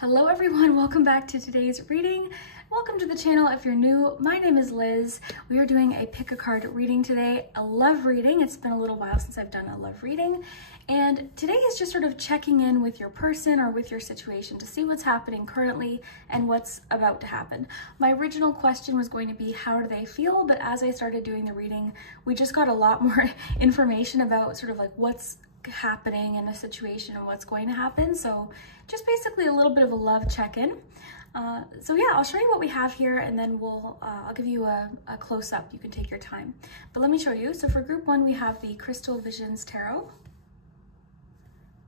Hello everyone, welcome back to today's reading. Welcome to the channel if you're new. My name is Liz. We are doing a pick a card reading today, a love reading. It's been a little while since I've done a love reading. And today is just sort of checking in with your person or with your situation to see what's happening currently and what's about to happen. My original question was going to be, how do they feel? But as I started doing the reading, we just got a lot more information about sort of like what's happening in a situation and what's going to happen. So just basically a little bit of a love check-in. So yeah, I'll show you what we have here and then I'll give you a close-up. You can take your time. But let me show you. So for group 1, we have the Crystal Visions Tarot.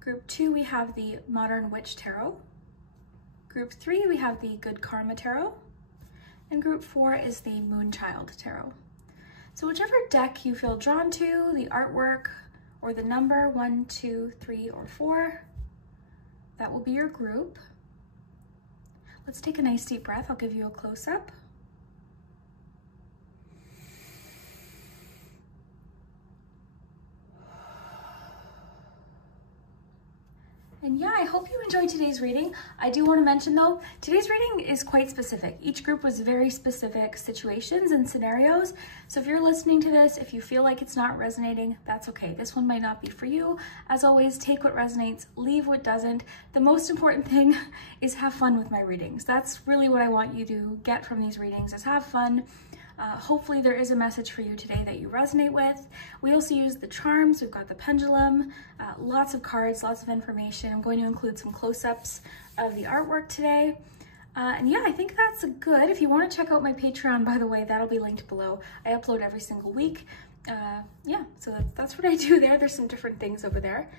Group 2, we have the Modern Witch Tarot. Group 3, we have the Good Karma Tarot. And group 4 is the Moonchild Tarot. So whichever deck you feel drawn to, the artwork, or the number 1, 2, 3, or 4, that will be your group. Let's take a nice deep breath. I'll give you a close-up. And yeah, I hope you enjoyed today's reading. I do want to mention though, today's reading is quite specific. Each group was very specific situations and scenarios. So if you're listening to this, if you feel like it's not resonating, that's okay. This one might not be for you. As always, take what resonates, leave what doesn't. The most important thing is have fun with my readings. That's really what I want you to get from these readings, is have fun. Hopefully there is a message for you today that you resonate with. We also use the charms. We've got the pendulum, lots of cards, lots of information. I'm going to include some close-ups of the artwork today. And yeah, I think that's good. If you want to check out my Patreon, by the way, that'll be linked below. I upload every single week. Yeah, so that's what I do there. There's some different things over there.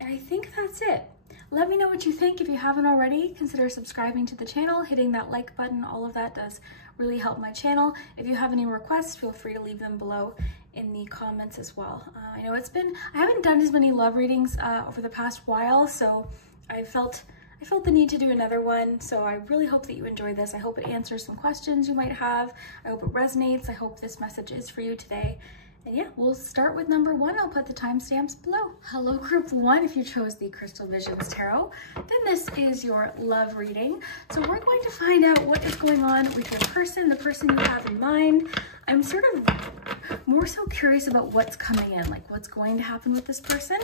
And I think that's it. Let me know what you think. If you haven't already, consider subscribing to the channel, hitting that like button. All of that does really help my channel. If you have any requests, feel free to leave them below in the comments as well. I know I haven't done as many love readings over the past while, so I felt the need to do another one. So I really hope that you enjoy this. I hope it answers some questions you might have. I hope it resonates. I hope this message is for you today. And yeah, we'll start with number 1. I'll put the timestamps below. Hello, group 1, if you chose the Crystal Visions Tarot, then this is your love reading. So we're going to find out what is going on with your person, the person you have in mind. I'm sort of more so curious about what's coming in, like what's going to happen with this person,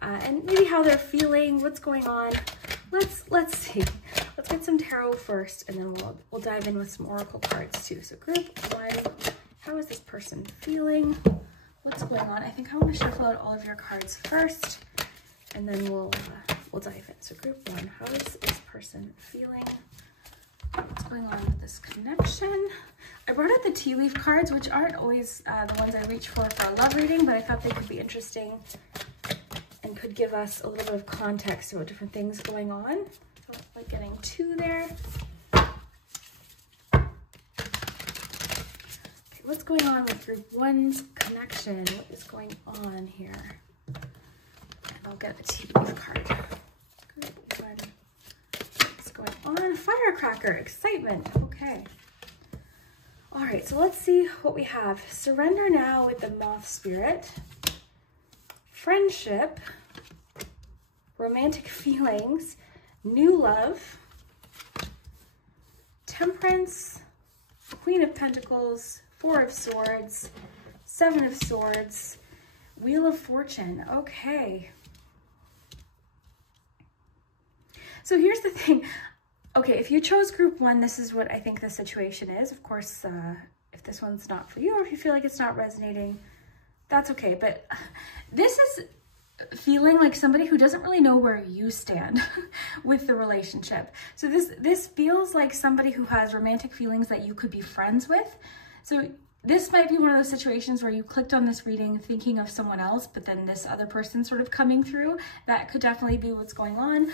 and maybe how they're feeling, what's going on. Let's see. Let's get some tarot first, and then we'll dive in with some oracle cards too. So group 1. How is this person feeling? What's going on? I think I want to shuffle out all of your cards first, and then we'll dive in. So group 1, how is this person feeling? What's going on with this connection? I brought out the tea leaf cards, which aren't always the ones I reach for a love reading, but I thought they could be interesting and could give us a little bit of context about different things going on. So like getting 2 there. What's going on with group 1's connection? What is going on here? And I'll get a tea leaf card. Group 1. What's going on? Firecracker, excitement. Okay. All right, so let's see what we have. Surrender now with the moth spirit. Friendship. Romantic feelings. New love. Temperance. Queen of Pentacles. 4 of Swords, 7 of Swords, Wheel of Fortune. Okay. So here's the thing. Okay, if you chose group 1, this is what I think the situation is. Of course, if this one's not for you or if you feel like it's not resonating, that's okay. But this is feeling like somebody who doesn't really know where you stand with the relationship. So this feels like somebody who has romantic feelings that you could be friends with. So this might be one of those situations where you clicked on this reading thinking of someone else, but then this other person sort of coming through. That could definitely be what's going on.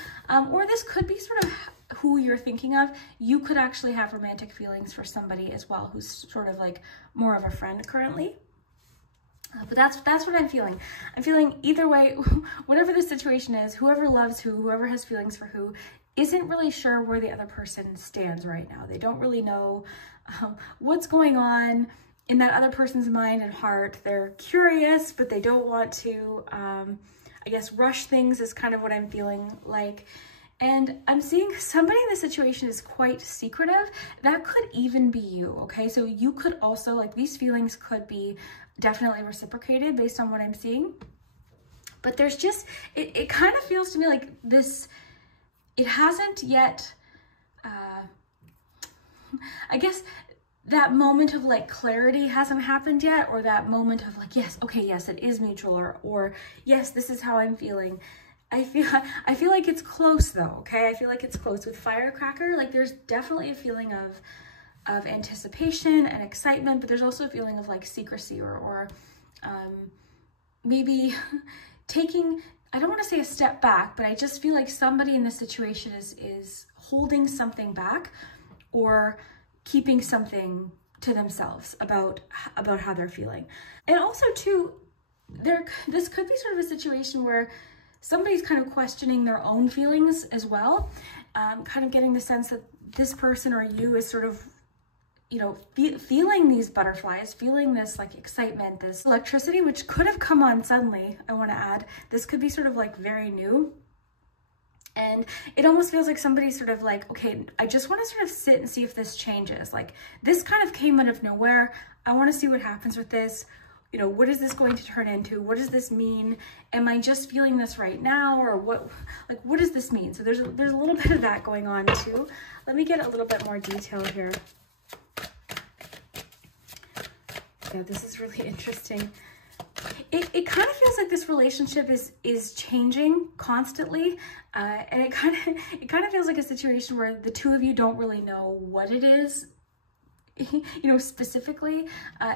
Or this could be sort of who you're thinking of. You could actually have romantic feelings for somebody as well who's sort of like more of a friend currently. But that's what I'm feeling. I'm feeling either way, whatever the situation is, whoever loves who, whoever has feelings for who, isn't really sure where the other person stands right now. They don't really know what's going on in that other person's mind and heart. They're curious, but they don't want to, I guess, rush things is kind of what I'm feeling like. And I'm seeing somebody in this situation is quite secretive. That could even be you, okay? So you could also, like, these feelings could be definitely reciprocated based on what I'm seeing. But there's just, it kind of feels to me like this, it hasn't yet, I guess that moment of like clarity hasn't happened yet, or that moment of like, yes, okay, yes, it is mutual, or yes, this is how I'm feeling. I feel like it's close though, okay? I feel like it's close. With firecracker, like there's definitely a feeling of anticipation and excitement, but there's also a feeling of like secrecy or maybe taking, I don't want to say a step back, but I just feel like somebody in this situation is holding something back or keeping something to themselves about how they're feeling. And also too, this could be sort of a situation where somebody's kind of questioning their own feelings as well. Kind of getting the sense that this person or you is sort of, you know, feeling these butterflies, feeling this like excitement, this electricity, which could have come on suddenly, I want to add. This could be sort of like very new. And it almost feels like somebody's sort of like, okay, I just want to sort of sit and see if this changes. Like this kind of came out of nowhere. I want to see what happens with this. You know, what is this going to turn into? What does this mean? Am I just feeling this right now, or what does this mean? So there's a little bit of that going on too. Let me get a little bit more detail here. Yeah, this is really interesting. It kind of feels like this relationship is changing constantly, and it kind of feels like a situation where the two of you don't really know what it is, you know, specifically.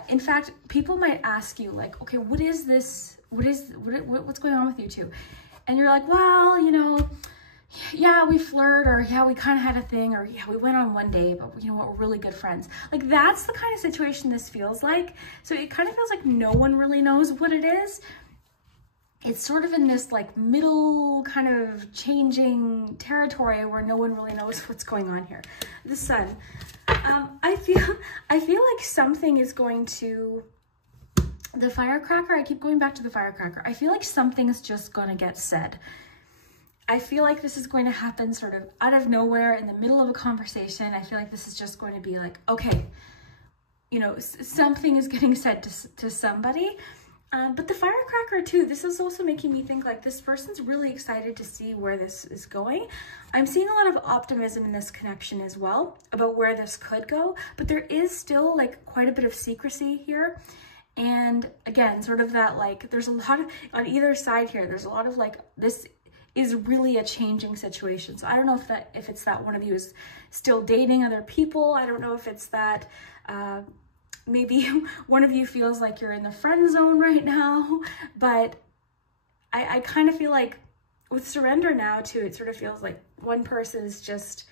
In fact, people might ask you like, okay, what is this? What's going on with you two? And you're like, well, you know, yeah, we flirt, or yeah, we kind of had a thing, or yeah, we went on one day, but you know what, we're really good friends. Like that's the kind of situation this feels like. So it kind of feels like no one really knows what it is. It's sort of in this like middle kind of changing territory where no one really knows what's going on here. The sun. I feel like something is going to, the firecracker, I keep going back to the firecracker. I feel like something's just going to get said. I feel like this is going to happen sort of out of nowhere in the middle of a conversation. I feel like this is just going to be like, okay, you know, something is getting said to somebody. But the firecracker too, this is also making me think like this person's really excited to see where this is going. I'm seeing a lot of optimism in this connection as well about where this could go, but there is still like quite a bit of secrecy here. And again, sort of that like, there's a lot of, on either side here, there's a lot of like, this is really a changing situation. So I don't know if it's that one of you is still dating other people. I don't know if it's that, maybe one of you feels like you're in the friend zone right now, but I kind of feel like with surrender now too, it sort of feels like one person is just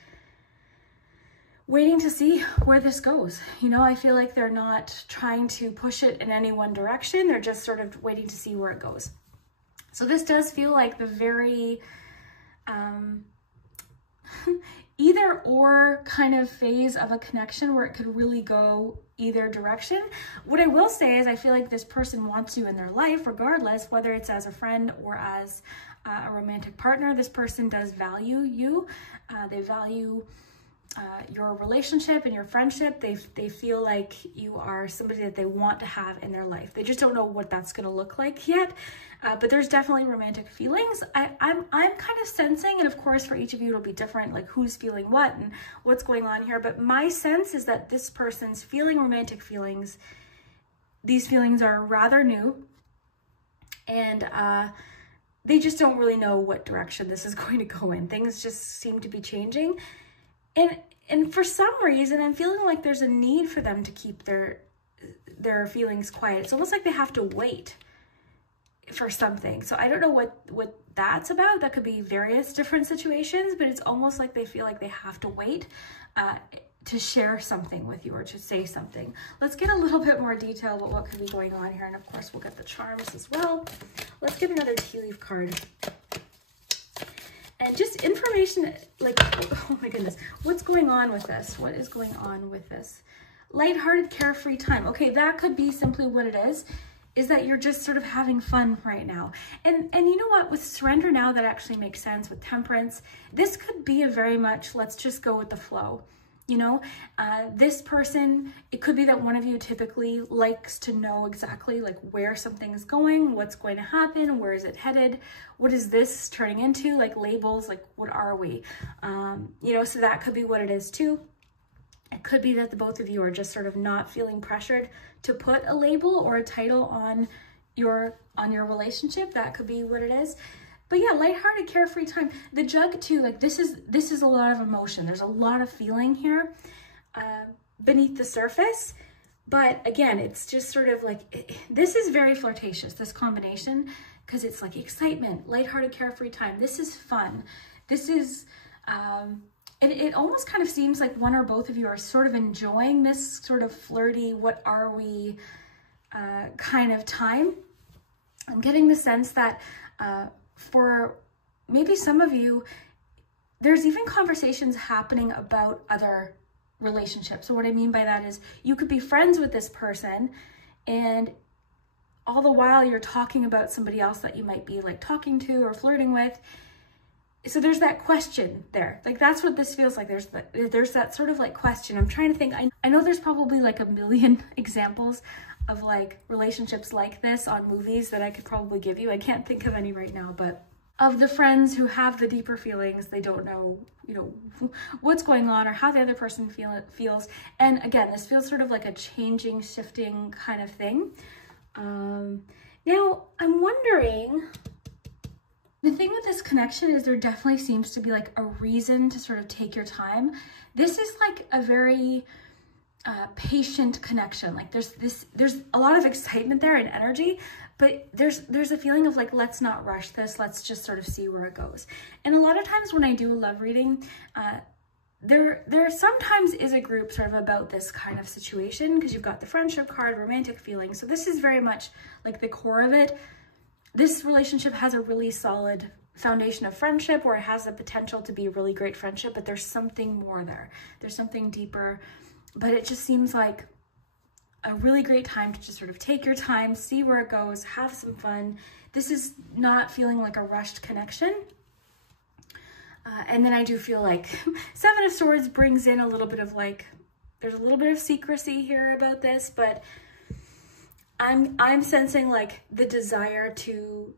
waiting to see where this goes. You know, I feel like they're not trying to push it in any one direction. They're just sort of waiting to see where it goes. So this does feel like the very either or kind of phase of a connection where it could really go either direction. What I will say is I feel like this person wants you in their life regardless, whether it's as a friend or as a romantic partner. This person does value you. They value your relationship and your friendship. They feel like you are somebody that they want to have in their life. They just don't know what that's going to look like yet, but there's definitely romantic feelings. I'm kind of sensing, and of course for each of you it'll be different, like who's feeling what and what's going on here, but my sense is that this person's feeling romantic feelings. These feelings are rather new, and they just don't really know what direction this is going to go in. Things just seem to be changing. And for some reason, I'm feeling like there's a need for them to keep their feelings quiet. It's almost like they have to wait for something. So I don't know what that's about. That could be various different situations, but it's almost like they feel like they have to wait to share something with you or to say something. Let's get a little bit more detail about what could be going on here. And of course, we'll get the charms as well. Let's get another tea leaf card. And just information, like, oh my goodness, what's going on with this? What is going on with this? Lighthearted, carefree time. Okay, that could be simply what it is. is that you're just sort of having fun right now. And you know what, with surrender now, that actually makes sense. With temperance, this could be a very much, let's just go with the flow. You know, this person, it could be that one of you typically likes to know exactly like where something's going, what's going to happen, where is it headed, what is this turning into, like labels, like what are we? You know, so that could be what it is too. It could be that the both of you are just sort of not feeling pressured to put a label or a title on your relationship. That could be what it is. But yeah, lighthearted, carefree time. The Jug too, like this is a lot of emotion. There's a lot of feeling here beneath the surface. But again, it's just sort of like, this is very flirtatious, this combination, because it's like excitement, lighthearted, carefree time. This is fun. This is, and it almost kind of seems like one or both of you are sort of enjoying this sort of flirty, what are we kind of time. I'm getting the sense that for maybe some of you, there's even conversations happening about other relationships. So what I mean by that is you could be friends with this person and all the while you're talking about somebody else that you might be like talking to or flirting with. So there's that question there. Like that's what this feels like. There's that sort of like question. I'm trying to think. I know there's probably like a million examples of like relationships like this on movies that I could probably give you. I can't think of any right now, but of the friends who have the deeper feelings, they don't know, you know, what's going on or how the other person feels. And again, this feels sort of like a changing, shifting kind of thing. Now I'm wondering, the thing with this connection is there definitely seems to be like a reason to sort of take your time. This is like a very patient connection. Like there's a lot of excitement there and energy, but there's a feeling of like, let's not rush this. Let's just sort of see where it goes. And a lot of times when I do a love reading, there sometimes is a group sort of about this kind of situation, because you've got the friendship card, romantic feelings. So this is very much like the core of it. This relationship has a really solid foundation of friendship, or it has the potential to be a really great friendship, but there's something more there. There's something deeper, but it just seems like a really great time to just sort of take your time, see where it goes, have some fun. This is not feeling like a rushed connection. And then I do feel like Seven of Swords brings in a little bit of like, there's a little bit of secrecy here about this, but I'm sensing like the desire to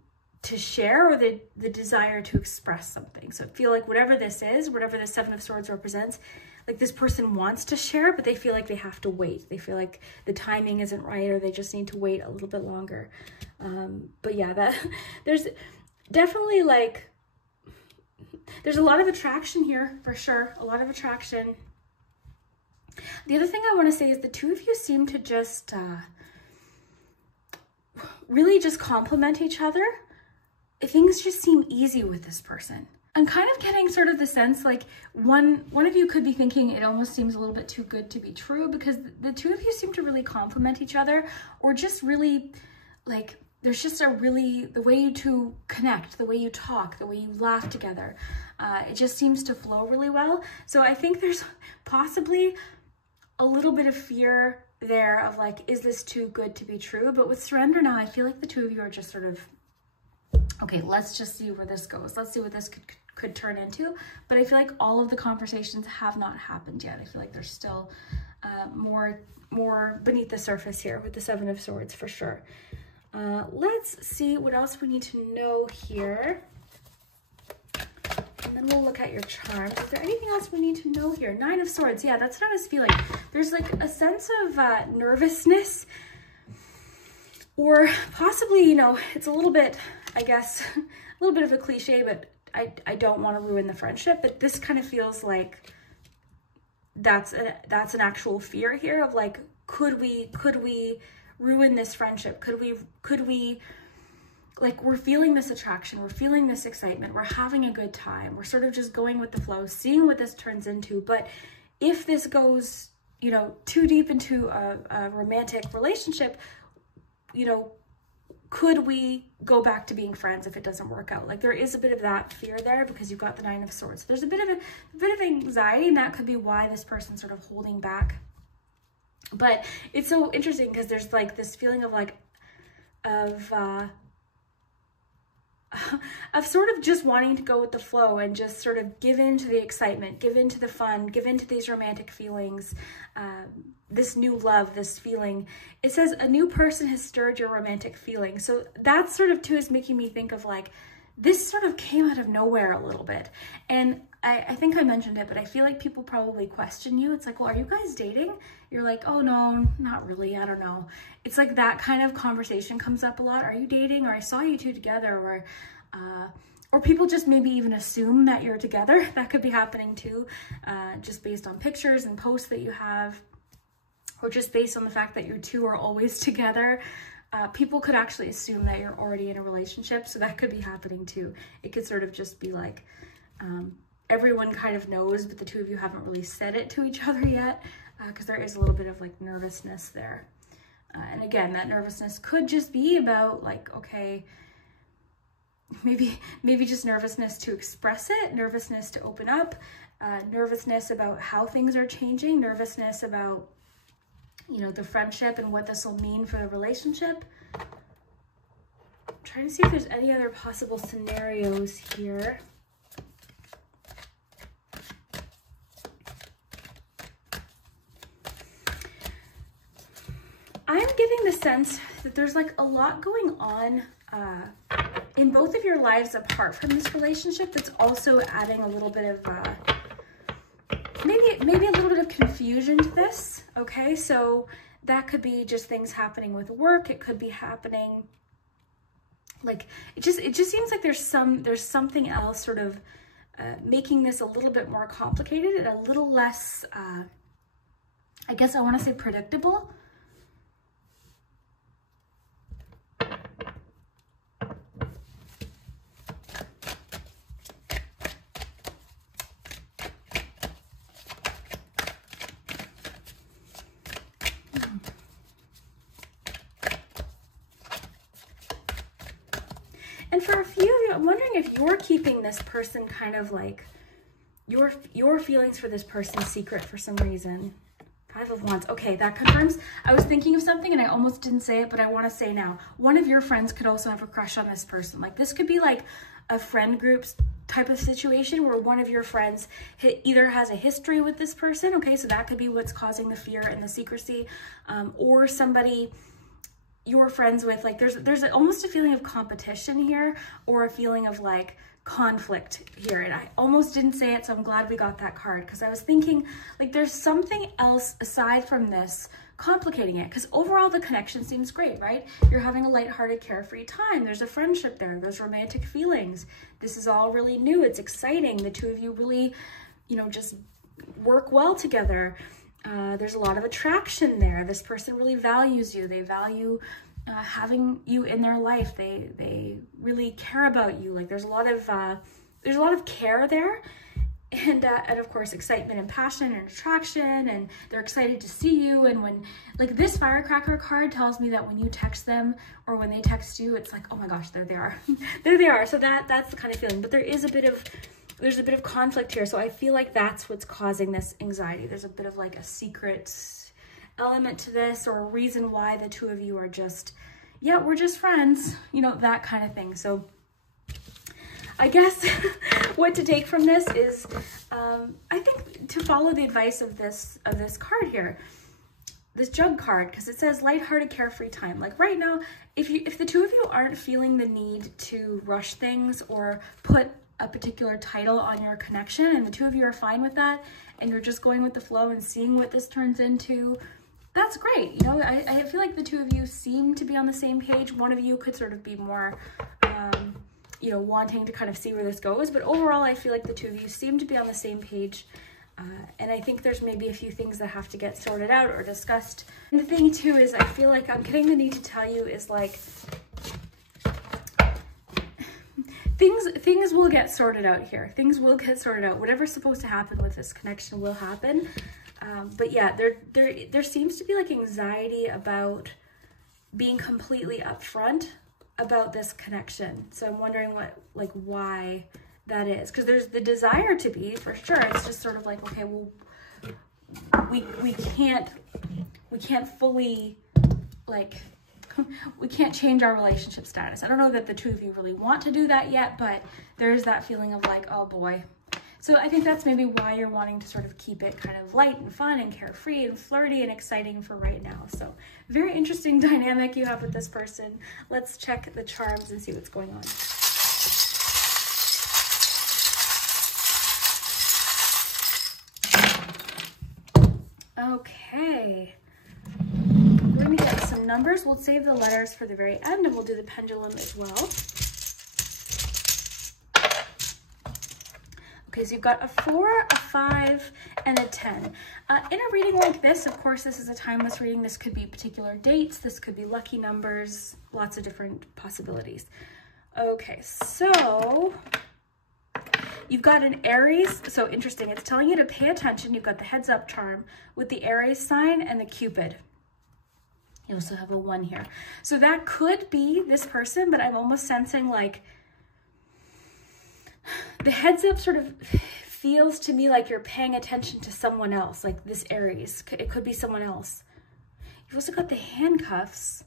share, or the desire to express something. So I feel like whatever this is, whatever the Seven of Swords represents, like this person wants to share, but they feel like they have to wait. They feel like the timing isn't right, or they just need to wait a little bit longer. But yeah, there's definitely like, there's a lot of attraction here for sure. A lot of attraction. The other thing I want to say is the two of you seem to just really just complement each other. Things just seem easy with this person. I'm kind of getting sort of the sense like one of you could be thinking it almost seems a little bit too good to be true, because the two of you seem to really complement each other, or just really like there's just a really, the way you two connect, the way you talk, the way you laugh together, it just seems to flow really well. So I think there's possibly a little bit of fear there of like, is this too good to be true? But with surrender now, I feel like the two of you are just sort of, okay, let's just see where this goes. Let's see what this could turn into. But I feel like all of the conversations have not happened yet. I feel like there's still more beneath the surface here with the Seven of Swords for sure. Let's see what else we need to know here. And then we'll look at your charms. Is there anything else we need to know here? Nine of Swords. Yeah, that's what I was feeling. There's like a sense of nervousness, or possibly, you know, it's a little bit, I guess, a little bit of a cliche, but I don't want to ruin the friendship. But this kind of feels like that's an actual fear here of like, could we ruin this friendship? Could we like, we're feeling this attraction, we're feeling this excitement, we're having a good time, we're sort of just going with the flow, seeing what this turns into. But if this goes, you know, too deep into a romantic relationship, you know, could we go back to being friends if it doesn't work out? Like there is a bit of that fear there, because you've got the Nine of Swords. There's a bit of anxiety, and that could be why this person's sort of holding back. But it's so interesting because there's like this feeling of like, of sort of just wanting to go with the flow and just sort of give in to the excitement, give in to the fun, give in to these romantic feelings, this new love, this feeling. It says a new person has stirred your romantic feeling. So that sort of too is making me think of like, this sort of came out of nowhere a little bit. And I think I mentioned it, but I feel like people probably question you. It's like, well, are you guys dating? You're like, oh no, not really, I don't know. It's like that kind of conversation comes up a lot. Are you dating? Or I saw you two together, or people just maybe even assume that you're together. That could be happening too, just based on pictures and posts that you have, or just based on the fact that you two are always together. People could actually assume that you're already in a relationship, so that could be happening too. It could sort of just be like, everyone kind of knows, but the two of you haven't really said it to each other yet, because there is a little bit of like nervousness there. And again, that nervousness could just be about like, okay, maybe just nervousness to express it, nervousness to open up, nervousness about how things are changing, nervousness about, you know, the friendship and what this will mean for the relationship. I'm trying to see if there's any other possible scenarios here. I'm getting the sense that there's like a lot going on in both of your lives apart from this relationship that's also adding a little bit of maybe a little bit of confusion to this. Okay, so that could be just things happening with work. It could be happening like it just seems like there's something else sort of making this a little bit more complicated and a little less I guess I want to say predictable. And for a few of you, I'm wondering if you're keeping this person kind of like your feelings for this person secret for some reason. 5 of Wands. Okay, that confirms. I was thinking of something and I almost didn't say it, but I want to say now. One of your friends could also have a crush on this person. Like this could be like a friend group type of situation where one of your friends either has a history with this person. Okay, so that could be what's causing the fear and the secrecy, or somebody you're friends with, like there's almost a feeling of competition here, or a feeling of like conflict here. And I almost didn't say it, so I'm glad we got that card, because I was thinking like there's something else aside from this complicating it, because overall the connection seems great, right? You're having a lighthearted, carefree time. There's a friendship there. There's romantic feelings. This is all really new. It's exciting. The two of you really, you know, just work well together. There's a lot of attraction there. This person really values you. They value having you in their life. They really care about you. Like there's a lot of care there, and of course excitement and passion and attraction, and they're excited to see you. And when like this firecracker card tells me that when you text them or when they text you, it's like, oh my gosh, there they are. There they are. So that's the kind of feeling. But there's a bit of conflict here. So I feel like that's what's causing this anxiety. There's a bit of like a secret element to this, or a reason why the two of you are just, yeah, we're just friends, you know, that kind of thing. So I guess what to take from this is, I think to follow the advice of this card here, this jug card, because it says lighthearted, carefree time. Like right now, if the two of you aren't feeling the need to rush things or put a particular title on your connection, and the two of you are fine with that, and you're just going with the flow and seeing what this turns into, that's great. You know, I feel like the two of you seem to be on the same page. One of you could sort of be more, you know, wanting to kind of see where this goes, but overall I feel like the two of you seem to be on the same page. And I think there's maybe a few things that have to get sorted out or discussed. And the thing too is I feel like I'm getting the need to tell you is like, things will get sorted out here. Things will get sorted out. Whatever's supposed to happen with this connection will happen. But yeah, there seems to be like anxiety about being completely upfront about this connection. So I'm wondering why that is. Because there's the desire to be, for sure. It's just sort of like, okay, well, we can't fully like we can't change our relationship status. I don't know that the two of you really want to do that yet, but there's that feeling of like, oh boy. So I think that's maybe why you're wanting to sort of keep it kind of light and fun and carefree and flirty and exciting for right now. So very interesting dynamic you have with this person. Let's check the charms and see what's going on. Okay. We're going to get some numbers. We'll save the letters for the very end, and we'll do the pendulum as well. Okay, so you've got a 4, a 5, and a 10. In a reading like this, of course, this is a timeless reading. This could be particular dates. This could be lucky numbers. Lots of different possibilities. Okay, so you've got an Aries. So interesting. It's telling you to pay attention. You've got the heads up charm with the Aries sign and the Cupid. You also have a 1 here. So that could be this person, but I'm almost sensing like the heads up sort of feels to me like you're paying attention to someone else, like this Aries. It could be someone else. You've also got the handcuffs.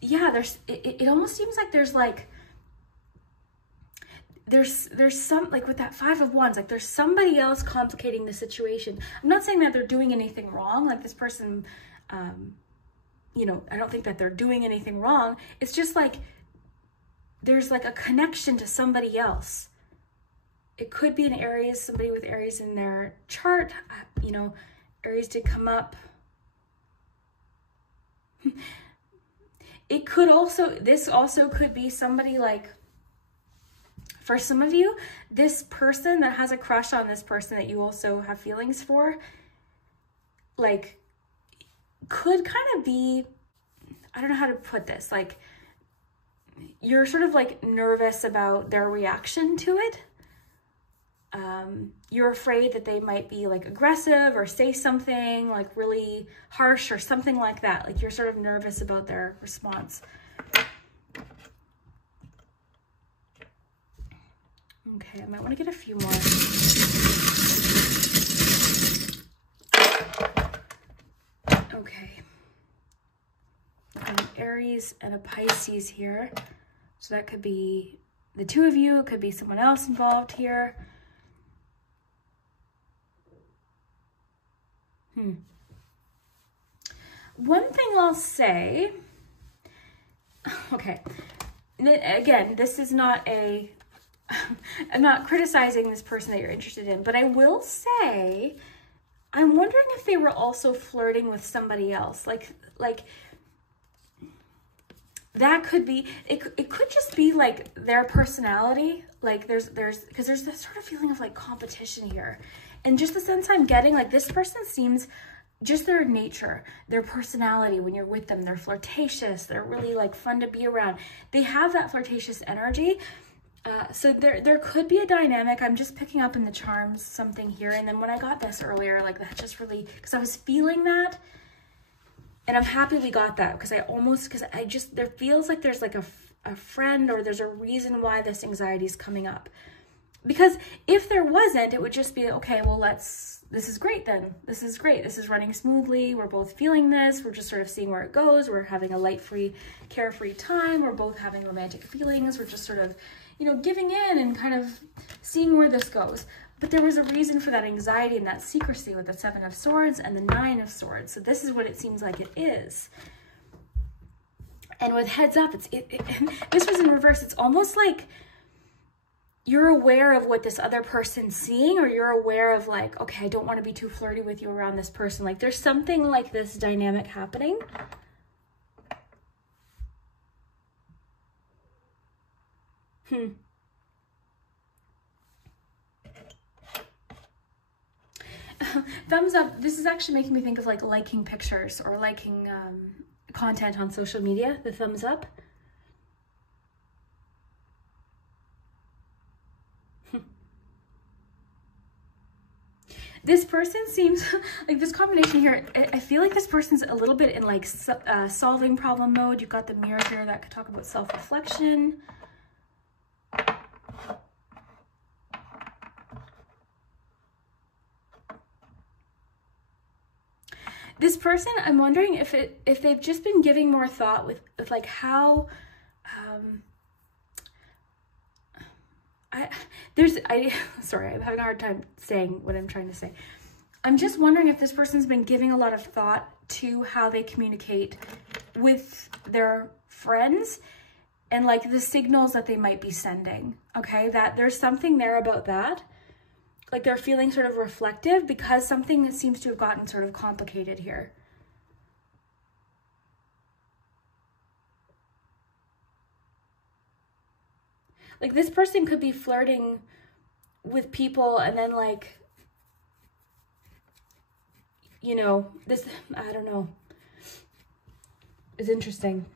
Yeah, it almost seems like there's some, like with that 5 of Wands, like there's somebody else complicating the situation. I'm not saying that they're doing anything wrong. Like this person, you know, I don't think that they're doing anything wrong. It's just like there's like a connection to somebody else. It could be an Aries, somebody with Aries in their chart. You know, Aries did come up. It could also, this also could be somebody like, for some of you, this person that has a crush on this person that you also have feelings for, like, could kind of be, I don't know how to put this, like, you're sort of like nervous about their reaction to it. You're afraid that they might be like aggressive or say something like really harsh or something like that. Like you're sort of nervous about their response. Okay, I might want to get a few more. Okay. An Aries and a Pisces here. So that could be the two of you. It could be someone else involved here. One thing I'll say, okay, again, this is not a, I'm not criticizing this person that you're interested in, but I will say, I'm wondering if they were also flirting with somebody else. Like that could be, it could just be like their personality. Like because there's this sort of feeling of like competition here. And just the sense I'm getting, like this person seems, just their nature, their personality, when you're with them, they're flirtatious, they're really like fun to be around. They have that flirtatious energy. So there could be a dynamic. I'm just picking up in the charms something here. And then when I got this earlier, like that just really, because I was feeling that. And I'm happy we got that because there feels like there's like a friend, or there's a reason why this anxiety is coming up. Because if there wasn't, it would just be, okay, well, this is great then. This is great. This is running smoothly. We're both feeling this. We're just sort of seeing where it goes. We're having a light-free, carefree time. We're both having romantic feelings. We're just sort of, you know, giving in and kind of seeing where this goes. But there was a reason for that anxiety and that secrecy with the 7 of Swords and the 9 of Swords. So this is what it seems like it is. And with heads up, this was in reverse. It's almost like you're aware of what this other person's seeing, or you're aware of like, okay, I don't want to be too flirty with you around this person. Like there's something like this dynamic happening. Thumbs up. This is actually making me think of like liking pictures or liking content on social media, the thumbs up. This person seems like this combination here. I feel like this person's a little bit in like solving problem mode. You've got the mirror here that could talk about self-reflection. This person, I'm wondering if they've just been giving more thought with like how, sorry, I'm having a hard time saying what I'm trying to say. I'm just wondering if this person's been giving a lot of thought to how they communicate with their friends and like the signals that they might be sending, okay? That there's something there about that. Like they're feeling sort of reflective because something that seems to have gotten sort of complicated here. Like this person could be flirting with people and then like, you know, this, I don't know, is interesting.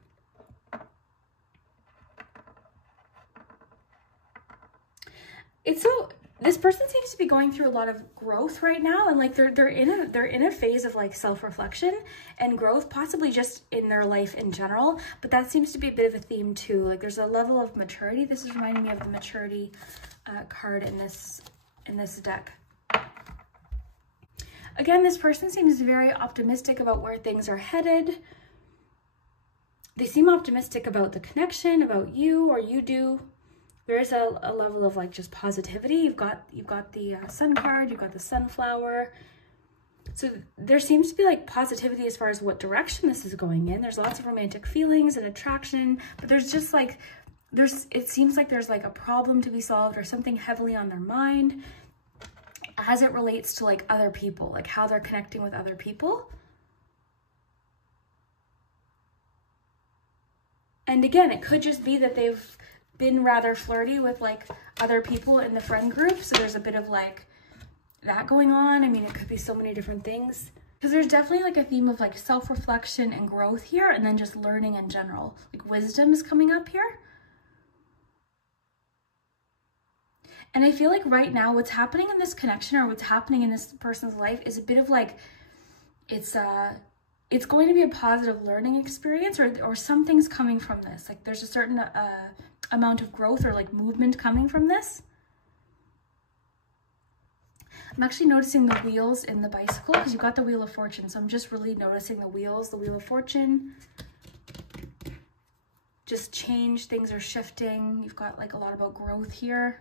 It's so, this person seems to be going through a lot of growth right now, and like they're in a phase of like self-reflection and growth, possibly just in their life in general, but that seems to be a bit of a theme too. Like there's a level of maturity. This is reminding me of the maturity card in this deck. Again, this person seems very optimistic about where things are headed. They seem optimistic about the connection, about you, or you do. There is a level of like just positivity. You've got the sun card, you've got the sunflower. So there seems to be like positivity as far as what direction this is going in. There's lots of romantic feelings and attraction, but there's just like, it seems like there's like a problem to be solved or something heavily on their mind as it relates to like other people, like how they're connecting with other people. And again, it could just be that they've been rather flirty with like other people in the friend group. So there's a bit of like that going on. I mean, it could be so many different things because there's definitely like a theme of like self-reflection and growth here, and then just learning in general. Like wisdom is coming up here. And I feel like right now what's happening in this connection or what's happening in this person's life is a bit of like, it's going to be a positive learning experience, or something's coming from this. Like there's a certain amount of growth or like movement coming from this. I'm actually noticing the wheels in the bicycle because you've got the Wheel of Fortune. So I'm just really noticing the wheels, the Wheel of Fortune. Just change, things are shifting. You've got like a lot about growth here.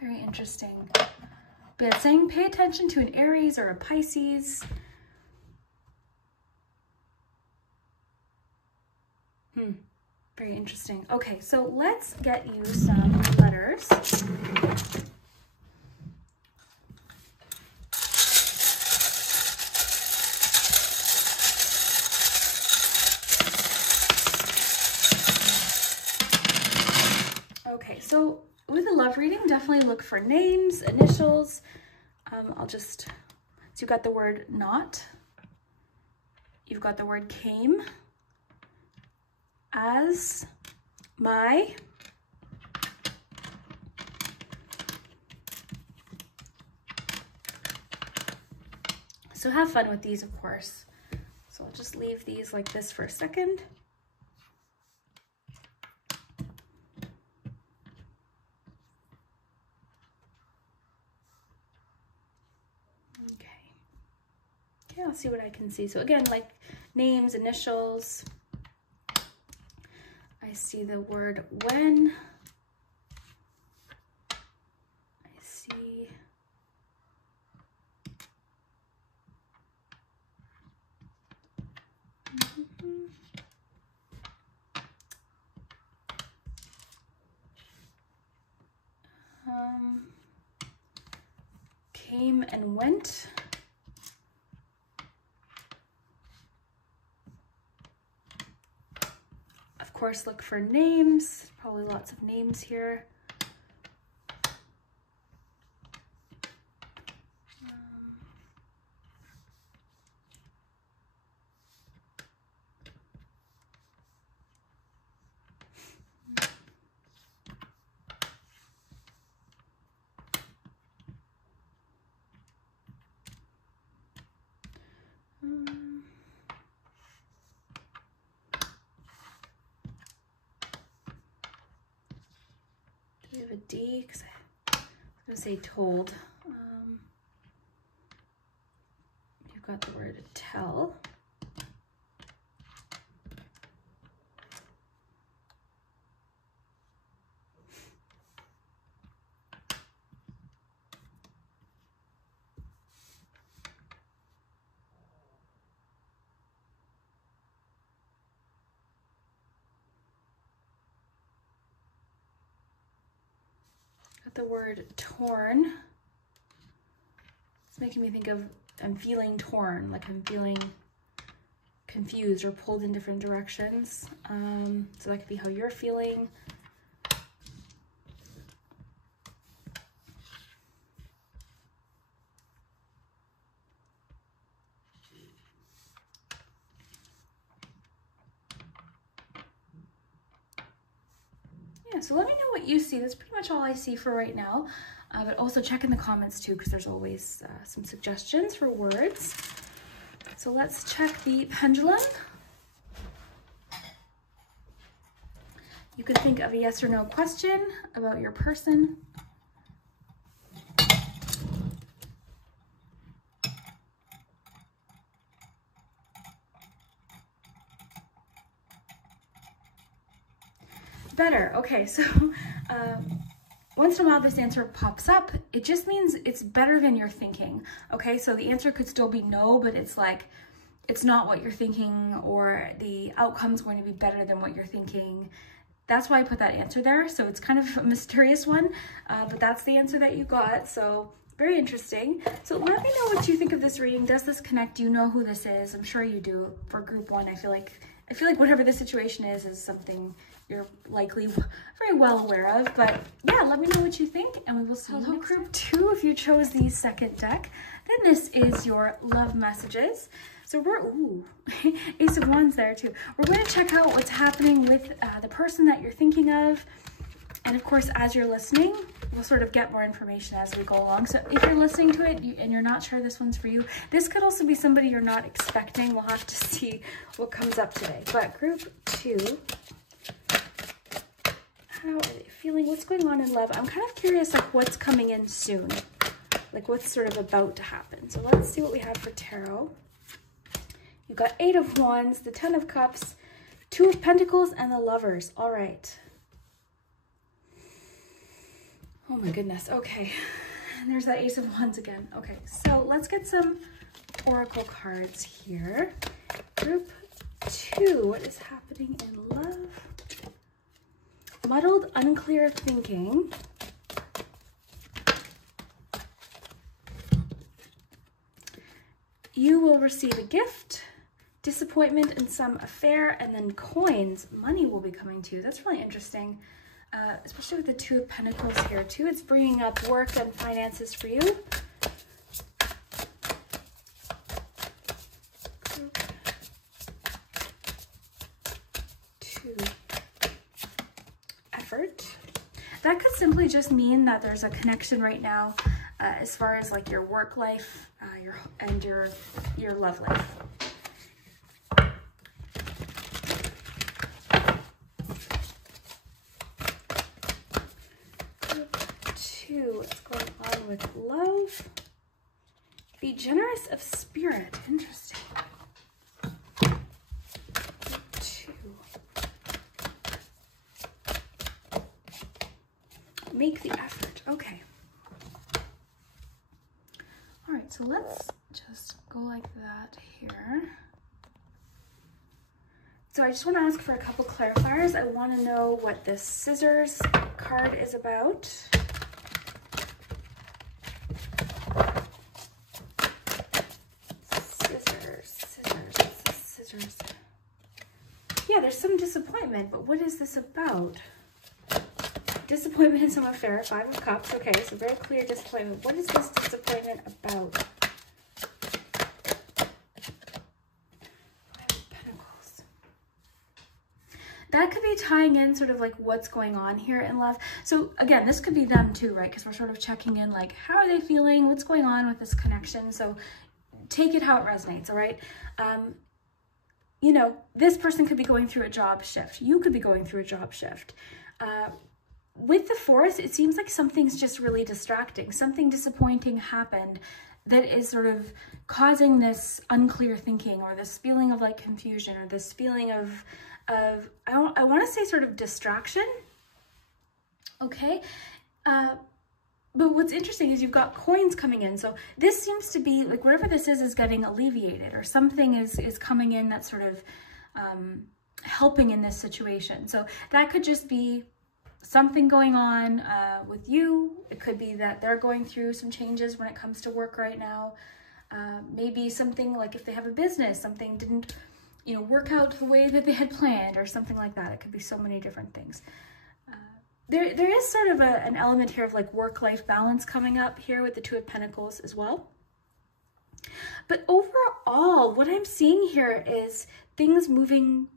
Very interesting. But it's saying pay attention to an Aries or a Pisces. Very interesting. Okay, so let's get you some letters. Okay, so with a love reading, definitely look for names, initials. So you've got the word not. You've got the word came. As, my, so have fun with these, of course. So I'll just leave these like this for a second. Okay, I'll see what I can see. So again, like names, initials. I see the word when. I see came and went. Of course, look for names, probably lots of names here. We have a D because I'm gonna say told. You've got the word tell. Got the word torn. It's making me think of I'm feeling torn, like I'm feeling confused or pulled in different directions. So that could be how you're feeling. Yeah, so let me know what you see. That's pretty much all I see for right now. But also check in the comments too, because there's always some suggestions for words. So let's check the pendulum. You could think of a yes or no question about your person. Better. Okay, so once in a while this answer pops up. It just means it's better than you're thinking. Okay, so the answer could still be no, but it's like it's not what you're thinking, or the outcome's going to be better than what you're thinking. That's why I put that answer there. So it's kind of a mysterious one, but that's the answer that you got. So very interesting. So let me know what you think of this reading. Does this connect? Do you know who this is? I'm sure you do. For group one, I feel like whatever the situation is something you're likely very well aware of. But yeah, let me know what you think, and we will see you next time. Hello, group two. If you chose the second deck, then this is your love messages. So we're, Ace of Wands there too. We're going to check out what's happening with the person that you're thinking of. And of course, as you're listening, we'll sort of get more information as we go along. So if you're listening to it and you're not sure this one's for you, this could also be somebody you're not expecting. We'll have to see what comes up today. But group two, how are they feeling? What's going on in love? I'm kind of curious, like what's coming in soon? Like what's sort of about to happen? So let's see what we have for tarot. You've got 8 of Wands, the 10 of Cups, 2 of Pentacles, and the Lovers. All right. Oh my goodness. Okay. And there's that Ace of Wands again. Okay, so let's get some oracle cards here. Group 2, what is happening in love? Muddled, unclear thinking. You will receive a gift, disappointment in some affair, and then coins. Money will be coming to you. That's really interesting, especially with the 2 of Pentacles here too. It's bringing up work and finances for you. Effort. That could simply just mean that there's a connection right now as far as like your work life your love life. Two, what's going on with love? Be generous of spirit. Interesting. Two. Make the effort. Okay. All right, so let's just go like that here. So I just want to ask for a couple clarifiers. I want to know what this scissors card is about. Scissors. Yeah, there's some disappointment, but what is this about? Disappointment in some affair, 5 of Cups. Okay, so very clear disappointment. What is this disappointment about? 5 of Pentacles. That could be tying in sort of like what's going on here in love. So again, this could be them too, right? Because we're sort of checking in like, how are they feeling? What's going on with this connection? So take it how it resonates, all right? You know, this person could be going through a job shift. You could be going through a job shift. with the Forest, it seems like something's just really distracting. Something disappointing happened that is sort of causing this unclear thinking, or this feeling of like confusion, or this feeling of I want to say sort of distraction. Okay. But what's interesting is you've got coins coming in. So this seems to be like whatever this is getting alleviated, or something is coming in that's sort of helping in this situation. So that could just be something going on with you. It could be that they're going through some changes when it comes to work right now. Maybe something like if they have a business, something didn't, you know, work out the way that they had planned, or something like that. It could be so many different things. There is sort of an element here of like work-life balance coming up here with the Two of Pentacles as well. But overall, what I'm seeing here is things moving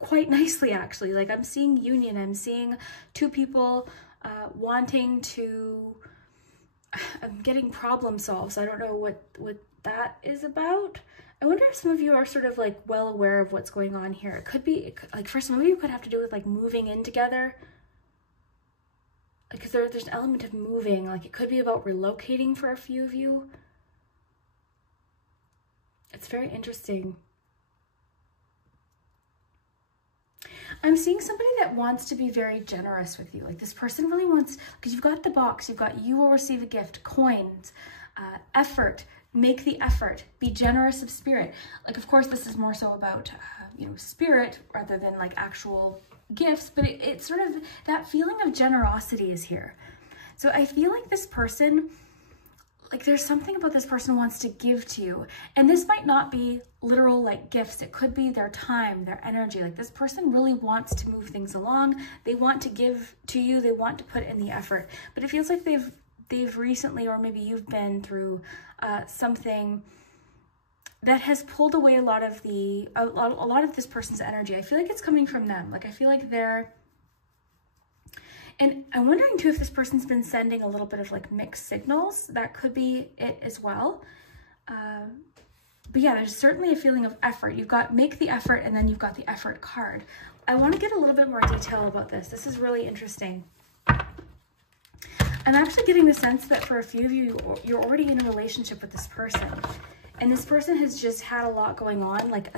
quite nicely, actually. Like I'm seeing union. I'm seeing two people wanting to, I'm getting problem solved. So I don't know what that is about. I wonder if some of you are sort of like well aware of what's going on here. It could be like for some of you, it could have to do with like moving in together. Because there's an element of moving, like it could be about relocating for a few of you. It's very interesting. I'm seeing somebody that wants to be very generous with you. Like this person really wants, because you've got the box, you've got you will receive a gift, coins, effort, make the effort, be generous of spirit. Like, of course, this is more so about, you know, spirit rather than like actual gifts, but it's sort of that feeling of generosity is here. So I feel like this person, like there's something about this person who wants to give to you. And this might not be literal like gifts. It could be their time, their energy. Like this person really wants to move things along. They want to give to you. They want to put in the effort. But it feels like they've recently, or maybe you've been through something that has pulled away a lot of this person's energy. I feel like it's coming from them. Like I feel like they're, and I'm wondering too if this person's been sending a little bit of like mixed signals. That could be it as well. But yeah, there's certainly a feeling of effort. You've got make the effort, and then you've got the effort card. I want to get a little bit more detail about this. This is really interesting. I'm actually getting the sense that for a few of you, you're already in a relationship with this person. And this person has just had a lot going on, like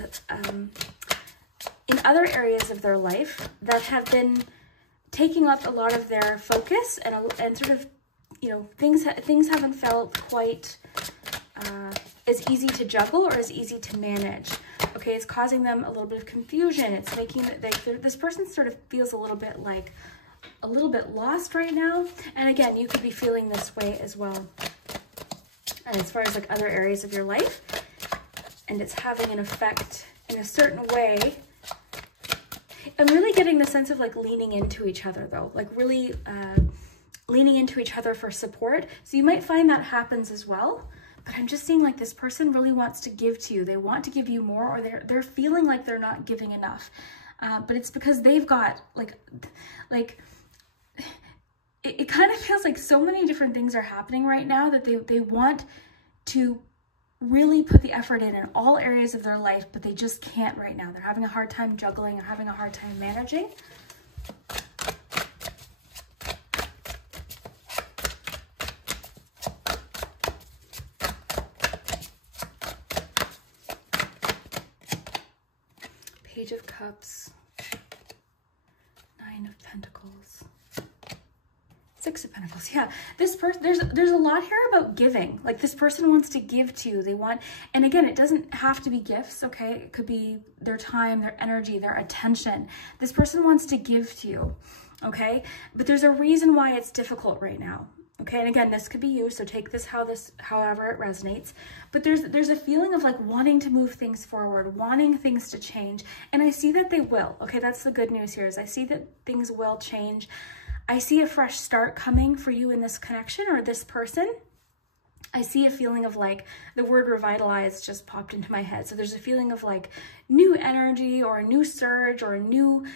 in other areas of their life that have been taking up a lot of their focus, and sort of, you know, things haven't felt quite as easy to juggle or as easy to manage. Okay, it's causing them a little bit of confusion. It's making that this person sort of feels a little bit lost right now. And again, you could be feeling this way as well. And as far as like other areas of your life, and it's having an effect in a certain way. I'm really getting the sense of like leaning into each other though, like really leaning into each other for support. So you might find that happens as well, but I'm just seeing like this person really wants to give to you. They want to give you more, or they're feeling like they're not giving enough. But it's because they've got it kind of feels like so many different things are happening right now that they want to really put the effort in all areas of their life, but they just can't right now. They're having a hard time juggling, or having a hard time managing. Page of Cups, Nine of Pentacles, Six of Pentacles. Yeah, this person, there's a lot here about giving. Like this person wants to give to you. They want, and again, it doesn't have to be gifts, okay? It could be their time, their energy, their attention. This person wants to give to you, okay? But there's a reason why it's difficult right now. Okay, and again, this could be you, so take this however it resonates. But there's a feeling of like wanting to move things forward, wanting things to change, and I see that they will. Okay, that's the good news here, is I see that things will change. I see a fresh start coming for you in this connection or this person. I see a feeling of like, the word revitalize just popped into my head. So there's a feeling of like new energy, or a new surge, or a new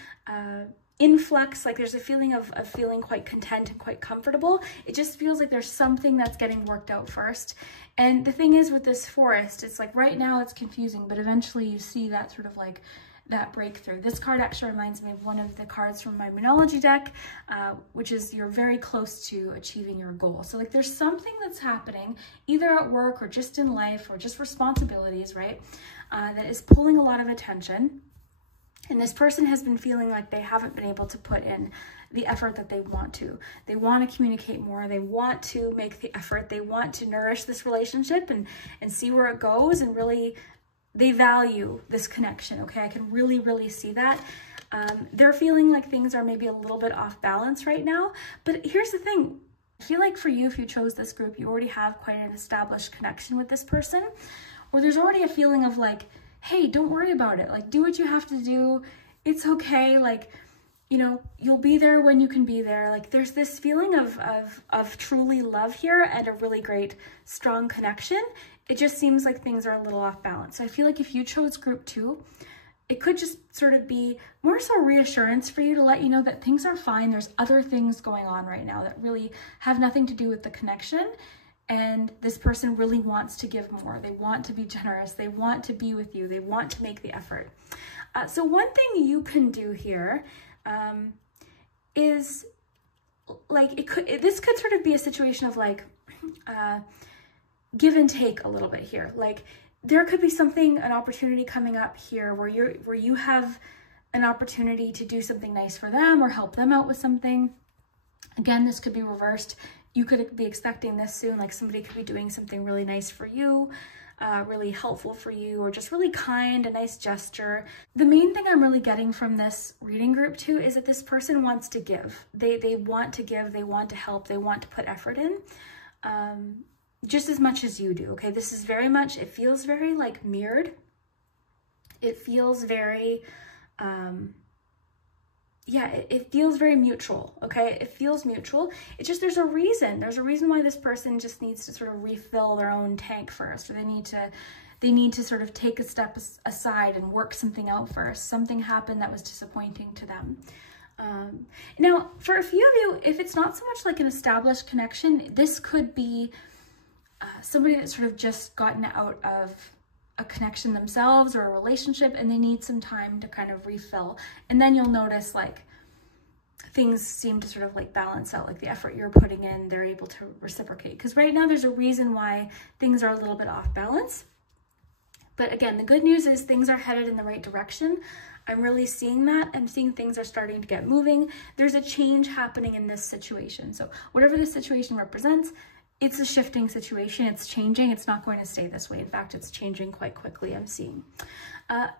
influx. Like there's a feeling of feeling quite content and quite comfortable. It just feels like there's something that's getting worked out first. And the thing is with this Forest, it's like right now it's confusing, but eventually you see that sort of like that breakthrough. This card actually reminds me of one of the cards from my Moonology deck, which is you're very close to achieving your goal. So like there's something that's happening either at work or just in life or just responsibilities, right? That is pulling a lot of attention. And this person has been feeling like they haven't been able to put in the effort that they want to. They want to communicate more. They want to make the effort. They want to nourish this relationship and see where it goes, and really, they value this connection, okay? I can really, really see that. They're feeling like things are maybe a little bit off balance right now. But here's the thing. I feel like for you, if you chose this group, you already have quite an established connection with this person, or there's already a feeling of like, hey, don't worry about it. Like, do what you have to do. It's okay. Like, you know, you'll be there when you can be there. Like, there's this feeling of truly love here and a really great, strong connection. It just seems like things are a little off balance. So I feel like if you chose group 2, it could just sort of be more so reassurance for you to let you know that things are fine. There's other things going on right now that really have nothing to do with the connection. And this person really wants to give more. They want to be generous. They want to be with you. They want to make the effort. So one thing you can do here is like, this could sort of be a situation of like give and take a little bit here. Like there could be something, an opportunity coming up here where you have an opportunity to do something nice for them or help them out with something. Again, this could be reversed. You could be expecting this soon, like somebody could be doing something really nice for you, really helpful for you, or just really kind, a nice gesture. The main thing I'm really getting from this reading group 2 is that this person wants to give. They want to give, they want to help, they want to put effort in, just as much as you do, okay? This is very much, it feels very like mirrored. It feels very, yeah, it feels very mutual, okay? It feels mutual. It's just, there's a reason why this person just needs to sort of refill their own tank first, or they need to sort of take a step aside and work something out first. Something happened that was disappointing to them. Now, for a few of you, if it's not so much like an established connection, this could be somebody that's sort of just gotten out of a connection themselves or a relationship, and they need some time to kind of refill. And then you'll notice like things seem to sort of like balance out, like the effort you're putting in, they're able to reciprocate. Because right now there's a reason why things are a little bit off balance. But again, the good news is things are headed in the right direction. I'm really seeing that. I'm seeing things are starting to get moving. There's a change happening in this situation. So whatever the situation represents, it's a shifting situation. It's changing. It's not going to stay this way. In fact, it's changing quite quickly, I'm seeing.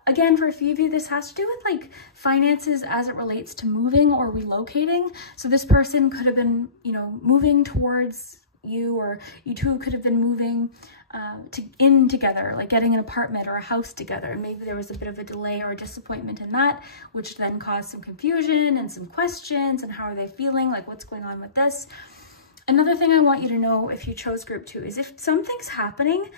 Again, for a few of you, this has to do with like finances as it relates to moving or relocating. So this person could have been, you know, moving towards you, or you two could have been moving in together, like getting an apartment or a house together. And maybe there was a bit of a delay or a disappointment in that, which then caused some confusion and some questions. And how are they feeling? Like, what's going on with this? Another thing I want you to know if you chose group 2 is if something's happening,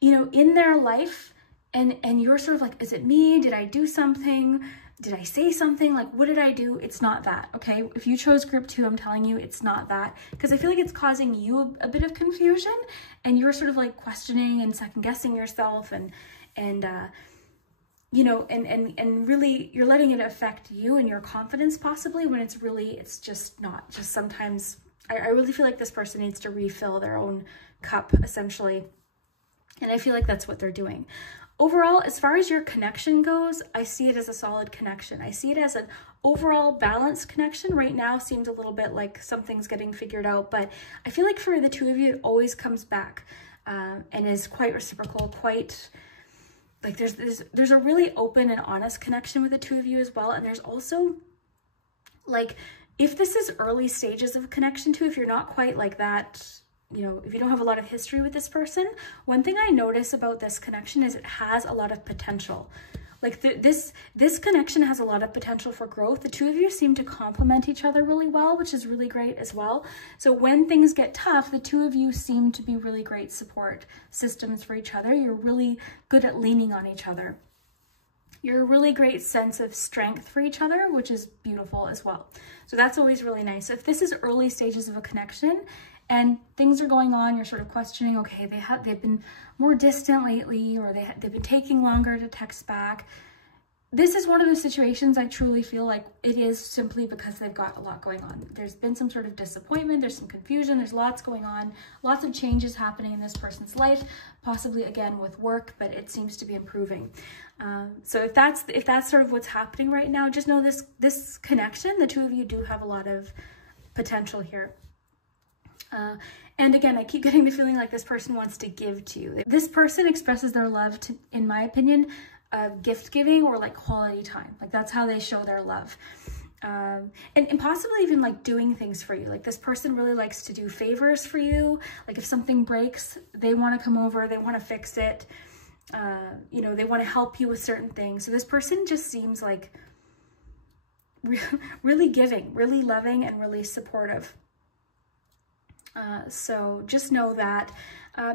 you know, in their life, and you're sort of like, is it me? Did I do something? Did I say something? Like, what did I do? It's not that, okay? If you chose group 2, I'm telling you, it's not that, because I feel like it's causing you a bit of confusion, and you're sort of like questioning and second guessing yourself, and you know, and really you're letting it affect you and your confidence possibly, when it's just not. Just sometimes I really feel like this person needs to refill their own cup essentially. And I feel like that's what they're doing. Overall, as far as your connection goes, I see it as a solid connection. I see it as an overall balanced connection. Right now seems a little bit like something's getting figured out, but I feel like for the two of you, it always comes back and is quite reciprocal, quite like there's a really open and honest connection with the two of you as well. And there's also like, if this is early stages of connection too, if you're not quite like that, you know, if you don't have a lot of history with this person, one thing I notice about this connection is it has a lot of potential. Like this connection has a lot of potential for growth. The two of you seem to complement each other really well, which is really great as well. So when things get tough, the two of you seem to be really great support systems for each other. You're really good at leaning on each other. You're a really great sense of strength for each other, which is beautiful as well. So that's always really nice. So if this is early stages of a connection and things are going on, you're sort of questioning, okay, they've been more distant lately, or they've been taking longer to text back. this is one of those situations I truly feel like it is simply because they've got a lot going on. There's been some sort of disappointment, there's some confusion, there's lots going on, lots of changes happening in this person's life, possibly again with work, but it seems to be improving. So if that's sort of what's happening right now, just know this connection, the two of you do have a lot of potential here. And again, I keep getting the feeling like this person wants to give to you. This person expresses their love to, in my opinion, gift giving or like quality time. Like that's how they show their love. And possibly even like doing things for you. Like this person really likes to do favors for you. Like if something breaks, they want to come over, they want to fix it. You know, they want to help you with certain things. So this person just seems like really giving, really loving, and really supportive. So just know that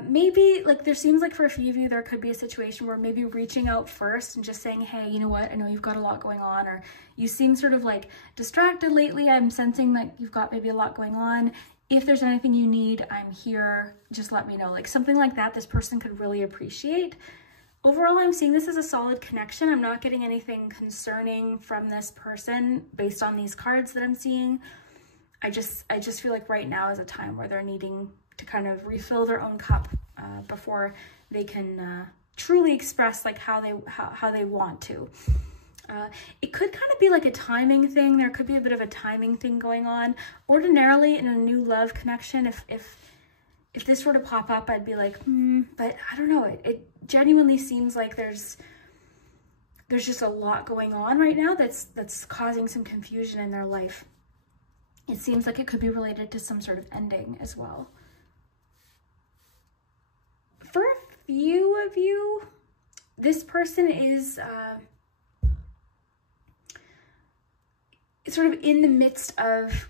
maybe like there seems like for a few of you, there could be a situation where maybe reaching out first and just saying, hey, you know what? I know you've got a lot going on, or you seem sort of like distracted lately. I'm sensing that you've got maybe a lot going on. If there's anything you need, I'm here. Just let me know. Like something like that, this person could really appreciate. Overall, I'm seeing this as a solid connection. I'm not getting anything concerning from this person based on these cards that I'm seeing. I just feel like right now is a time where they're needing to kind of refill their own cup before they can truly express like how they want to. It could kind of be like a timing thing. There could be a bit of a timing thing going on. Ordinarily in a new love connection, if this were to pop up, I'd be like, but I don't know. It genuinely seems like there's just a lot going on right now that's causing some confusion in their life. It seems like it could be related to some sort of ending as well. For a few of you, this person is sort of in the midst of,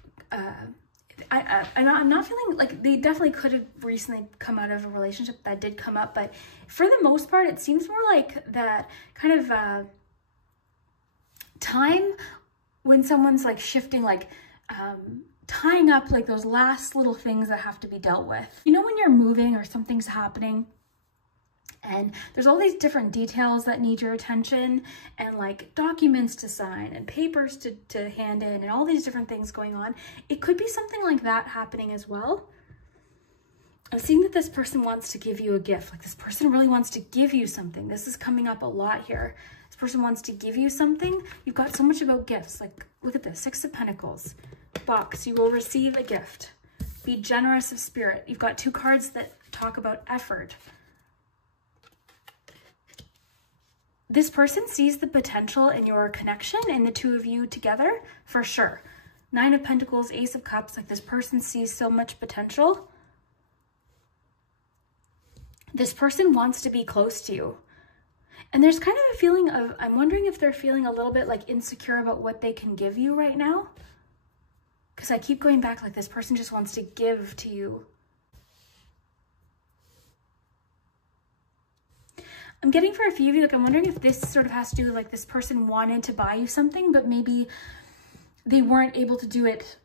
I'm not feeling like they definitely could have recently come out of a relationship that did come up, but for the most part, it seems more like that kind of time when someone's like shifting, like tying up like those last little things that have to be dealt with. You know, when you're moving or something's happening and there's all these different details that need your attention and like documents to sign and papers to hand in and all these different things going on. It could be something like that happening as well. I'm seeing that this person wants to give you a gift. Like this person really wants to give you something. This is coming up a lot here. This person wants to give you something. You've got so much about gifts. Like, look at this, 6 of Pentacles. Box, you will receive a gift. Be generous of spirit. You've got 2 cards that talk about effort. This person sees the potential in your connection and the 2 of you together, for sure. 9 of Pentacles, Ace of Cups, like this person sees so much potential. This person wants to be close to you. And there's kind of a feeling of, I'm wondering if they're feeling a little bit like insecure about what they can give you right now. Because I keep going back like this person just wants to give to you. I'm getting for a few of you, like I'm wondering if this sort of has to do with like this person wanted to buy you something, but maybe they weren't able to do it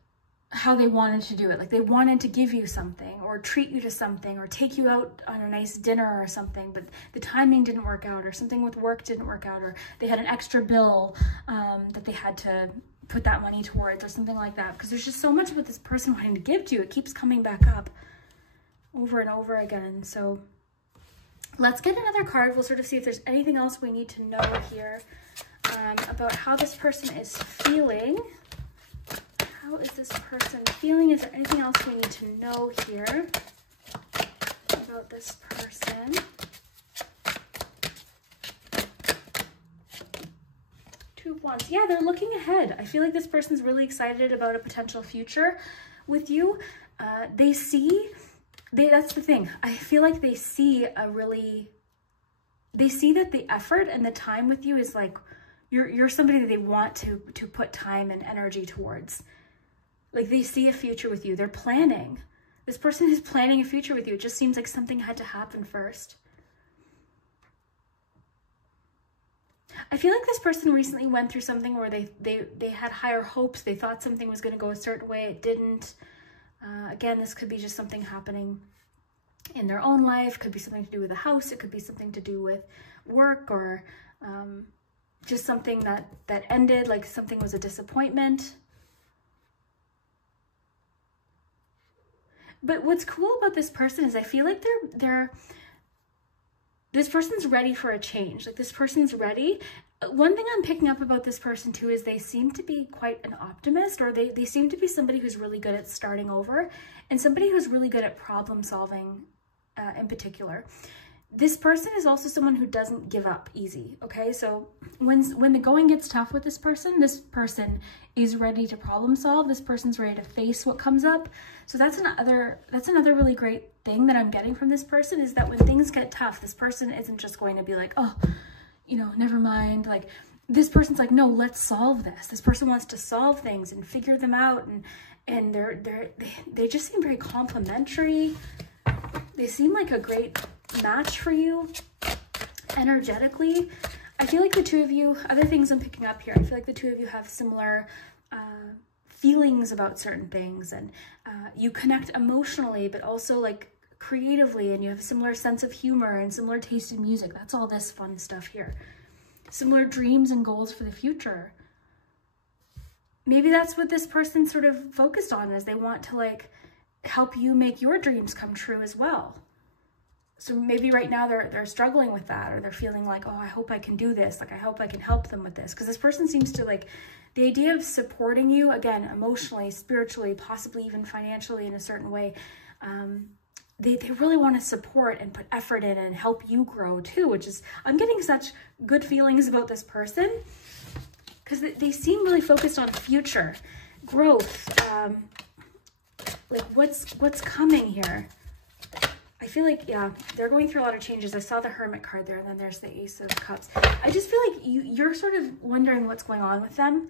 how they wanted to do it. Like they wanted to give you something or treat you to something or take you out on a nice dinner or something, but the timing didn't work out, or something with work didn't work out, or they had an extra bill that they had to put that money towards or something like that. Because there's just so much with this person wanting to give to you. It keeps coming back up over and over again. So let's get another card. We'll sort of see if there's anything else we need to know here about how this person is feeling. How is this person feeling? Is there anything else we need to know here about this person? 2 of Wands. Yeah, they're looking ahead. I feel like this person's really excited about a potential future with you. That's the thing. I feel like they see that the effort and the time with you is like, you're somebody that they want to put time and energy towards. Like they see a future with you. They're planning. This person is planning a future with you. It just seems like something had to happen first. I feel like this person recently went through something where they had higher hopes. They thought something was going to go a certain way. It didn't. Again, this could be just something happening in their own life. Could be something to do with a house. It could be something to do with work or just something that ended, like something was a disappointment. But what's cool about this person is I feel like this person's ready for a change. Like this person's ready. One thing I'm picking up about this person too is they seem to be quite an optimist, or they seem to be somebody who's really good at starting over and somebody who's really good at problem solving in particular. This person is also someone who doesn't give up easy, okay? So when the going gets tough with this person is ready to problem solve. This person's ready to face what comes up. So that's another really great thing that I'm getting from this person, is that when things get tough, this person isn't just going to be like, oh, you know, never mind. Like this person's like, no, let's solve this. This person wants to solve things and figure them out, and they just seem very complimentary. They seem like a great match for you energetically. I feel like the two of you, other things I'm picking up here, I feel like the two of you have similar feelings about certain things, and you connect emotionally, but also like creatively, and you have a similar sense of humor and similar taste in music. That's all this fun stuff here. Similar dreams and goals for the future. Maybe that's what this person sort of focused on, is they want to like help you make your dreams come true as well. So maybe right now they're struggling with that, or they're feeling like, oh, I hope I can do this. Like, I hope I can help them with this. Because this person seems to like, the idea of supporting you, again, emotionally, spiritually, possibly even financially in a certain way, they really want to support and put effort in and help you grow too, which is, I'm getting such good feelings about this person, because they seem really focused on future growth, like what's coming here. I feel like, yeah, they're going through a lot of changes. I saw the Hermit card there, and then there's the Ace of Cups. I just feel like you're sort of wondering what's going on with them.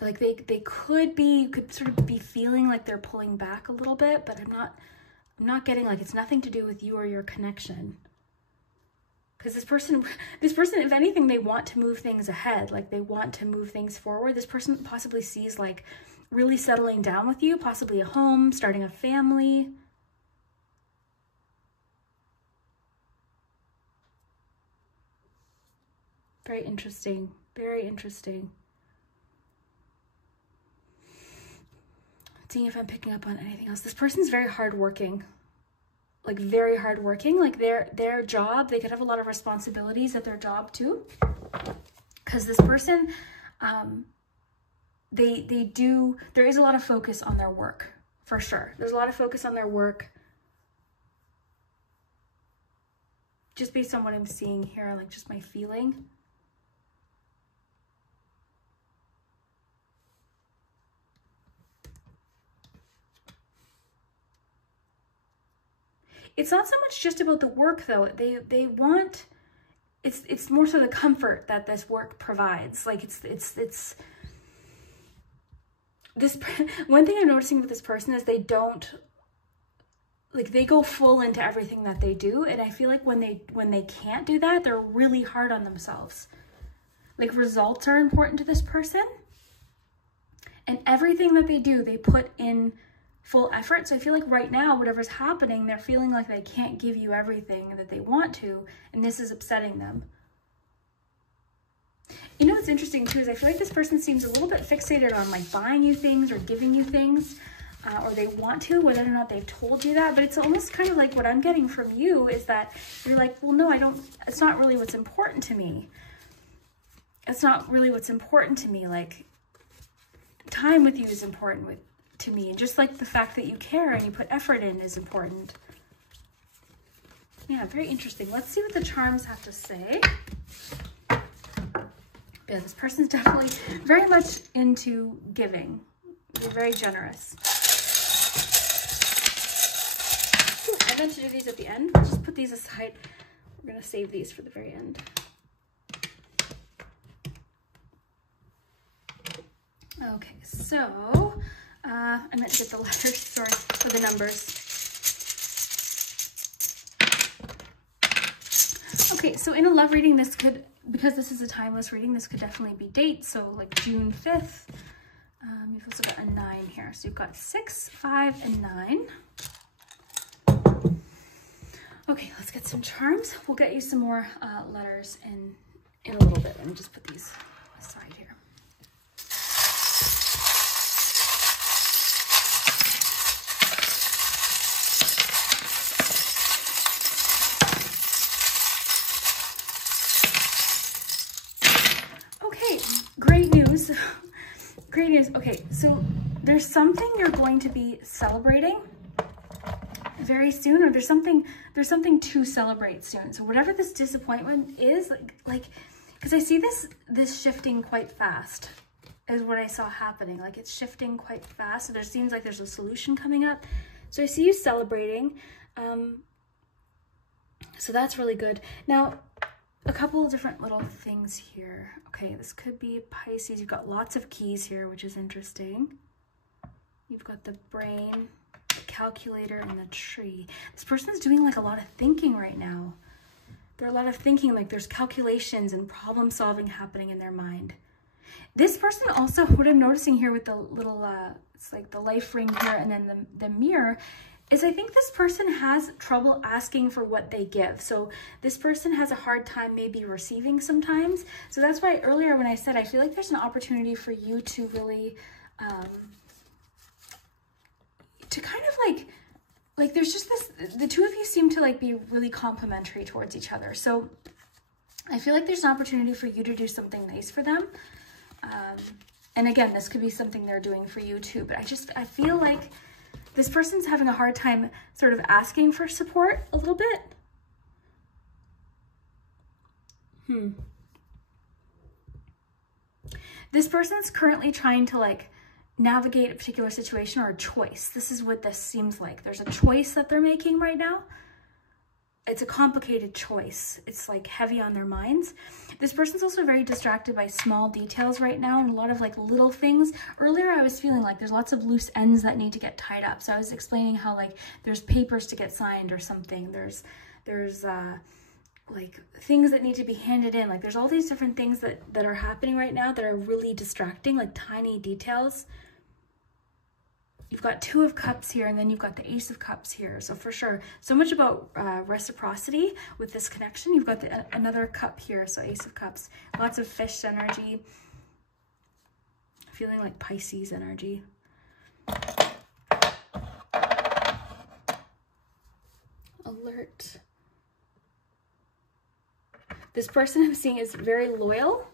Like they could sort of be feeling like they're pulling back a little bit, but I'm not getting, like, it's nothing to do with you or your connection. Because this person, if anything, they want to move things ahead. Like, they want to move things forward. This person possibly sees like really settling down with you, possibly a home, starting a family. Very interesting. Very interesting. Seeing if I'm picking up on anything else. This person's very hardworking. Like, very hardworking. Like, their job, they could have a lot of responsibilities at their job too. Because this person, there is a lot of focus on their work, for sure. There's a lot of focus on their work. Just based on what I'm seeing here, like just my feeling. It's not so much just about the work though. They want, it's more so the comfort that this work provides. Like it's this, one thing I'm noticing with this person is they don't, like, they go full into everything that they do. And I feel like when they can't do that, they're really hard on themselves. Like, results are important to this person, and everything that they do, they put in full effort. So I feel like right now, whatever's happening, they're feeling like they can't give you everything that they want to, and this is upsetting them. You know what's interesting too is I feel like this person seems a little bit fixated on like buying you things or giving you things, or they want to, whether or not they've told you that. But it's almost kind of like what I'm getting from you is that you're like, well, no, I don't, it's not really what's important to me. It's not really what's important to me. Like, time with you is important to me. And just like the fact that you care and you put effort in is important. Yeah, very interesting. Let's see what the charms have to say. Yeah, this person's definitely very much into giving. They're very generous. Ooh, I meant to do these at the end. We'll just put these aside. We're going to save these for the very end. Okay, so I meant to get the letters, sorry, for the numbers. Okay, so in a love reading, this could, because this is a timeless reading, this could definitely be dates. So like June 5th, you've also got a 9 here. So you've got 6, 5, and 9. Okay, let's get some charms. We'll get you some more letters in a little bit. Let me just put these aside here. Okay, great news. Great news. Okay, so there's something you're going to be celebrating very soon, or there's something to celebrate soon. So whatever this disappointment is, like because I see this shifting quite fast is what I saw happening. Like it's shifting quite fast. So there seems like there's a solution coming up. So I see you celebrating. So that's really good. Now, a couple of different little things here. Okay, this could be Pisces. You've got lots of keys here, which is interesting. You've got the brain, the calculator, and the tree. This person's doing like a lot of thinking right now. There's a lot of thinking, like there's calculations and problem solving happening in their mind. This person also, what I'm noticing here with the little, it's like the life ring here and then the mirror, is I think this person has trouble asking for what they give. So this person has a hard time maybe receiving sometimes. So that's why earlier when I said, I feel like there's an opportunity for you to really, to kind of like there's just this, the two of you seem to like be really complementary towards each other. So I feel like there's an opportunity for you to do something nice for them. And again, this could be something they're doing for you too, but I feel like this person's having a hard time sort of asking for support a little bit. This person's currently trying to like navigate a particular situation or a choice. This is what this seems like. There's a choice that they're making right now. It's a complicated choice. It's like heavy on their minds. This person's also very distracted by small details right now and a lot of like little things. Earlier, I was feeling like there's lots of loose ends that need to get tied up. So I was explaining how like there's papers to get signed or something. There's like things that need to be handed in. Like there's all these different things that are happening right now that are really distracting, like tiny details. You've got Two of Cups here, and then you've got the Ace of Cups here. So for sure, so much about reciprocity with this connection. You've got another cup here, so Ace of Cups. Lots of fish energy. Feeling like Pisces energy. Alert. This person I'm seeing is very loyal.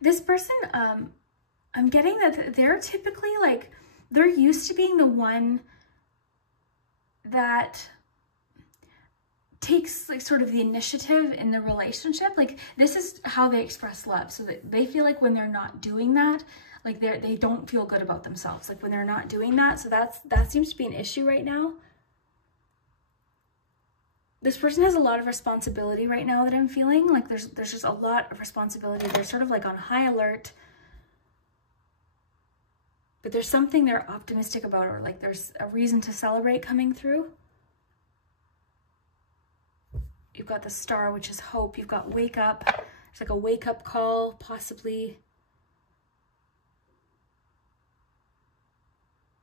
This person, I'm getting that they're typically like, they're used to being the one that takes like sort of the initiative in the relationship. Like this is how they express love. So that they feel like when they're not doing that, like they don't feel good about themselves. Like when they're not doing that. So that seems to be an issue right now. This person has a lot of responsibility right now that I'm feeling. Like there's just a lot of responsibility. They're sort of like on high alert. But there's something they're optimistic about, or like there's a reason to celebrate coming through. You've got the Star, which is hope. You've got wake up. There's like a wake up call, possibly.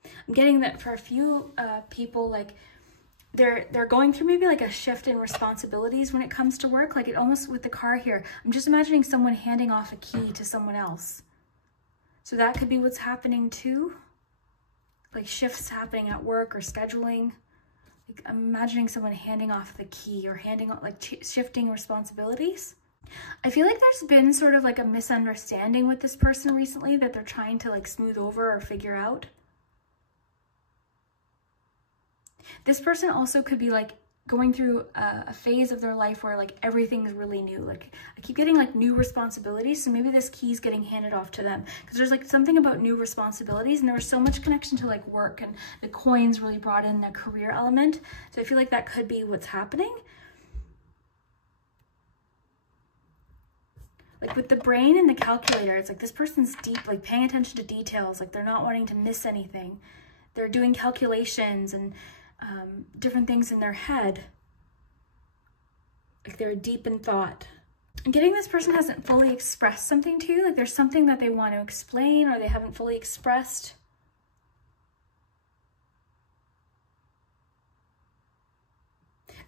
I'm getting that for a few people, like they're going through maybe like a shift in responsibilities when it comes to work. Like it almost with the car here, I'm just imagining someone handing off a key to someone else. So that could be what's happening too. Like shifts happening at work or scheduling. Like I'm imagining someone handing off the key or handing off, like shifting responsibilities. I feel like there's been sort of like a misunderstanding with this person recently that they're trying to like smooth over or figure out. This person also could be like going through a phase of their life where like everything is really new. Like I keep getting like new responsibilities. So maybe this key is getting handed off to them because there's like something about new responsibilities, and there was so much connection to like work, and the coins really brought in the career element. So I feel like that could be what's happening. Like with the brain and the calculator, it's like this person's deep, like paying attention to details. Like they're not wanting to miss anything. They're doing calculations and different things in their head. Like they're deep in thought. I'm getting this person hasn't fully expressed something to you. Like there's something that they want to explain or they haven't fully expressed.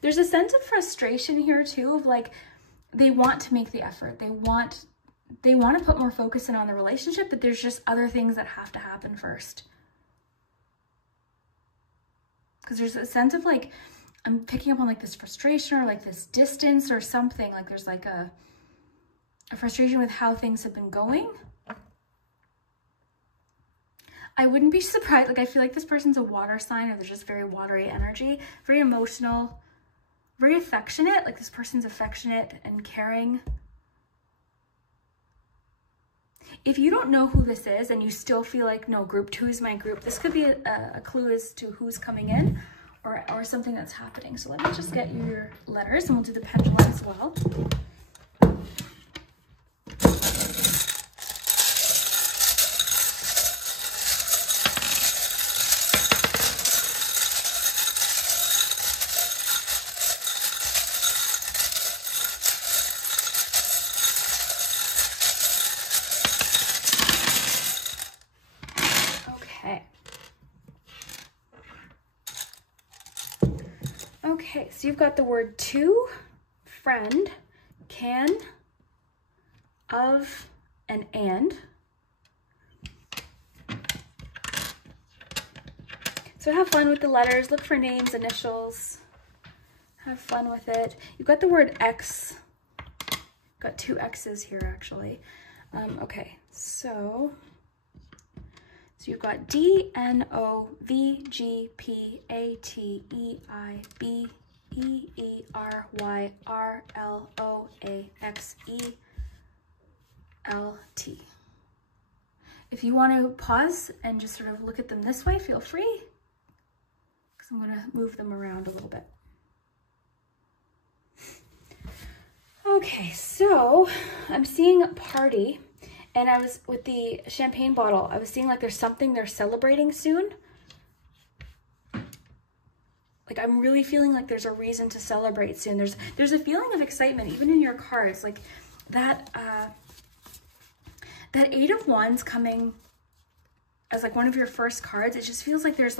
There's a sense of frustration here too, of like, they want to make the effort. They want to put more focus in on the relationship, but there's just other things that have to happen first. Because there's a sense of like, I'm picking up on like this frustration or like this distance or something. Like there's like a frustration with how things have been going. I wouldn't be surprised. Like I feel like this person's a water sign, or they're just very watery energy, very emotional, very affectionate. Like this person's affectionate and caring. If you don't know who this is and you still feel like, no, group 2 is my group, this could be a clue as to who's coming in or something that's happening. So let me just get you your letters and we'll do the pendulum as well. Okay, so you've got the word to, friend, can, of, and. So have fun with the letters. Look for names, initials. Have fun with it. You've got the word X. Got 2 X's here, actually. Okay, so you've got DNOVGPATEEIBEERLOAXELT. If you want to pause and just sort of look at them this way, feel free, because I'm going to move them around a little bit. Okay, so I'm seeing a party. And I was, with the champagne bottle, I was seeing like there's something they're celebrating soon. Like I'm really feeling like there's a reason to celebrate soon. There's a feeling of excitement, even in your cards. Like that, that 8 of Wands coming as like one of your first cards, it just feels like there's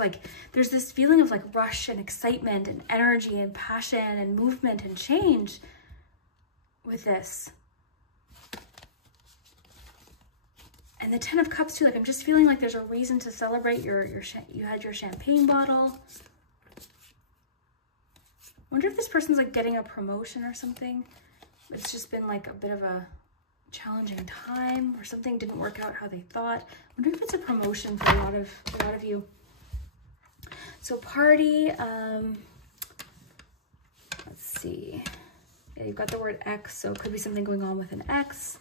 this feeling of like rush and excitement and energy and passion and movement and change with this. And the 10 of Cups too, like I'm just feeling like there's a reason to celebrate you had your champagne bottle. Wonder if this person's like getting a promotion or something. It's just been like a bit of a challenging time, or something didn't work out how they thought. Wonder if it's a promotion for a lot of you. So party, let's see. Yeah, you've got the word X, so it could be something going on with an X.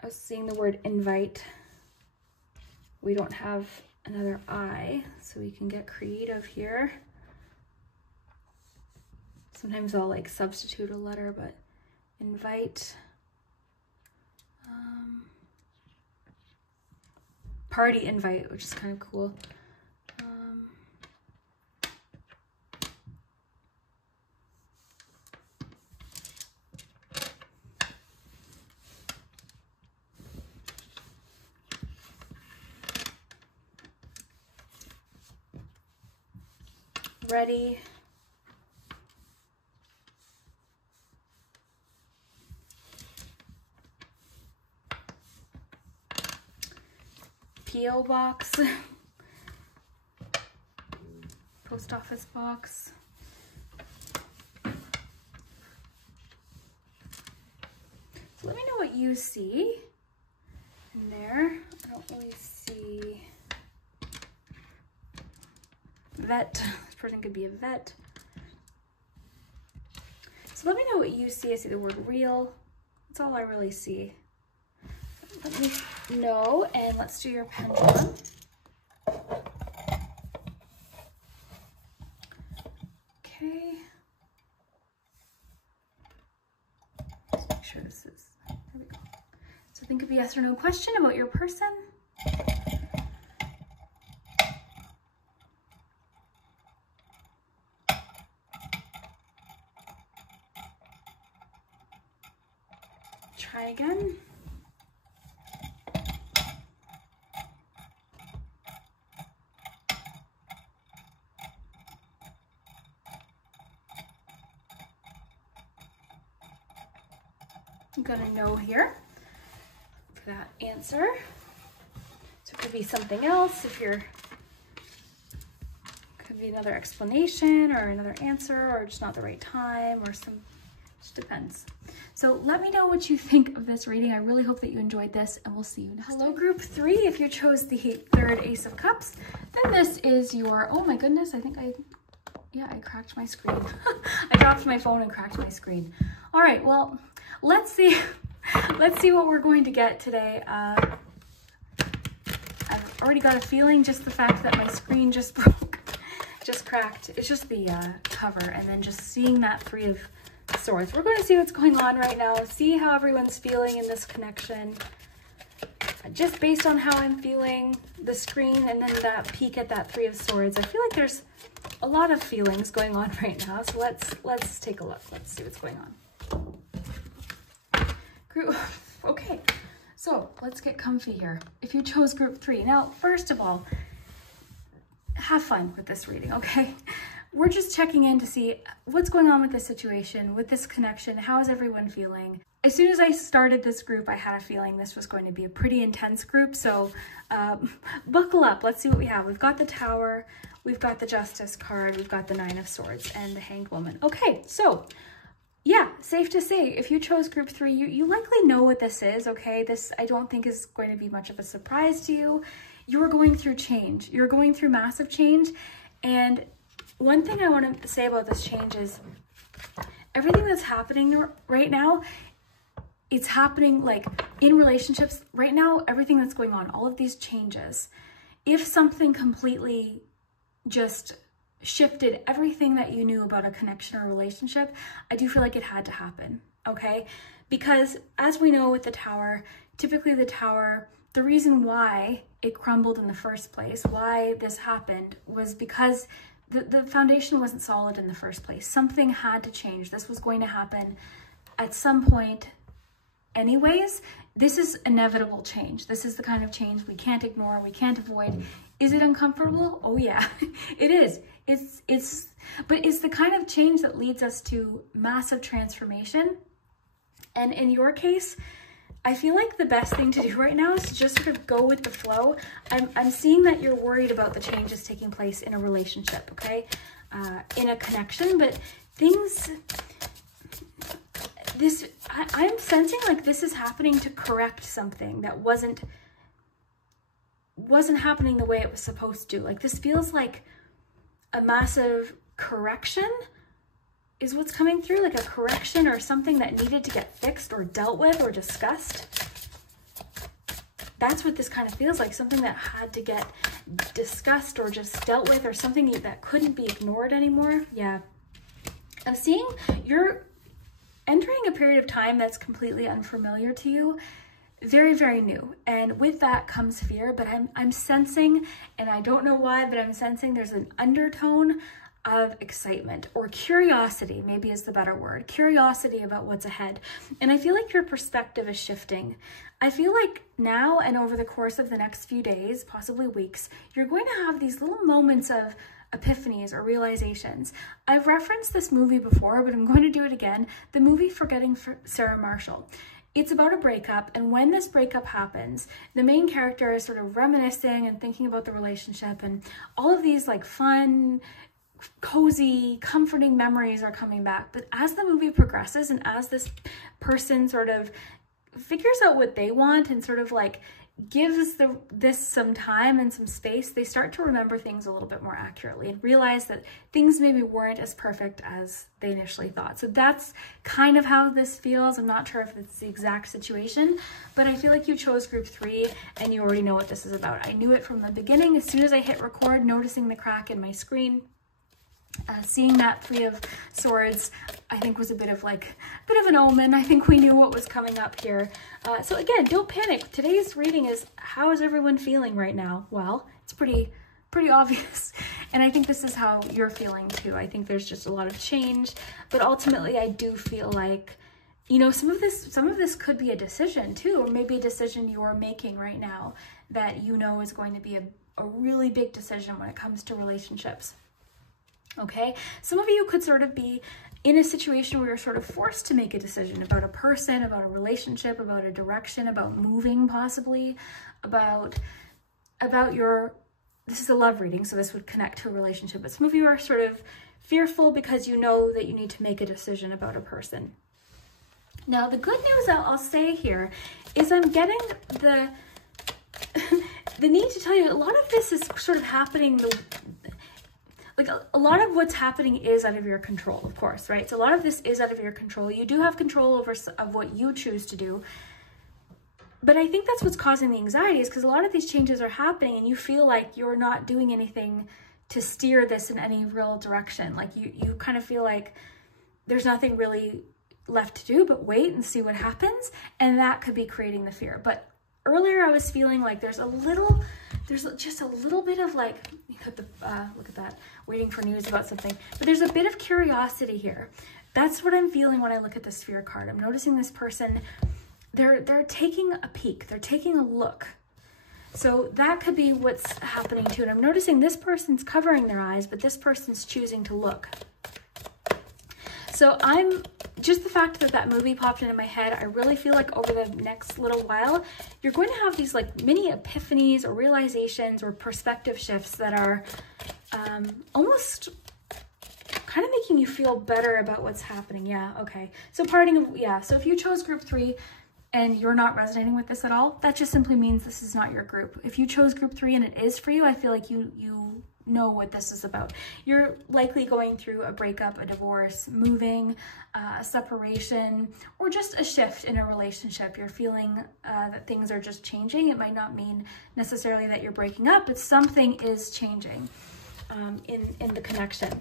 I was seeing the word invite. We don't have another I, so we can get creative here. Sometimes I'll like substitute a letter, but invite. Party invite, which is kind of cool. Ready. P.O. box. Post office box. So let me know what you see in there. I don't really see vet. This person could be a vet. So let me know what you see. I see the word real. That's all I really see. Let me know, and let's do your pendulum. Okay. Let's make sure this is, there we go. So think of a yes or no question about your person. Try again. I'm gonna know here for that answer. So it could be something else if you're, could be another explanation or another answer or just not the right time or some, just depends. So let me know what you think of this reading. I really hope that you enjoyed this and we'll see you next time. Hello group 3, if you chose the third Ace of Cups, then this is your, oh my goodness, I think I cracked my screen. I dropped my phone and cracked my screen. All right, well, let's see what we're going to get today. I've already got a feeling, just the fact that my screen just broke, just cracked. It's just the cover, and then just seeing that Three of Swords. We're going to see what's going on right now, see how everyone's feeling in this connection. Just based on how I'm feeling, the screen, and then that peek at that Three of Swords, I feel like there's a lot of feelings going on right now. So let's take a look. Let's see what's going on. Okay, so let's get comfy here. If you chose group 3, now first of all, have fun with this reading, okay? We're just checking in to see what's going on with this situation, with this connection. How is everyone feeling? As soon as I started this group, I had a feeling this was going to be a pretty intense group. So buckle up. Let's see what we have. We've got the Tower, we've got the Justice card, we've got the Nine of Swords, and the Hanged Woman. Okay, so yeah, safe to say, if you chose group 3, you likely know what this is, okay? This, I don't think, is going to be much of a surprise to you. You're going through change. You're going through massive change. And one thing I want to say about this change is everything that's happening right now, it's happening like in relationships right now, everything that's going on, all of these changes. If something completely just shifted everything that you knew about a connection or a relationship, I do feel like it had to happen, okay? Because as we know with the Tower, typically the Tower, the reason why it crumbled in the first place, why this happened, was because the foundation wasn't solid in the first place. Something had to change. This was going to happen at some point anyways. This is inevitable change. This is the kind of change we can't ignore, we can't avoid. Is it uncomfortable? Oh yeah, it is. But it's the kind of change that leads us to massive transformation. And in your case, I feel like the best thing to do right now is to just sort of go with the flow. I'm seeing that you're worried about the changes taking place in a relationship, okay? In a connection, but things, I'm sensing like this is happening to correct something that wasn't happening the way it was supposed to. Like this feels like a massive correction is what's coming through, like a correction or something that needed to get fixed or dealt with or discussed. That's what this kind of feels like, something that had to get discussed or just dealt with, or something that couldn't be ignored anymore. Yeah. I'm seeing you're entering a period of time that's completely unfamiliar to you, very, very new. And with that comes fear, but I'm sensing, and I don't know why, but I'm sensing there's an undertone of excitement or curiosity, maybe is the better word, curiosity about what's ahead. And I feel like your perspective is shifting. I feel like now and over the course of the next few days, possibly weeks, you're going to have these little moments of epiphanies or realizations. I've referenced this movie before, but I'm going to do it again. The movie Forgetting Sarah Marshall. It's about a breakup, and when this breakup happens, the main character is sort of reminiscing and thinking about the relationship, and all of these like fun, cozy, comforting memories are coming back. But as the movie progresses and as this person sort of figures out what they want and sort of like gives this some time and some space, they start to remember things a little bit more accurately and realize that things maybe weren't as perfect as they initially thought. So that's kind of how this feels. I'm not sure if it's the exact situation, but I feel like you chose group 3 and you already know what this is about. I knew it from the beginning. As soon as I hit record, noticing the crack in my screen, seeing that Three of Swords, I think was a bit of an omen. I think we knew what was coming up here. So again, don't panic. Today's reading is, how is everyone feeling right now? Well, it's pretty obvious. And I think this is how you're feeling too. I think there's just a lot of change, but ultimately I do feel like you know, some of this could be a decision too, or maybe a decision you're making right now that you know is going to be a really big decision when it comes to relationships. Okay, some of you could sort of be in a situation where you're sort of forced to make a decision about a person, about a relationship, about a direction, about moving possibly, about your, this is a love reading, so this would connect to a relationship, but some of you are sort of fearful because you know that you need to make a decision about a person. Now, the good news I'll say here is I'm getting the need to tell you, a lot of this is sort of happening, like a lot of what's happening is out of your control, of course, right? So a lot of this is out of your control. You do have control over of what you choose to do. But I think that's what's causing the anxiety, is because a lot of these changes are happening and you feel like you're not doing anything to steer this in any real direction. Like you kind of feel like there's nothing really left to do but wait and see what happens. And that could be creating the fear. But earlier I was feeling like there's just a little bit of like, look at that, waiting for news about something. But there's a bit of curiosity here. That's what I'm feeling when I look at this fear card. I'm noticing this person, they're taking a peek, they're taking a look. So that could be what's happening too. And I'm noticing this person's covering their eyes, but this person's choosing to look. So just the fact that that movie popped into my head, I really feel like over the next little while, you're going to have these like mini epiphanies or realizations or perspective shifts that are almost kind of making you feel better about what's happening. Yeah, okay. So so if you chose group 3 and you're not resonating with this at all, that just simply means this is not your group. If you chose group 3 and it is for you, I feel like you know what this is about. You're likely going through a breakup, a divorce, moving, a separation, or just a shift in a relationship. You're feeling that things are just changing. It might not mean necessarily that you're breaking up, but something is changing in the connection.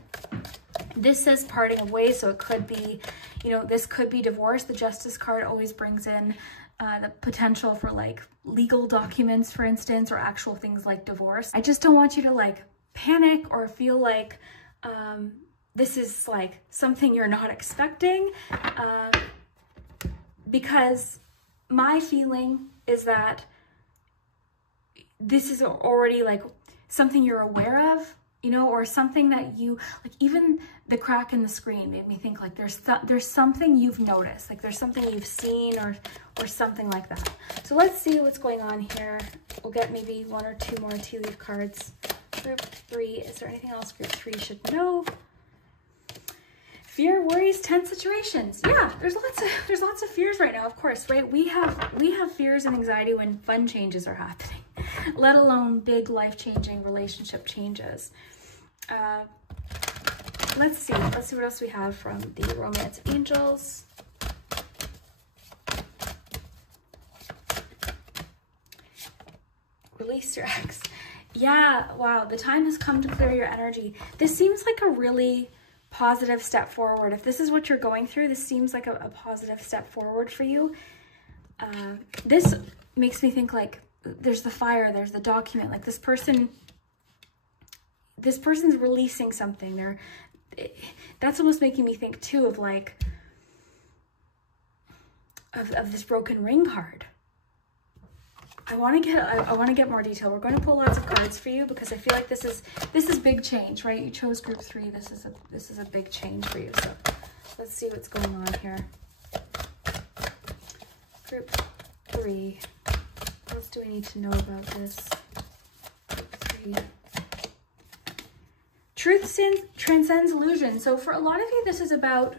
This says parting of ways, so it could be, you know, this could be divorce. The Justice card always brings in the potential for like legal documents, for instance, or actual things like divorce. I just don't want you to like panic or feel like this is like something you're not expecting, because my feeling is that this is already like something you're aware of, you know, or something that you like. Even the crack in the screen made me think like there's something you've noticed, like there's something you've seen or something like that. So let's see what's going on here. We'll get maybe 1 or 2 more tea leaf cards. Group 3, is there anything else group 3 should know? Fear, worries, tense situations. Yeah, there's lots of fears right now, of course, right? We have fears and anxiety when fun changes are happening, let alone big life-changing relationship changes. Let's see what else we have from the Romance Angels. Release your ex. Yeah, wow, the time has come to clear your energy. This seems like a really positive step forward. If this is what you're going through, this seems like a positive step forward for you. This makes me think like there's the fire, there's the document, like this person's releasing something. That's almost making me think too of like, of this broken ring card. I want to get more detail. We're going to pull lots of cards for you because I feel like this is big change, right? You chose group 3. This is a big change for you. So let's see what's going on here. Group 3. What else do we need to know about this? Group 3. Truth transcends illusion. So for a lot of you, this is about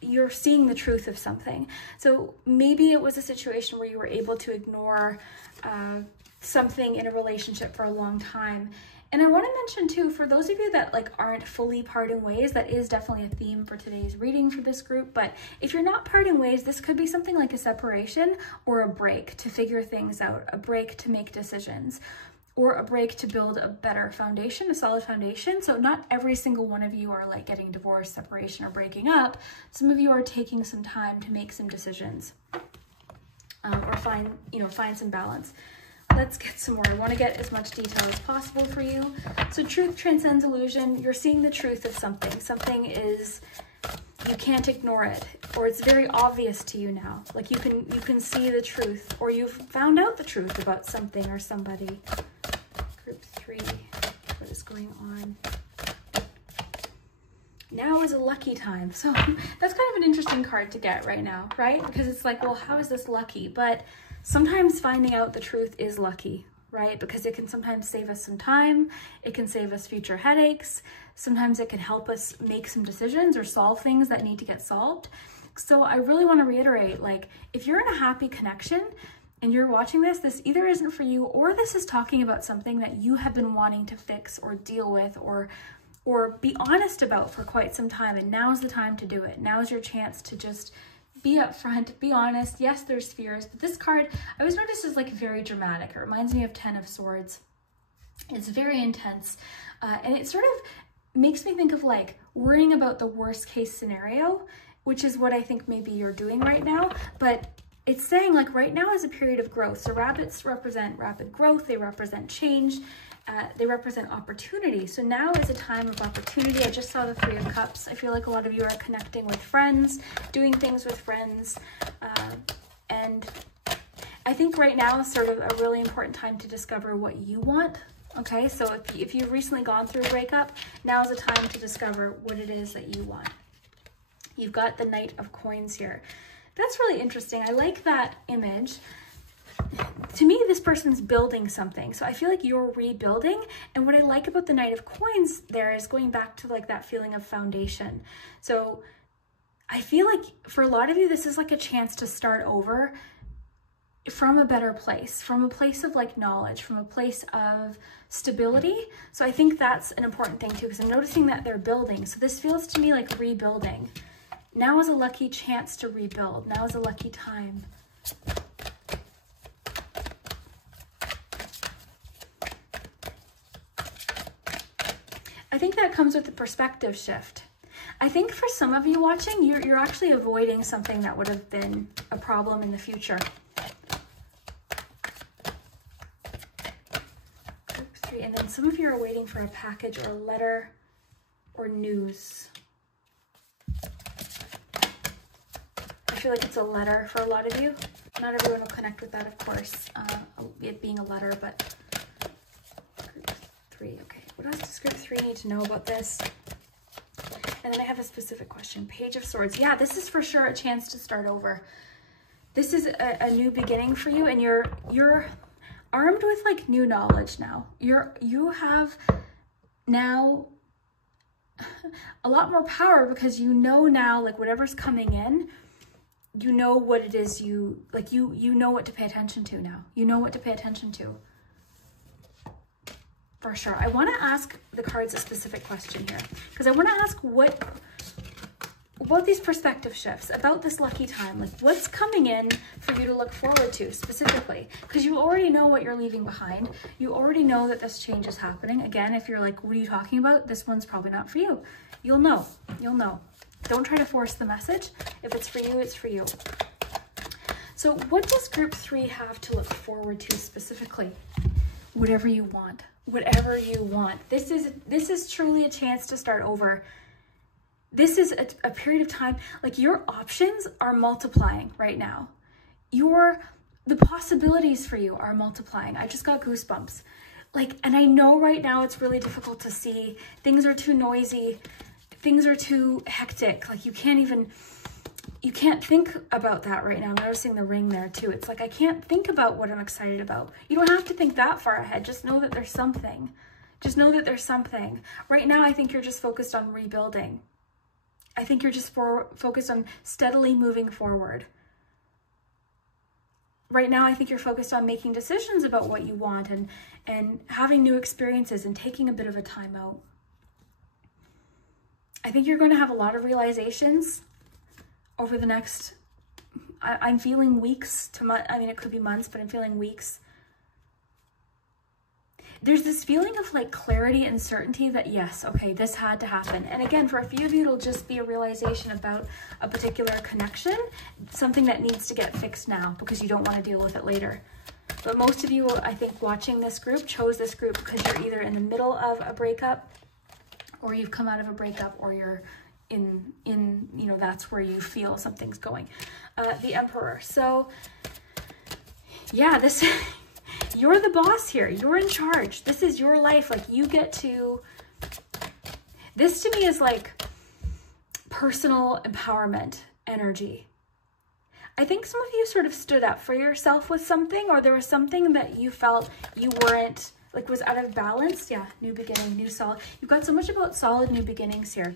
you're seeing the truth of something. So maybe it was a situation where you were able to ignore something in a relationship for a long time. And I want to mention too, for those of you that like aren't fully parting ways, that is definitely a theme for today's reading for this group. But if you're not parting ways, this could be something like a separation or a break to figure things out, a break to make decisions, or a break to build a better foundation, a solid foundation. So not every single one of you are like getting divorced, separation, or breaking up. Some of you are taking some time to make some decisions, or find some balance. Let's get some more. I want to get as much detail as possible for you. So truth transcends illusion. You're seeing the truth of something. Something is you can't ignore it, or it's very obvious to you now. Like you can see the truth, or you've found out the truth about something or somebody. Group 3, what is going on? Now is a lucky time. So that's kind of an interesting card to get right now, right? Because it's like, well, how is this lucky? But sometimes finding out the truth is lucky, right? Because it can sometimes save us some time. It can save us future headaches. Sometimes it can help us make some decisions or solve things that need to get solved. So I really want to reiterate, like, if you're in a happy connection and you're watching this, this either isn't for you, or this is talking about something that you have been wanting to fix or deal with or be honest about for quite some time, and now's the time to do it. Now's your chance to just be upfront, be honest. Yes, there's fears, but this card, I always noticed, is like very dramatic. It reminds me of 10 of Swords. It's very intense, and it sort of makes me think of like worrying about the worst case scenario, which is what I think maybe you're doing right now. But it's saying like right now is a period of growth. So rabbits represent rapid growth. They represent change. They represent opportunity. So now is a time of opportunity. I just saw the 3 of Cups. I feel like a lot of you are connecting with friends, doing things with friends. And I think right now is sort of a really important time to discover what you want. Okay, so if you've recently gone through a breakup, now is a time to discover what it is that you want. You've got the Knight of Coins here. That's really interesting. I like that image. To me, this person's building something. So I feel like you're rebuilding. And what I like about the Knight of Coins there is going back to like that feeling of foundation. So I feel like for a lot of you, this is like a chance to start over from a better place, from a place of like knowledge, from a place of stability. So I think that's an important thing too, because I'm noticing that they're building. So this feels to me like rebuilding. Now is a lucky chance to rebuild. Now is a lucky time. I think that comes with the perspective shift. I think for some of you watching, you're actually avoiding something that would have been a problem in the future. Group 3, and then some of you are waiting for a package or a letter or news. I feel like it's a letter for a lot of you. Not everyone will connect with that, of course, it being a letter, but Group 3, okay. What else does Group 3 need to know about this? And then I have a specific question. Page of Swords. Yeah, this is for sure a chance to start over. This is a new beginning for you, and you're armed with like new knowledge now. You have now a lot more power, because you know now, like, whatever's coming in, you know what it is you know what to pay attention to now. You know what to pay attention to. For sure. I want to ask the cards a specific question here, because I want to ask what about these perspective shifts, about this lucky time, like what's coming in for you to look forward to specifically, because you already know what you're leaving behind. You already know that this change is happening. Again, if you're like, what are you talking about? This one's probably not for you. You'll know. You'll know. Don't try to force the message. If it's for you, it's for you. So what does Group 3 have to look forward to specifically? Whatever you want. Whatever you want. This is truly a chance to start over. This is a period of time, like your options are multiplying right now. The possibilities for you are multiplying. I just got goosebumps. Like, and I know right now it's really difficult to see. Things are too noisy. Things are too hectic. Like you can't think about that right now. I'm noticing the ring there too. It's like, I can't think about what I'm excited about. You don't have to think that far ahead. Just know that there's something. Just know that there's something. Right now, I think you're just focused on rebuilding. I think you're just focused on steadily moving forward. Right now, I think you're focused on making decisions about what you want and having new experiences and taking a bit of a time out. I think you're going to have a lot of realizations over the next, I'm feeling weeks to months. I mean, it could be months, but I'm feeling weeks. There's this feeling of like clarity and certainty that yes, okay, this had to happen. And again, for a few of you, it'll just be a realization about a particular connection, something that needs to get fixed now because you don't want to deal with it later. But most of you, I think, watching this group chose this group because you're either in the middle of a breakup, or you've come out of a breakup, or you're you know, that's where you feel something's going. The Emperor. So yeah, this, you're the boss here. You're in charge. This is your life. Like, you get to, this to me is like personal empowerment energy. I think some of you sort of stood up for yourself with something, or there was something that you felt you weren't, like, was out of balance. Yeah, new beginning, new solid. You've got so much about solid new beginnings here.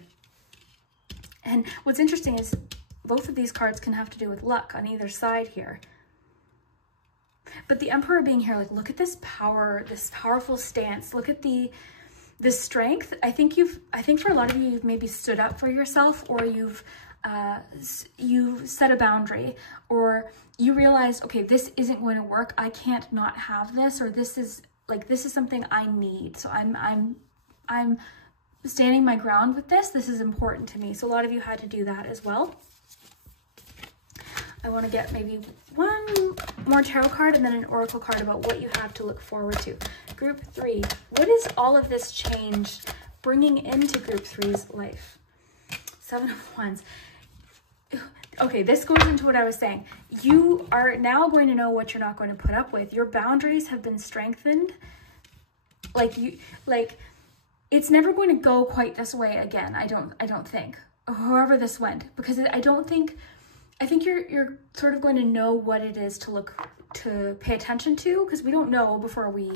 And what's interesting is both of these cards can have to do with luck on either side here. But the Emperor being here, like, look at this power, this powerful stance. Look at the strength. I think for a lot of you, you've maybe stood up for yourself, or you've set a boundary, or you realized, okay, this isn't going to work. I can't not have this, or this is something I need. So I'm standing my ground with this. This is important to me. So a lot of you had to do that as well. I want to get maybe one more tarot card and then an oracle card about what you have to look forward to. Group 3. What is all of this change bringing into Group 3's life? 7 of Wands. Okay, this goes into what I was saying. You are now going to know what you're not going to put up with. Your boundaries have been strengthened. It's never going to go quite this way again. I don't think. However this went, because I think you're sort of going to know what it is to pay attention to, because we don't know before we,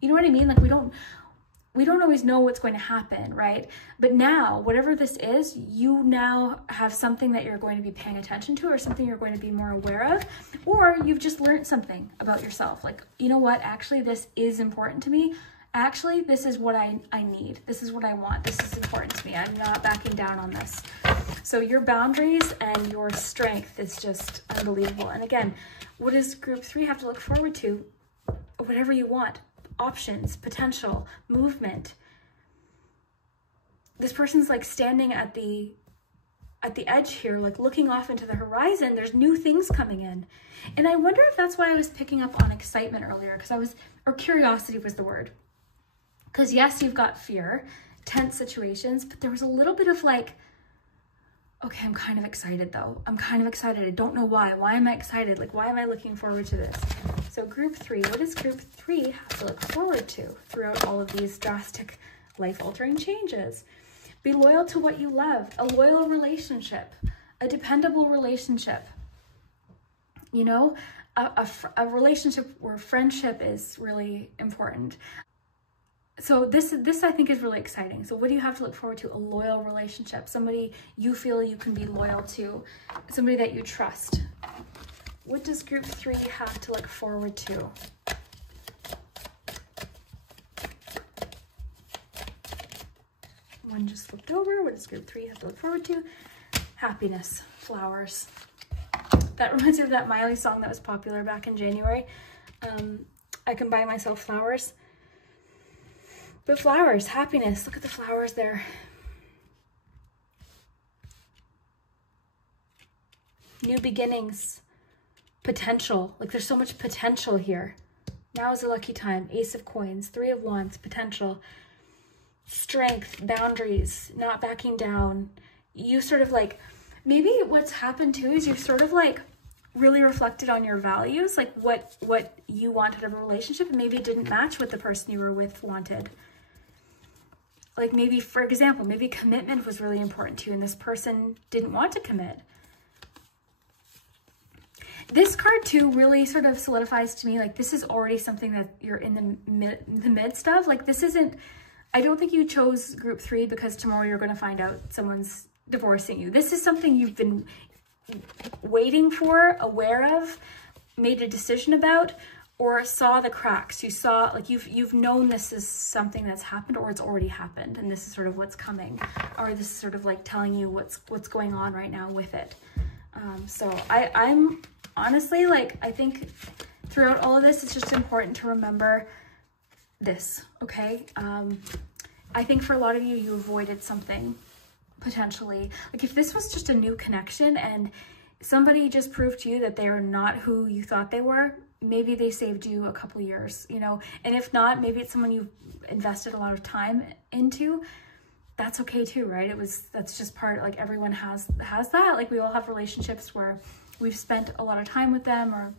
you know what I mean? Like, we don't always know what's going to happen, right? But now, whatever this is, you now have something that you're going to be paying attention to, or something you're going to be more aware of, or you've just learned something about yourself. Like, you know what? Actually, this is important to me. Actually, this is what I need. This is what I want. This is important to me. I'm not backing down on this. So your boundaries and your strength is just unbelievable. And again, what does Group 3 have to look forward to? Whatever you want. Options, potential, movement. This person's like standing at the edge here, like looking off into the horizon. There's new things coming in. And I wonder if that's why I was picking up on excitement earlier, or curiosity was the word. Because yes, you've got fear, tense situations, but there was a little bit of like, okay, I'm kind of excited though. I'm kind of excited. I don't know why. Why am I excited? Like, why am I looking forward to this? So Group 3, what does Group 3 have to look forward to throughout all of these drastic life-altering changes? Be loyal to what you love, a loyal relationship, a dependable relationship. You know, a relationship where friendship is really important. So this I think is really exciting. So what do you have to look forward to? A loyal relationship, somebody you feel you can be loyal to, somebody that you trust. What does Group 3 have to look forward to? One just flipped over. What does Group 3 have to look forward to? Happiness, flowers. That reminds me of that Miley song that was popular back in January. I can buy myself flowers. But flowers, happiness, look at the flowers there. New beginnings, potential, like there's so much potential here. Now is a lucky time. Ace of Coins, 3 of Wands, potential, strength, boundaries, not backing down. You sort of like, maybe what's happened too is you've sort of like really reflected on your values, like what you wanted of a relationship, and maybe it didn't match what the person you were with wanted. Like maybe, for example, maybe commitment was really important to you and this person didn't want to commit. This card too really sort of solidifies to me, like this is already something that you're in the midst of. Like this isn't, I don't think you chose Group 3 because tomorrow you're going to find out someone's divorcing you. This is something you've been waiting for, aware of, made a decision about, or saw the cracks. You saw, like you've known this is something that's happened, or it's already happened and this is sort of what's coming, or this is sort of like telling you what's going on right now with it. So I'm honestly, like, I think throughout all of this, it's just important to remember this, okay? I think for a lot of you, you avoided something potentially. Like if this was just a new connection and somebody just proved to you that they are not who you thought they were, maybe they saved you a couple years, you know? And if not, maybe it's someone you've invested a lot of time into. that's okay too, right? That's just part, like everyone has that. Like we all have relationships where we've spent a lot of time with them, or,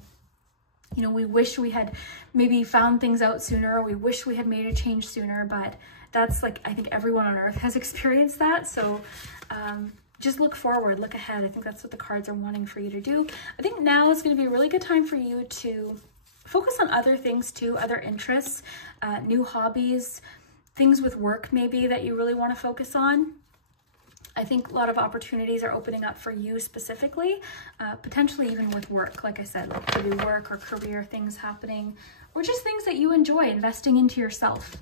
you know, we wish we had maybe found things out sooner, or we wish we had made a change sooner, but that's like, I think everyone on earth has experienced that. So just look forward, look ahead. I think that's what the cards are wanting for you to do. I think now is going to be a really good time for you to focus on other things too, other interests, new hobbies, things with work maybe that you really want to focus on. I think a lot of opportunities are opening up for you specifically, potentially even with work. Like I said, like could be work or career things happening, or just things that you enjoy, investing into yourself,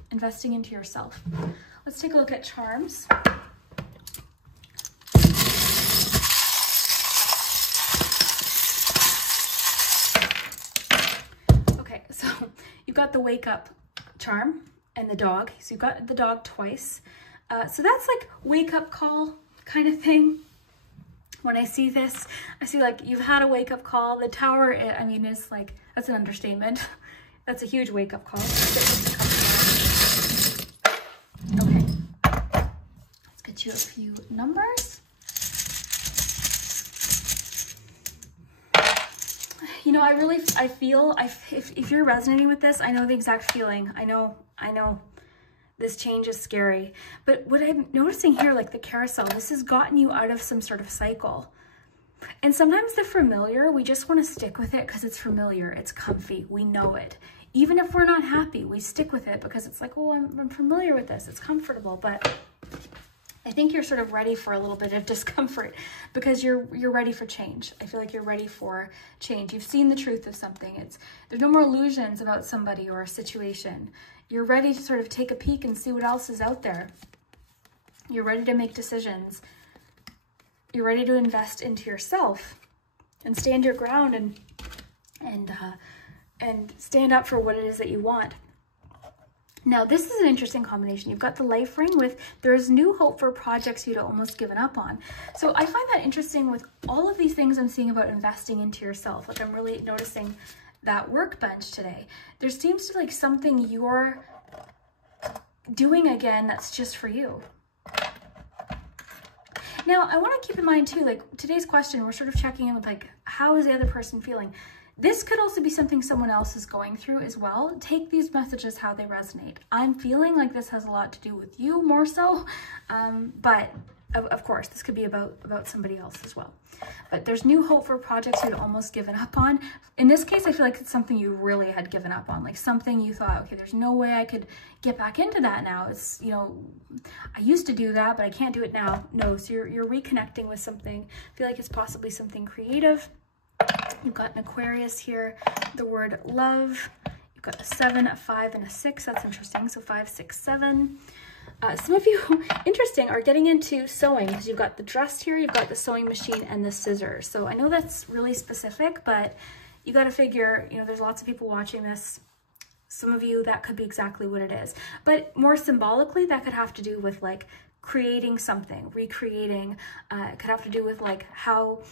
Let's take a look at charms. Okay, so you've got the wake up charm and the dog. So you've got the dog twice. So that's like wake up call kind of thing. When I see this, I see like you've had a wake up call. The tower, I mean, is like, that's an understatement. That's a huge wake up call. Okay, let's get you a few numbers. You know, I feel, if you're resonating with this, I know the exact feeling. I know. This change is scary. But what I'm noticing here, like the carousel, this has gotten you out of some sort of cycle. And sometimes the familiar, we just want to stick with it because it's familiar, it's comfy, we know it. Even if we're not happy, we stick with it because it's like, oh, I'm familiar with this, it's comfortable. But I think you're sort of ready for a little bit of discomfort because you're ready for change. I feel like you're ready for change. You've seen the truth of something. There's no more illusions about somebody or a situation. You're ready to sort of take a peek and see what else is out there. You're ready to make decisions. You're ready to invest into yourself and stand your ground and stand up for what it is that you want. Now, this is an interesting combination. You've got the life ring with, there's new hope for projects you'd almost given up on. So I find that interesting with all of these things I'm seeing about investing into yourself. Like I'm really noticing that workbench today. There seems to be like something you're doing again that's just for you. Now, I want to keep in mind too, like today's question, we're sort of checking in with like, how is the other person feeling? This could also be something someone else is going through as well. Take these messages how they resonate. I'm feeling like this has a lot to do with you more so, but of course, this could be about somebody else as well. But there's new hope for projects you'd almost given up on. In this case, I feel like it's something you really had given up on, like something you thought, okay, there's no way I could get back into that now. It's, you know, I used to do that, but I can't do it now. No, so you're reconnecting with something. I feel like it's possibly something creative. You've got an Aquarius here, the word love. You've got a 7, a 5, and a 6. That's interesting. So 5, 6, 7. Some of you, interesting, are getting into sewing because you've got the dress here, you've got the sewing machine and the scissors. So I know that's really specific, but you got to figure, you know, there's lots of people watching this. Some of you, that could be exactly what it is. But more symbolically, that could have to do with like creating something, recreating. It could have to do with like how,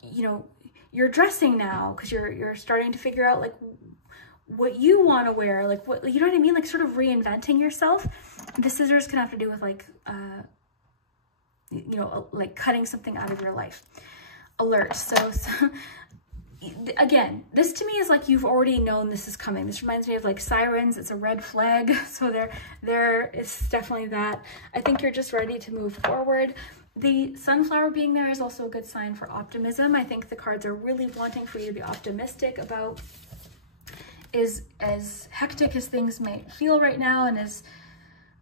you know, you're dressing now because you're starting to figure out like what you want to wear, like what, you know what I mean? Like sort of reinventing yourself. The scissors can have to do with like, you know, like cutting something out of your life. Alert. So again, this to me is like you've already known this is coming. This reminds me of like sirens. It's a red flag. So there is definitely that. I think you're just ready to move forward. The sunflower being there is also a good sign for optimism. I think the cards are really wanting for you to be optimistic about as hectic as things may feel right now and as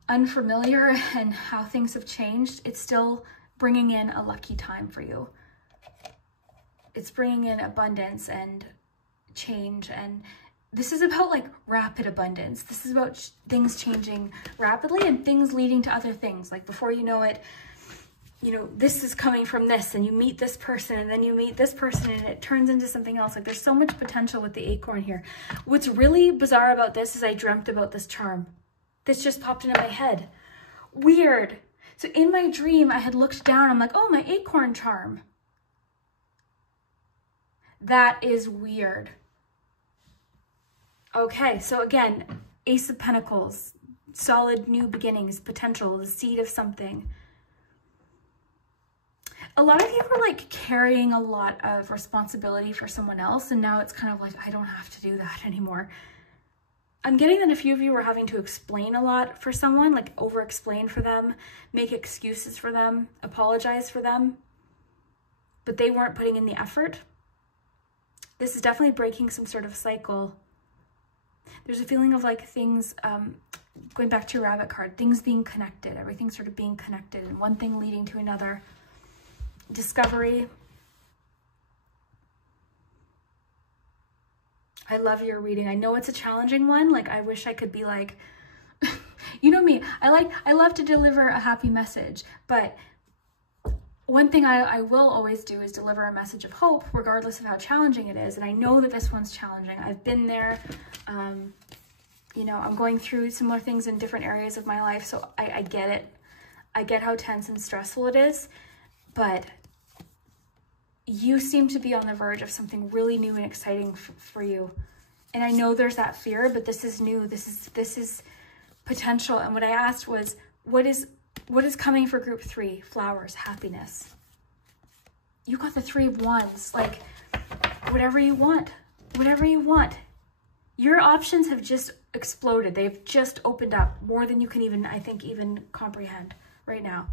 unfamiliar and how things have changed, it's still bringing in a lucky time for you. It's bringing in abundance and change, and this is about like rapid abundance. This is about things changing rapidly and things leading to other things. Like before you know it, you know, this is coming from this, and you meet this person, and then you meet this person, and it turns into something else. Like there's so much potential with the acorn here. What's really bizarre about this is I dreamt about this charm. This just popped into my head. Weird. So in my dream, I had looked down. I'm like, oh, my acorn charm. That is weird. Okay, so again, Ace of Pentacles. solid new beginnings, potential, the seed of something. A lot of you were like carrying a lot of responsibility for someone else, and now it's kind of like, I don't have to do that anymore. I'm getting that a few of you were having to explain a lot for someone, like over-explain for them, make excuses for them, apologize for them, but they weren't putting in the effort. This is definitely breaking some sort of cycle. There's a feeling of like things, going back to your rabbit card, things being connected, everything sort of being connected, and one thing leading to another. Discovery. I love your reading. I know it's a challenging one. Like, I wish I could be like, you know me, I love to deliver a happy message, but one thing I will always do is deliver a message of hope, regardless of how challenging it is. And I know that this one's challenging. I've been there. You know, I'm going through similar things in different areas of my life, so I get it. I get how tense and stressful it is, but you seem to be on the verge of something really new and exciting for you. And I know there's that fear, but this is new. This is potential. And what I asked was, what is coming for group 3? Flowers, happiness. You got the 3 of Wands. Like, whatever you want, whatever you want. Your options have just exploded. They've just opened up more than you can even, I think, even comprehend right now.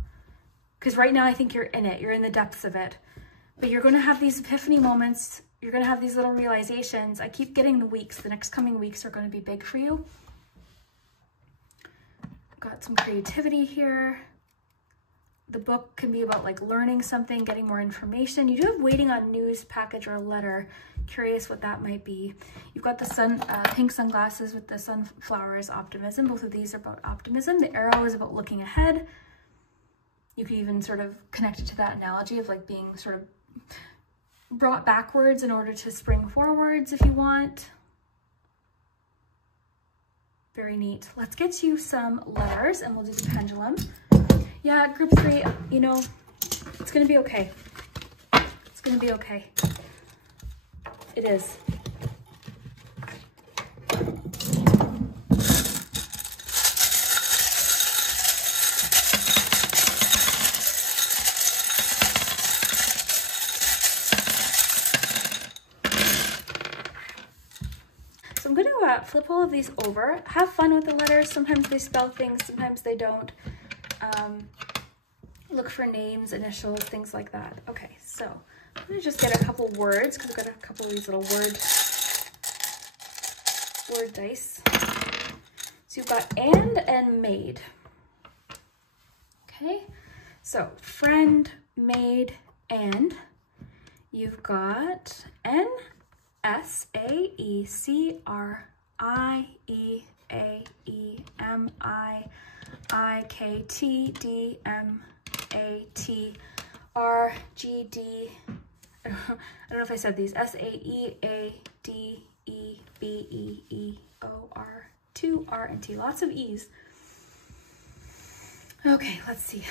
Because right now, I think you're in it. You're in the depths of it. But you're going to have these epiphany moments. You're going to have these little realizations. I keep getting the weeks. The next coming weeks are going to be big for you. Got some creativity here. The book can be about like learning something, getting more information. You do have waiting on news, package, or letter. Curious what that might be. You've got the pink sunglasses with the sunflowers, optimism. Both of these are about optimism. The arrow is about looking ahead. You could even sort of connect it to that analogy of like being sort of brought backwards in order to spring forwards if you want. Very neat. Let's get you some letters and we'll do the pendulum. Yeah, group 3, you know, it's going to be okay. It's going to be okay. It is. So I'm going to flip all of these over. Have fun with the letters. Sometimes they spell things, sometimes they don't. Look for names, initials, things like that. Okay, so I'm going to just get a couple words because I've got a couple of these little word dice. So you've got and maid. Okay, so friend, maid, and you've got N, S, A, E, C, R, I, E, A, E, M, I, K, T, D, M, A, T, R, G, D, I don't know if I said these, S, A, E, A, D, E, B, E, E, O, R, 2, R, and T. Lots of E's. Okay, let's see.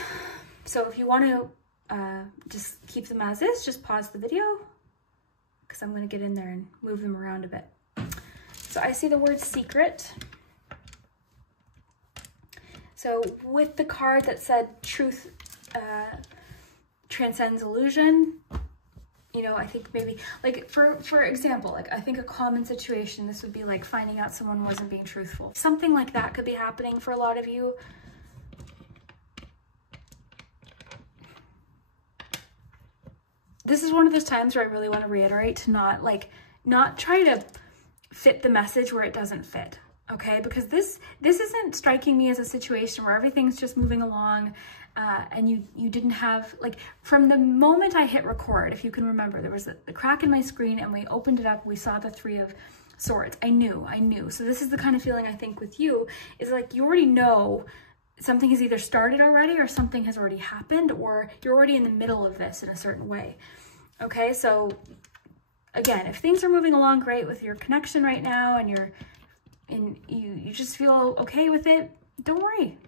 So if you want to just keep them as is, just pause the video because I'm going to get in there and move them around a bit. So I see the word secret. So with the card that said truth transcends illusion, you know, I think maybe like for example, like I think a common situation, this would be like finding out someone wasn't being truthful. Something like that could be happening for a lot of you. This is one of those times where I really want to reiterate to not try to fit the message where it doesn't fit. Okay, because this isn't striking me as a situation where everything's just moving along and you didn't have, like, from the moment I hit record, if you can remember, there was the crack in my screen and we opened it up, we saw the 3 of Swords. I knew. So this is the kind of feeling I think with you is like you already know something has either started already or something has already happened or you're already in the middle of this in a certain way. Okay, so again, if things are moving along great with your connection right now and you just feel okay with it, don't worry.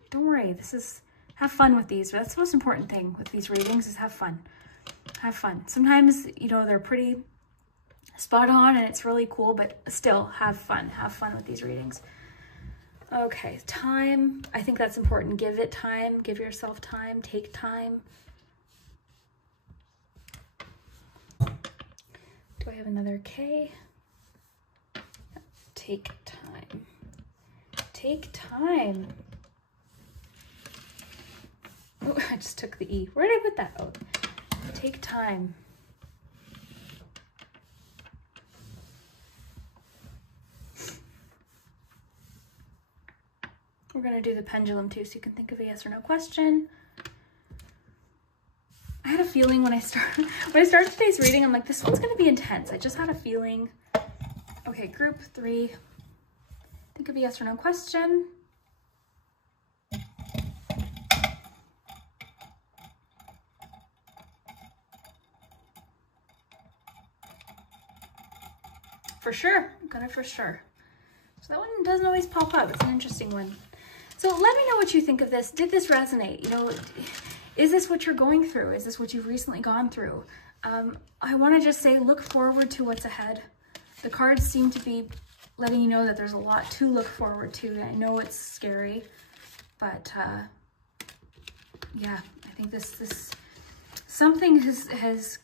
Have fun with these. That's the most important thing with these readings is have fun. Have fun. Sometimes, you know, they're pretty spot on and it's really cool, but still have fun. Have fun with these readings. Okay, time. I think that's important. Give it time. Give yourself time. Take time. Do I have another K? Take time. Take time. Oh, I just took the E. Where did I put that? Oh, take time. We're going to do the pendulum too, so you can think of a yes or no question. I had a feeling when I started today's reading, I'm like, this one's going to be intense. I just had a feeling. Okay, group 3. Think of a yes or no question. For sure. Got it for sure. So that one doesn't always pop up. It's an interesting one. So let me know what you think of this. Did this resonate? You know, is this what you're going through? Is this what you've recently gone through? I want to just say, look forward to what's ahead. The cards seem to be letting you know that there's a lot to look forward to. I know it's scary, but yeah, I think this something has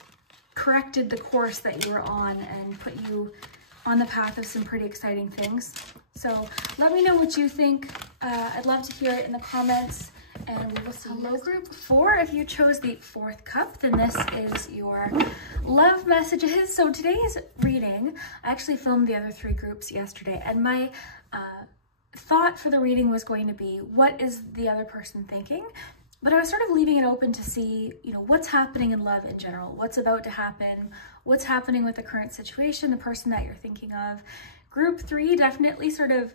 corrected the course that you were on and put you on the path of some pretty exciting things. So let me know what you think. I'd love to hear it in the comments, and we will see you. Hello, group 4. If you chose the 4th cup, then this is your love messages. So today's reading, I actually filmed the other 3 groups yesterday, and my thought for the reading was going to be, what is the other person thinking? But I was sort of leaving it open to see, you know, what's happening in love in general, what's about to happen, what's happening with the current situation, the person that you're thinking of. Group 3 definitely sort of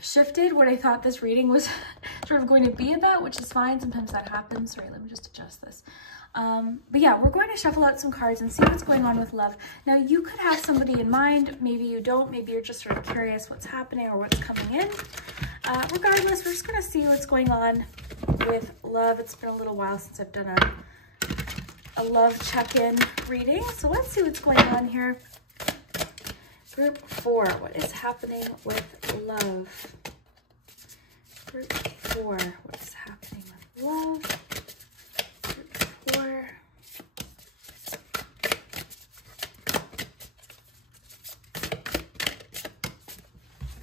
shifted what I thought this reading was sort of going to be about, which is fine. Sometimes that happens. Sorry, let me just adjust this. But yeah, we're going to shuffle out some cards and see what's going on with love. Now, you could have somebody in mind. Maybe you don't. Maybe you're just sort of curious what's happening or what's coming in. Regardless, we're just going to see what's going on with love. It's been a little while since I've done a love check-in reading. So let's see what's going on here. Group 4, what is happening with love? Group 4, what is happening with love? Group 4.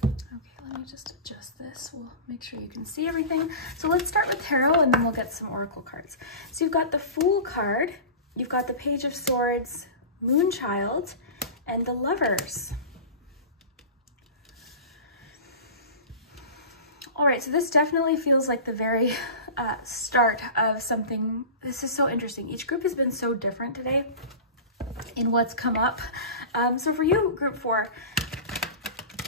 Okay, let me just adjust this. We'll make sure you can see everything. So let's start with tarot, and then we'll get some oracle cards. So you've got the Fool card, you've got the Page of Swords, Moonchild, and the Lovers. All right, so this definitely feels like the very start of something. This is so interesting. Each group has been so different today in what's come up. So for you, group 4,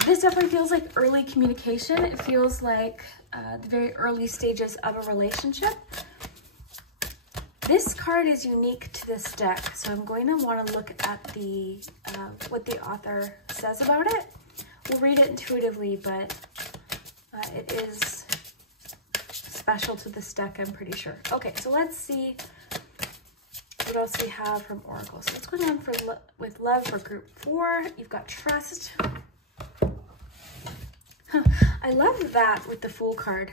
this definitely feels like early communication. It feels like the very early stages of a relationship. This card is unique to this deck, so I'm going to want to look at the what the author says about it. We'll read it intuitively, but it is special to this deck, I'm pretty sure. Okay, so let's see what else we have from Oracle. So what's going on with love for group 4? You've got trust. I love that with the Fool card.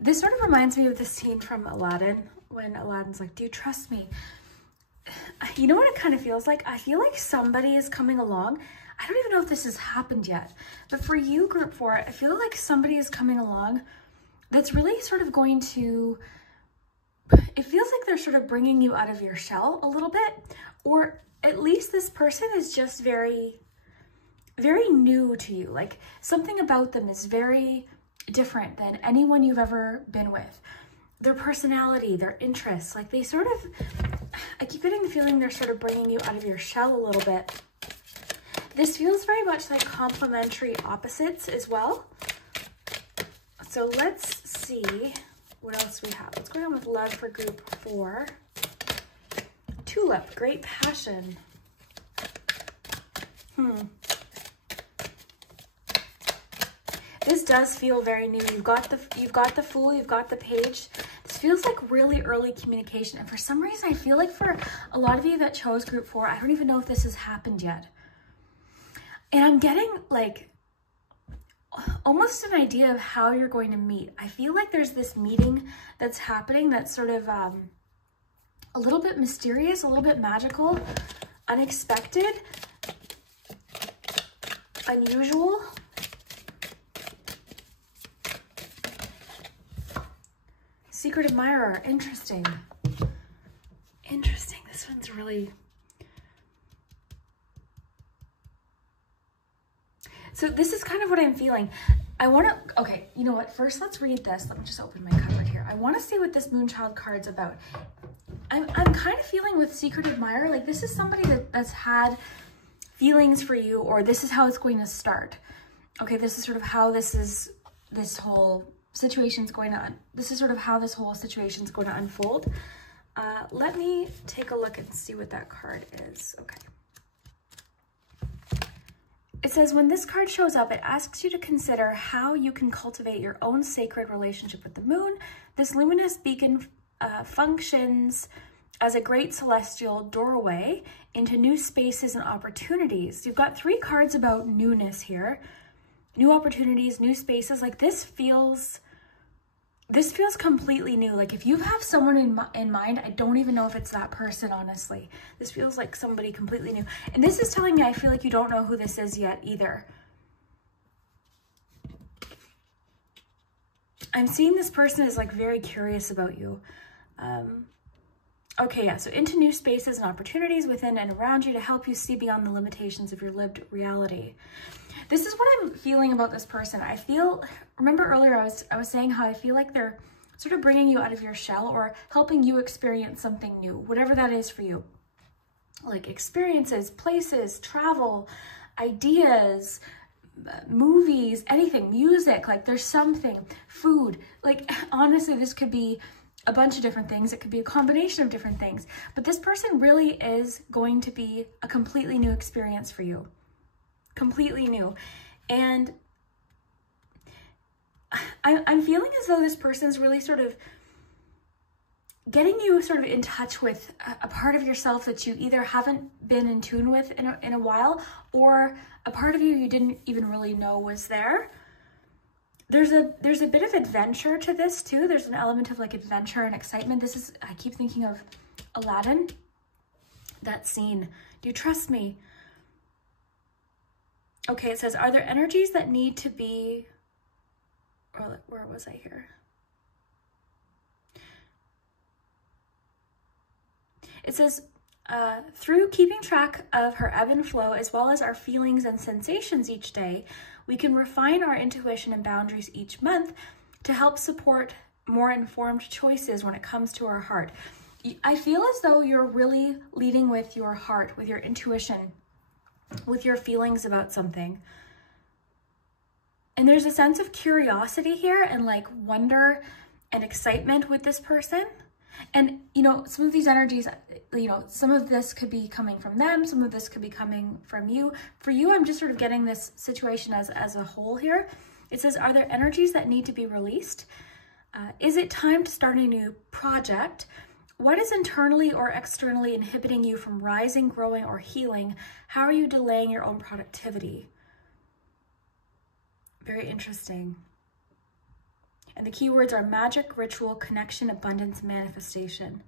This sort of reminds me of the scene from Aladdin, when Aladdin's like, do you trust me? You know what it kind of feels like? I feel like somebody is coming along. I don't even know if this has happened yet, but for you, group 4, I feel like somebody is coming along that's really sort of going to, it feels like they're sort of bringing you out of your shell a little bit, or at least this person is just very, very new to you. Like something about them is very different than anyone you've ever been with. Their personality, their interests, like they sort of, I keep getting the feeling they're sort of bringing you out of your shell a little bit. This feels very much like complementary opposites as well. So let's see what else we have. What's going on with love for group 4? Tulip, great passion. This does feel very new. You've got the Fool, you've got the Page. This feels like really early communication. And for some reason, I feel like for a lot of you that chose group 4, I don't even know if this has happened yet. And I'm getting like almost an idea of how you're going to meet. I feel like there's this meeting that's happening that's sort of a little bit mysterious, a little bit magical, unexpected, unusual. Secret admirer, interesting. Interesting, this one's really... So this is kind of what I'm feeling. I want to, okay, you know what? First, let's read this. Let me just open my cupboard here. I want to see what this Moonchild card's about. I'm kind of feeling with Secret Admirer, like this is somebody that's had feelings for you, or this is how it's going to start. Okay, this is sort of how this whole situation's going to, this is sort of how this whole situation's going to unfold. Let me take a look and see what that card is. Okay. It says, when this card shows up, it asks you to consider how you can cultivate your own sacred relationship with the moon. This luminous beacon functions as a great celestial doorway into new spaces and opportunities. You've got 3 cards about newness here. New opportunities, new spaces. Like this feels completely new. Like if you have someone in mind, I don't even know if it's that person, honestly. This feels like somebody completely new. And this is telling me I feel like you don't know who this is yet either. I'm seeing this person is like very curious about you. Okay, yeah, so into new spaces and opportunities within and around you to help you see beyond the limitations of your lived reality. This is what I'm feeling about this person. I feel, remember earlier I was saying how I feel like they're sort of bringing you out of your shell or helping you experience something new, whatever that is for you. Like experiences, places, travel, ideas, movies, anything, music, like there's something, food. Like honestly, this could be a bunch of different things. It could be a combination of different things, but this person really is going to be a completely new experience for you. Completely new. And I'm feeling as though this person's really sort of getting you sort of in touch with a part of yourself that you either haven't been in tune with in a while, or a part of you didn't even really know was there. There's a bit of adventure to this too. There's an element of like adventure and excitement. This is, I keep thinking of Aladdin, that scene. Do you trust me? Okay, it says, are there energies that need to be, or where was I here? It says, through keeping track of her ebb and flow, as well as our feelings and sensations each day, we can refine our intuition and boundaries each month to help support more informed choices when it comes to our heart. I feel as though you're really leading with your heart, with your intuition, with your feelings about something. And there's a sense of curiosity here and like wonder and excitement with this person. And, you know, some of these energies, you know, some of this could be coming from them. Some of this could be coming from you. For you, I'm just sort of getting this situation as a whole here. It says, are there energies that need to be released? Is it time to start a new project? What is internally or externally inhibiting you from rising, growing, or healing? How are you delaying your own productivity? Very interesting. And the keywords are magic, ritual, connection, abundance, manifestation.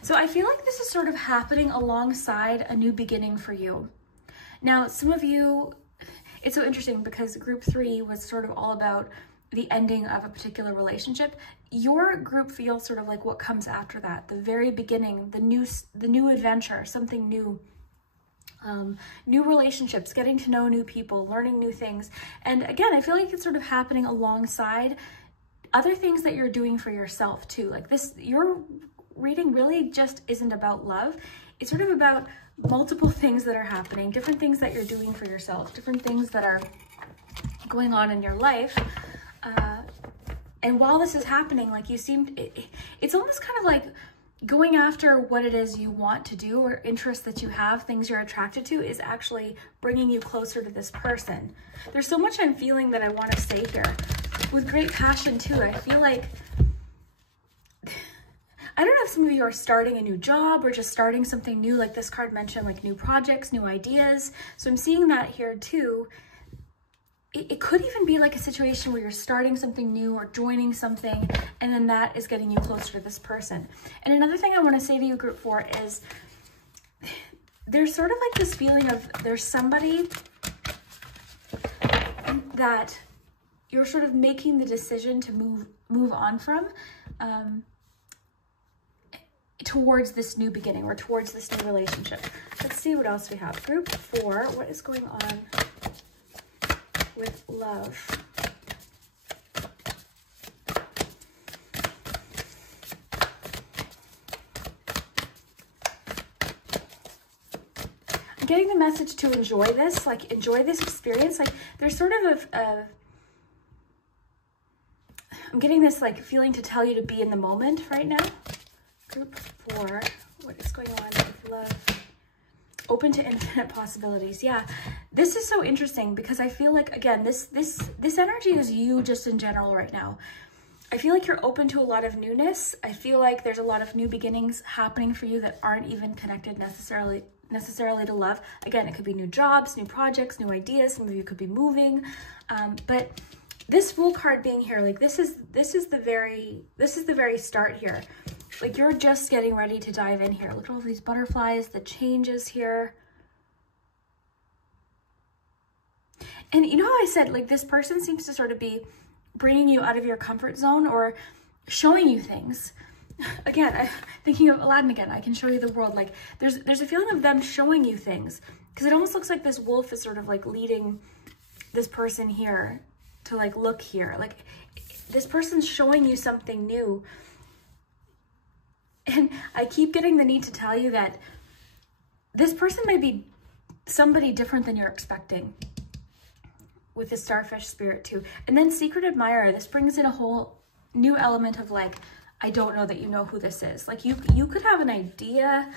So I feel like this is sort of happening alongside a new beginning for you. Now, some of you, it's so interesting because group 3 was sort of all about the ending of a particular relationship. Your group feels sort of like what comes after that, the very beginning, the new adventure, something new. New relationships, getting to know new people, learning new things. And again, I feel like it's sort of happening alongside other things that you're doing for yourself too. Like this, your reading really just isn't about love. It's sort of about multiple things that are happening, different things that you're doing for yourself, different things that are going on in your life. And while this is happening, like you seem, it's almost kind of like going after what it is you want to do or interests that you have, things you're attracted to, is actually bringing you closer to this person. There's so much I'm feeling that I want to say here with great passion too. I feel like, I don't know if some of you are starting a new job or just starting something new, like this card mentioned, like new projects, new ideas. So I'm seeing that here too. it could even be like a situation where you're starting something new or joining something, and then that is getting you closer to this person. And another thing I want to say to you, group 4, is there's sort of like this feeling of there's somebody that you're sort of making the decision to move on from, towards this new beginning or towards this new relationship. Let's see what else we have. Group 4, what is going on with love? I'm getting the message to enjoy this, like enjoy this experience. Like there's sort of I'm getting this like feeling to tell you to be in the moment right now. Group 4, what is going on with love? Open to infinite possibilities. Yeah, this is so interesting because I feel like, again, this energy is you just in general right now. I feel like you're open to a lot of newness. I feel like there's a lot of new beginnings happening for you that aren't even connected necessarily to love. Again, it could be new jobs, new projects, new ideas. Some of you could be moving, but this Fool card being here, like this is the very start here. Like you're just getting ready to dive in here. Look at all these butterflies, the changes here. And you know how I said, like this person seems to sort of be bringing you out of your comfort zone or showing you things. Again, I'm thinking of Aladdin again. I can show you the world. Like there's a feeling of them showing you things, because it almost looks like this wolf is sort of like leading this person here to like look here. Like this person's showing you something new. And I keep getting the need to tell you that this person may be somebody different than you're expecting with the starfish spirit too. And then secret admirer, this brings in a whole new element of like, I don't know that you know who this is. Like you could have an idea,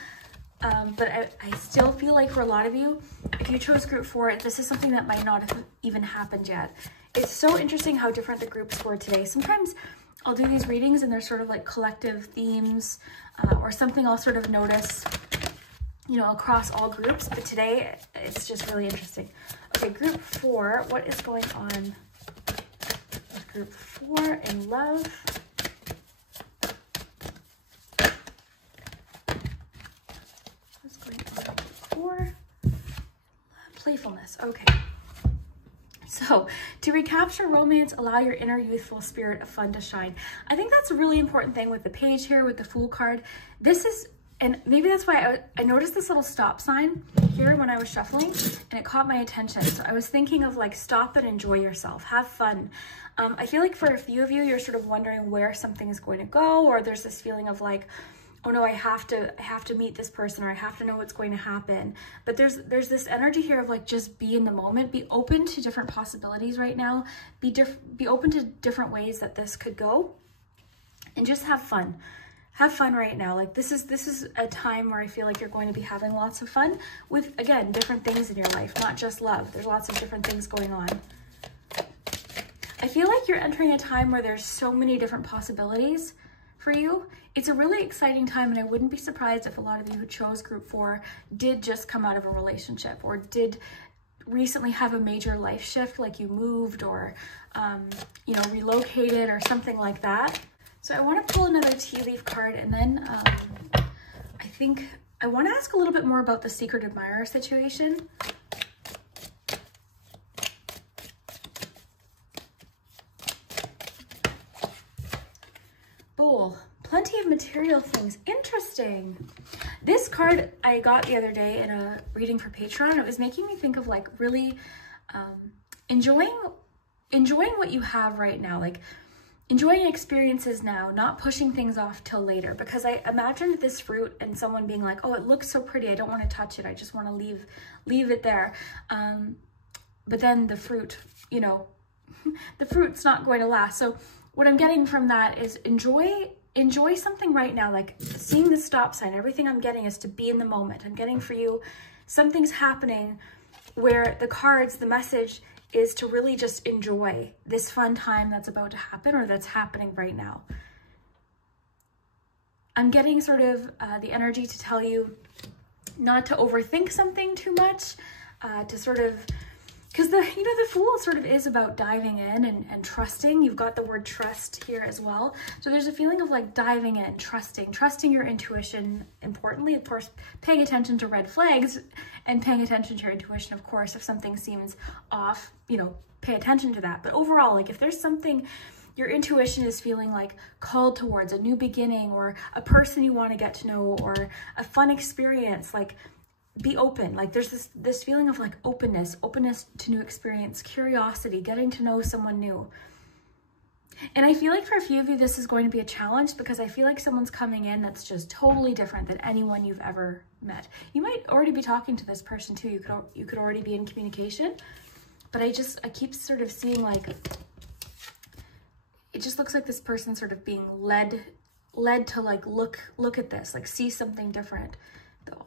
but I still feel like for a lot of you, if you chose group 4, this is something that might not have even happened yet. It's so interesting how different the groups were today. Sometimes I'll do these readings and they're sort of like collective themes or something I'll sort of notice, you know, across all groups. But today it's just really interesting. Okay, group 4, what is going on with group 4 in love? What's going on with group 4? Playfulness, okay. So, to recapture romance, allow your inner youthful spirit of fun to shine. I think that's a really important thing with the page here, with the Fool card. This is, and maybe that's why I noticed this little stop sign here when I was shuffling, and it caught my attention. So I was thinking of like, stop and enjoy yourself, have fun. I feel like for a few of you, you're sort of wondering where something is going to go, or there's this feeling of like, oh no, I have to meet this person, or I have to know what's going to happen. But there's this energy here of like, just be in the moment, be open to different possibilities right now, be open to different ways that this could go, and just have fun. Have fun right now. Like this is a time where I feel like you're going to be having lots of fun with, again, different things in your life, not just love. There's lots of different things going on. I feel like you're entering a time where there's so many different possibilities for you. It's a really exciting time, and I wouldn't be surprised if a lot of you who chose group 4 did just come out of a relationship or did recently have a major life shift, like you moved or, you know, relocated or something like that. So I want to pull another tea leaf card, and then I think I want to ask a little bit more about the secret admirer situation. Bowl, plenty of material things. Interesting. This card I got the other day in a reading for Patreon. It was making me think of like really enjoying what you have right now, like enjoying experiences now, not pushing things off till later. Because I imagined this fruit and someone being like, oh, it looks so pretty, I don't want to touch it, I just want to leave it there. But then the fruit, you know, the fruit's not going to last. So what I'm getting from that is enjoy something right now, like seeing the stop sign. Everything I'm getting is to be in the moment. I'm getting for you, something's happening where the cards, the message is to really just enjoy this fun time that's about to happen or that's happening right now. I'm getting sort of the energy to tell you not to overthink something too much, to sort of because the Fool sort of is about diving in and trusting. You've got the word trust here as well. So there's a feeling of like diving in, trusting your intuition. Importantly, of course, paying attention to red flags and paying attention to your intuition. Of course, if something seems off, pay attention to that. But overall, like if there's something your intuition is feeling like called towards, a new beginning or a person you want to get to know or a fun experience, like be open. Like there's this feeling of like openness to new experience, curiosity, getting to know someone new. And I feel like for a few of you, this is going to be a challenge because I feel like someone's coming in that's just totally different than anyone you've ever met. You might already be talking to this person too. You could already be in communication, but I keep sort of seeing like, it just looks like this person sort of being led to like, look at this, like see something different.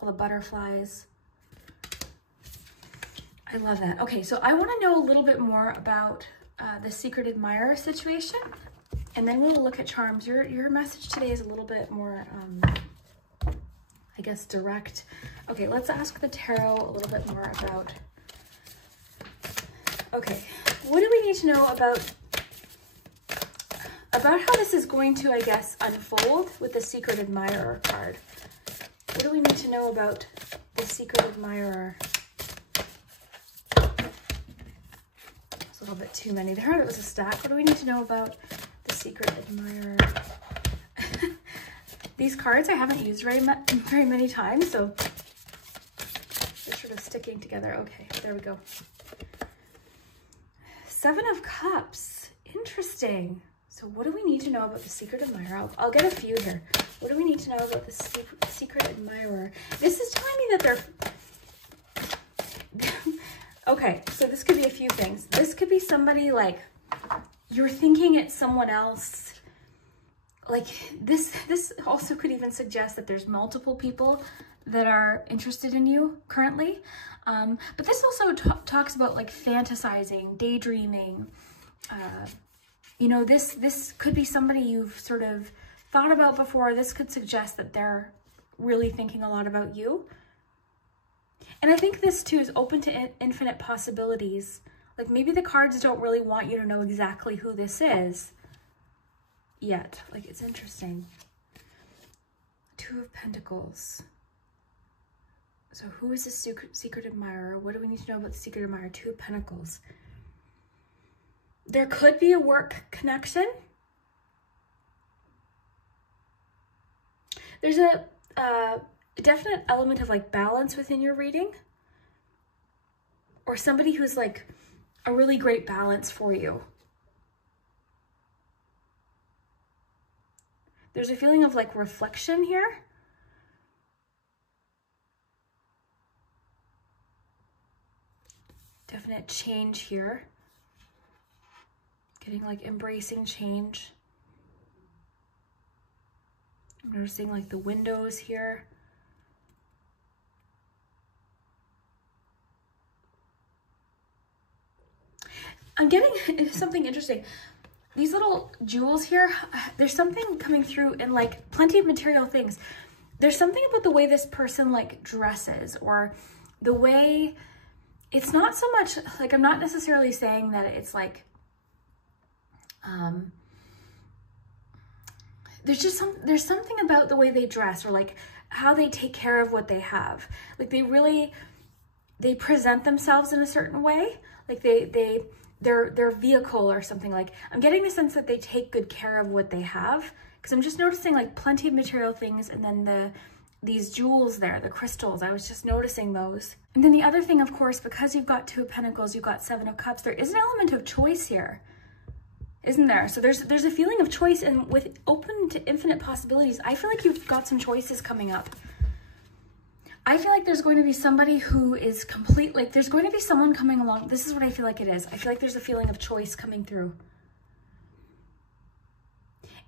All the butterflies. I love that. Okay, so I want to know a little bit more about the secret admirer situation, and then we'll look at charms. Your message today is a little bit more, I guess, direct. Okay, let's ask the tarot a little bit more about, okay, what do we need to know about how this is going to, I guess, unfold with the secret admirer card? What do we need to know about the secret admirer? It's a little bit too many there. It was a stack. What do we need to know about the secret admirer? These cards I haven't used very many times, so they're sort of sticking together. Okay, there we go. Seven of Cups. Interesting. So what do we need to know about the secret admirer? I'll get a few here. What do we need to know about the secret admirer? This is telling me that they're... Okay, so this could be a few things. This could be somebody like you're thinking it's someone else. Like this also could even suggest that there's multiple people that are interested in you currently. But this also talks about like fantasizing, daydreaming. This could be somebody you've sort of thought about before. This could suggest that they're really thinking a lot about you. And I think this too is open to infinite possibilities. Like maybe the cards don't really want you to know exactly who this is yet. Like it's interesting. Two of Pentacles. So who is this secret admirer? What do we need to know about the secret admirer? Two of Pentacles. There could be a work connection. There's a definite element of like balance within your reading, or somebody who's like a really great balance for you. There's a feeling of like reflection here. Definite change here. Getting like embracing change. I'm noticing like the windows here. I'm getting something interesting. These little jewels here, there's something coming through in like plenty of material things. There's something about the way this person like dresses, or the way, it's not so much like, I'm not necessarily saying that it's like, there's something about the way they dress, or like how they take care of what they have. Like they present themselves in a certain way. Like their vehicle or something. Like I'm getting the sense that they take good care of what they have, because I'm just noticing like plenty of material things, and then these jewels there, the crystals, I was just noticing those. And then the other thing, of course, because you've got Two of Pentacles, you've got Seven of Cups, there is an element of choice here, isn't there? So there's a feeling of choice, and with open to infinite possibilities, I feel like you've got some choices coming up. I feel like there's going to be somebody who is complete, like there's going to be someone coming along. This is what I feel like it is. I feel like there's a feeling of choice coming through.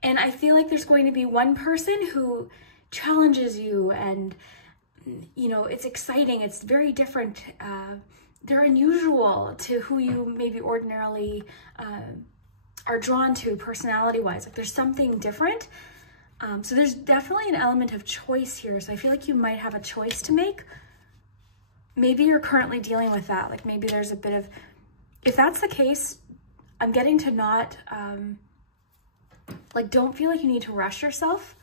And I feel like there's going to be one person who challenges you, and, you know, it's exciting. It's very different. They're unusual to who you maybe ordinarily are drawn to personality-wise. Like there's something different. So there's definitely an element of choice here. So I feel like you might have a choice to make. maybe you're currently dealing with that. Like maybe there's a bit of, if that's the case, I'm getting to not, like, don't feel like you need to rush yourself.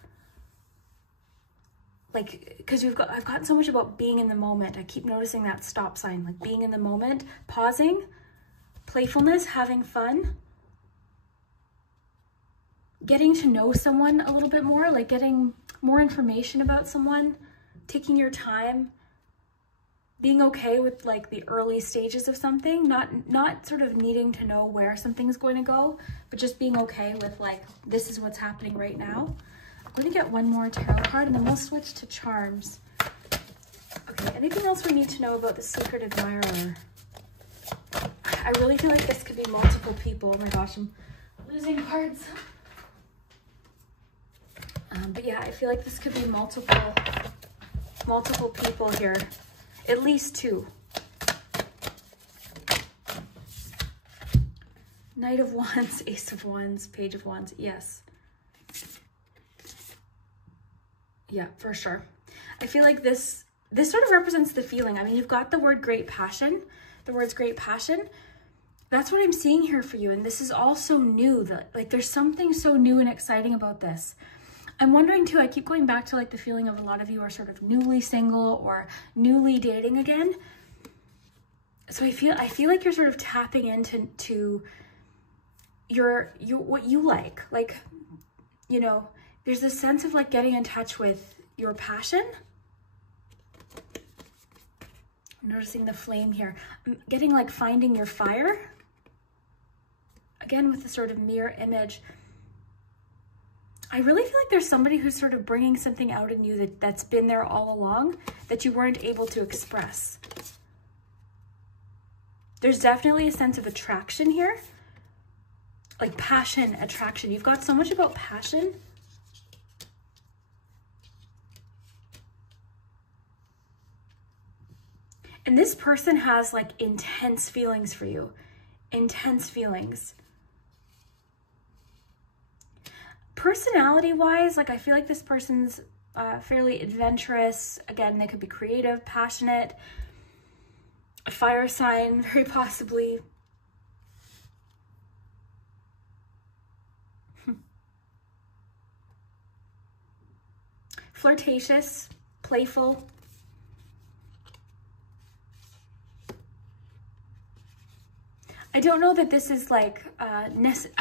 Like, because I've gotten so much about being in the moment. I keep noticing that stop sign, like being in the moment, pausing, playfulness, having fun, getting to know someone a little bit more, like getting more information about someone, taking your time, being okay with like the early stages of something, not sort of needing to know where something's going to go, but just being okay with like, this is what's happening right now. I'm going to get one more tarot card and then we'll switch to charms. Okay, anything else we need to know about the secret admirer? I really feel like this could be multiple people. Oh my gosh, I'm losing cards. But yeah, I feel like this could be multiple people here. At least two. Knight of Wands, Ace of Wands, Page of Wands. Yes. Yeah, for sure. I feel like this sort of represents the feeling. I mean, you've got the word great passion, the words great passion. That's what I'm seeing here for you. And this is all so new, that like there's something so new and exciting about this. I'm wondering too, I keep going back to like the feeling of a lot of you are sort of newly single or newly dating again. So I feel like you're sort of tapping into your what you like, you know, there's this sense of like getting in touch with your passion. I'm noticing the flame here. I'm getting like finding your fire. Again, with the sort of mirror image. I really feel like there's somebody who's sort of bringing something out in you that's been there all along that you weren't able to express. There's definitely a sense of attraction here. Like passion, attraction. You've got so much about passion. And this person has like intense feelings for you. Intense feelings. Personality-wise, like I feel like this person's fairly adventurous. Again, they could be creative, passionate, a fire sign, very possibly. Flirtatious, playful. I don't know that this is like, I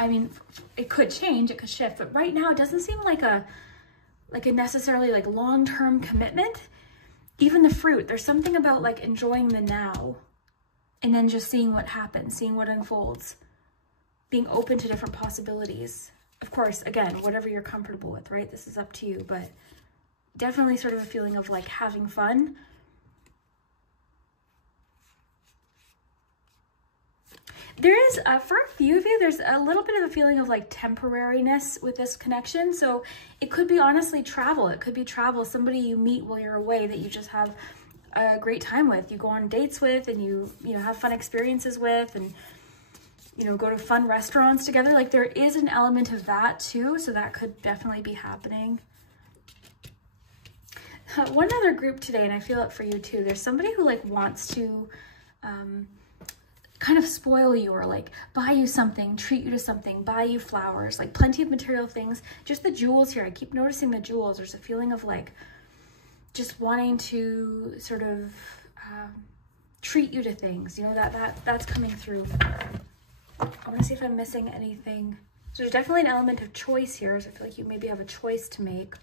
mean, it could change, it could shift, but right now it doesn't seem like a necessarily like long-term commitment. Even the fruit, there's something about like enjoying the now and then just seeing what happens, seeing what unfolds, being open to different possibilities. Of course, again, whatever you're comfortable with, right? This is up to you, but definitely sort of a feeling of like having fun. There is, for a few of you, there's a little bit of a feeling of like temporariness with this connection. So it could be honestly travel. It could be travel, somebody you meet while you're away that you just have a great time with. You go on dates with and you know, have fun experiences with and, you know, go to fun restaurants together. Like there is an element of that too. So that could definitely be happening. One other group today, and I feel it for you too. There's somebody who like wants to, kind of spoil you or like buy you something, treat you to something, buy you flowers, like plenty of material things. Just the jewels here. I keep noticing the jewels. There's a feeling of like just wanting to sort of treat you to things, you know, that's coming through. I want to see if I'm missing anything. So there's definitely an element of choice here. So I feel like you maybe have a choice to make.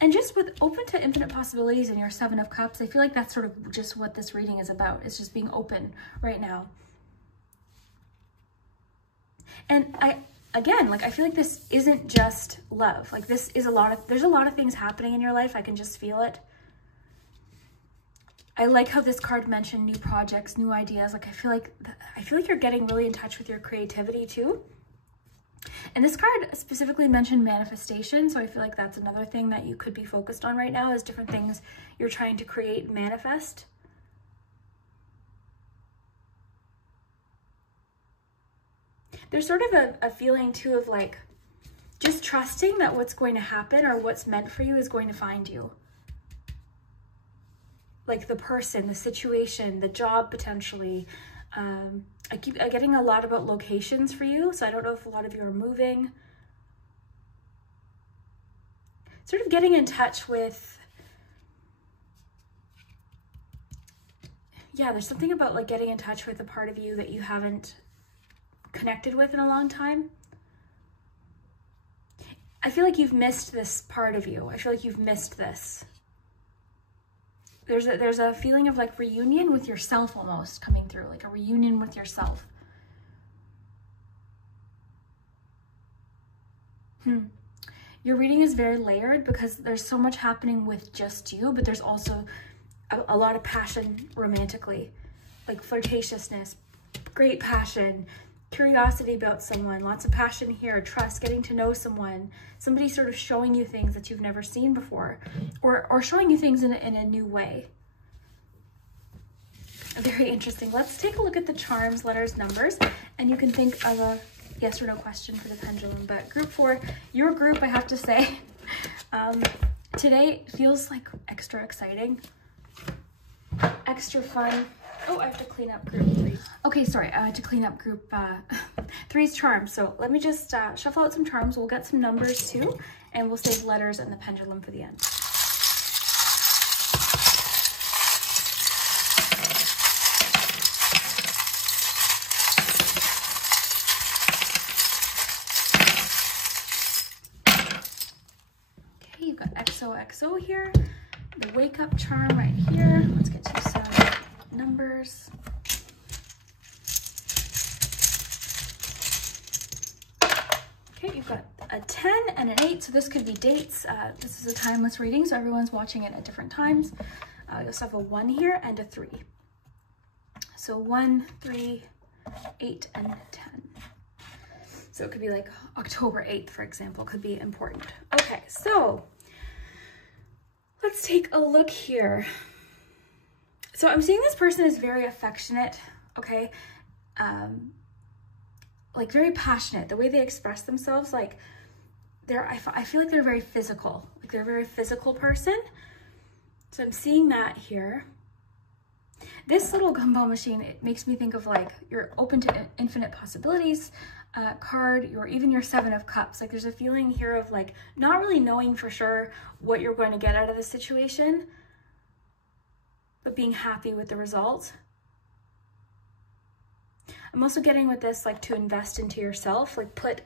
And just with open to infinite possibilities in your Seven of Cups, I feel like that's sort of just what this reading is about. It's just being open right now. And again, like I feel like this isn't just love. Like this is there's a lot of things happening in your life. I can just feel it. I like how this card mentioned new projects, new ideas. Like I feel like you're getting really in touch with your creativity too. And this card specifically mentioned manifestation, so I feel like that's another thing that you could be focused on right now is different things you're trying to create and manifest. There's sort of a feeling too of like just trusting that what's going to happen or what's meant for you is going to find you. like the person, the situation, the job potentially. I'm getting a lot about locations for you, so I don't know if a lot of you are moving. Sort of getting in touch with, yeah, there's something about like getting in touch with a part of you that you haven't connected with in a long time. I feel like you've missed this part of you. I feel like you've missed this. There's a feeling of like reunion with yourself almost coming through, like a reunion with yourself. Your reading is very layered because there's so much happening with just you, but there's also a lot of passion romantically, like flirtatiousness, great passion, curiosity about someone, lots of passion here, trust, getting to know someone, somebody sort of showing you things that you've never seen before, or showing you things in a new way. Very interesting. Let's take a look at the charms, letters, numbers, and you can think of a yes or no question for the pendulum. But group 4, your group, I have to say, today feels like extra exciting, extra fun. Oh, I have to clean up group 3. Okay, sorry, I had to clean up group 3's charms. So let me just shuffle out some charms. We'll get some numbers too, and we'll save letters and the pendulum for the end. Okay, you've got XOXO here, the wake up charm right here. Let's get you some numbers. Okay, you've got a 10 and an 8, so this could be dates. This is a timeless reading, so everyone's watching it at different times. You also have a 1 here and a 3. So 1, 3, 8, and 10. So it could be like October 8th, for example, could be important. Okay, so let's take a look here. So I'm seeing this person is very affectionate, okay? Like very passionate. The way they express themselves, like I feel like they're very physical. Like they're a very physical person. So I'm seeing that here. This little gumball machine, it makes me think of like you're open to infinite possibilities card, or even your 7 of Cups. Like there's a feeling here of like not really knowing for sure what you're going to get out of the situation, but being happy with the result. I'm also getting with this like to invest into yourself, like put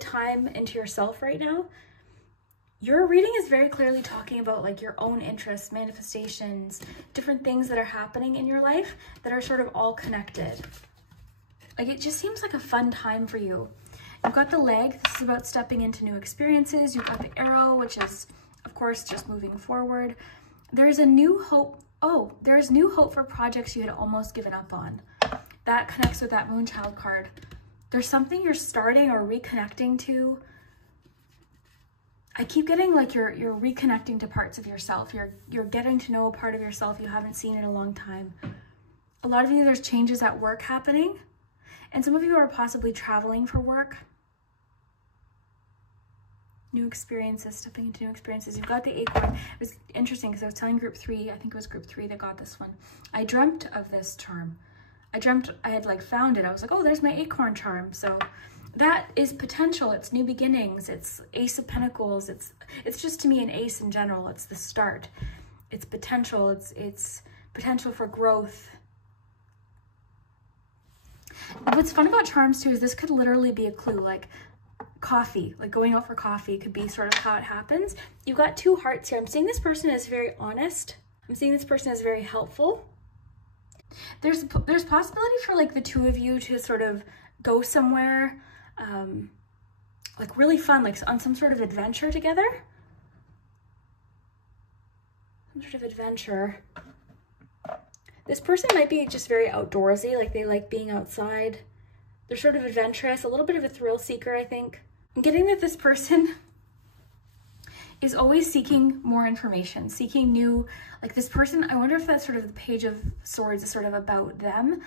time into yourself right now. Your reading is very clearly talking about like your own interests, manifestations, different things that are happening in your life that are sort of all connected. Like it just seems like a fun time for you. You've got the leg, this is about stepping into new experiences. You've got the arrow, which is of course just moving forward. There's a new hope. Oh, there's new hope for projects you had almost given up on. That connects with that Moonchild card. There's something you're starting or reconnecting to. I keep getting like you're reconnecting to parts of yourself. You're getting to know a part of yourself you haven't seen in a long time. A lot of you, there's changes at work happening, and some of you are possibly traveling for work. New experiences, stepping into new experiences. You've got the acorn. It was interesting because I was telling group 3, I think it was group 3 that got this one. I dreamt of this charm. I dreamt I had like found it. I was like, oh, there's my acorn charm. So that is potential. It's new beginnings. It's Ace of Pentacles. It's just to me an ace in general. It's the start. It's potential. It's potential for growth. What's fun about charms too is this could literally be a clue, like coffee, like going out for coffee could be sort of how it happens. You've got 2 hearts here. I'm seeing this person is very honest. I'm seeing this person is very helpful. There's possibility for like the 2 of you to sort of go somewhere, like really fun, like on some sort of adventure together. Some sort of adventure. This person might be just very outdoorsy, like they like being outside. They're sort of adventurous, a little bit of a thrill seeker, I think. I'm getting that this person is always seeking more information, seeking new, like this person, I wonder if that's sort of the Page of Swords is sort of about them.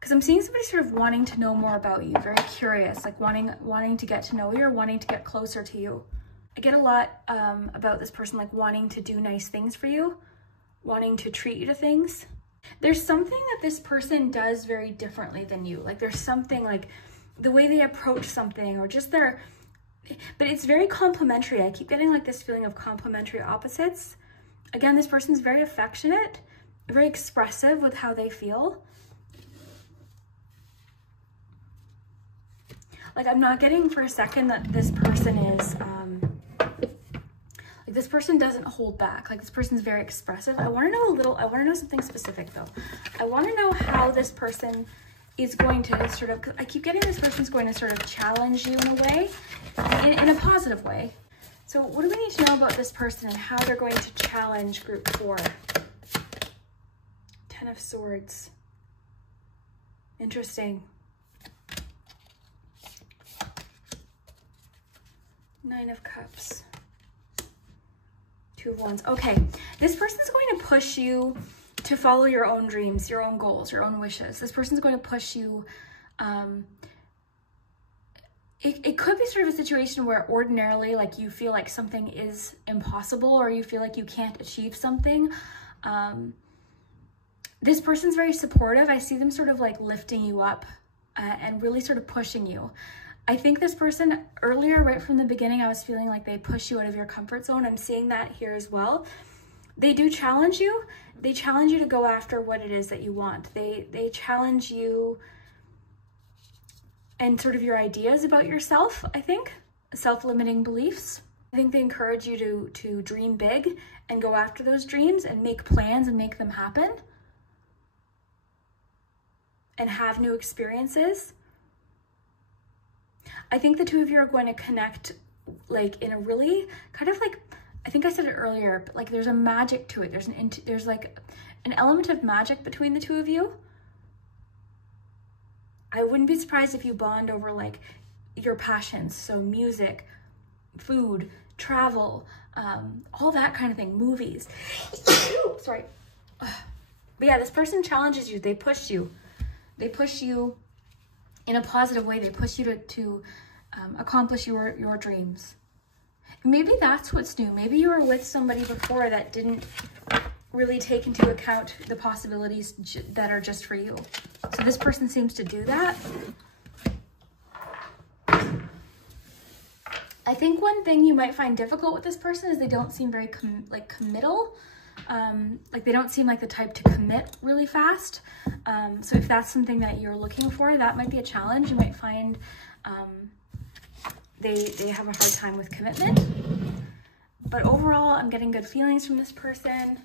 Because I'm seeing somebody sort of wanting to know more about you, very curious, like wanting to get to know you or wanting to get closer to you. I get a lot about this person like wanting to do nice things for you, wanting to treat you to things. There's something that this person does very differently than you. Like there's something like the way they approach something or just their, but it's very complementary. I keep getting like this feeling of complementary opposites. Again, this person's very affectionate, very expressive with how they feel. Like I'm not getting for a second that this person is, like this person doesn't hold back. Like this person's very expressive. I want to know something specific though. I want to know how this person is going to sort of, 'cause I keep getting this person's going to sort of challenge you in a way, in a positive way. So what do we need to know about this person and how they're going to challenge group 4? 10 of Swords. Interesting. 9 of Cups. 2 of Wands. Okay, this person's going to push you to follow your own dreams, your own goals, your own wishes. This person's going to push you. It could be sort of a situation where ordinarily like you feel like something is impossible or you feel like you can't achieve something. This person's very supportive. I see them sort of like lifting you up and really sort of pushing you. I think this person earlier, right from the beginning, I was feeling like they push you out of your comfort zone. I'm seeing that here as well. They do challenge you. They challenge you to go after what it is that you want. They challenge you and sort of your ideas about yourself, I think, self-limiting beliefs. I think they encourage you to dream big and go after those dreams and make plans and make them happen and have new experiences. I think the two of you are going to connect like in a really kind of like, I think I said it earlier, but like there's a magic to it. There's like an element of magic between the two of you. I wouldn't be surprised if you bond over like your passions. So music, food, travel, all that kind of thing, movies. Sorry. But yeah, this person challenges you. They push you. They push you in a positive way. They push you to accomplish your dreams. Maybe that's what's new. Maybe you were with somebody before that didn't really take into account the possibilities that are just for you. So this person seems to do that. I think one thing you might find difficult with this person is they don't seem very committal. Like they don't seem like the type to commit really fast. So if that's something that you're looking for, that might be a challenge. You might find they have a hard time with commitment. But overall, I'm getting good feelings from this person.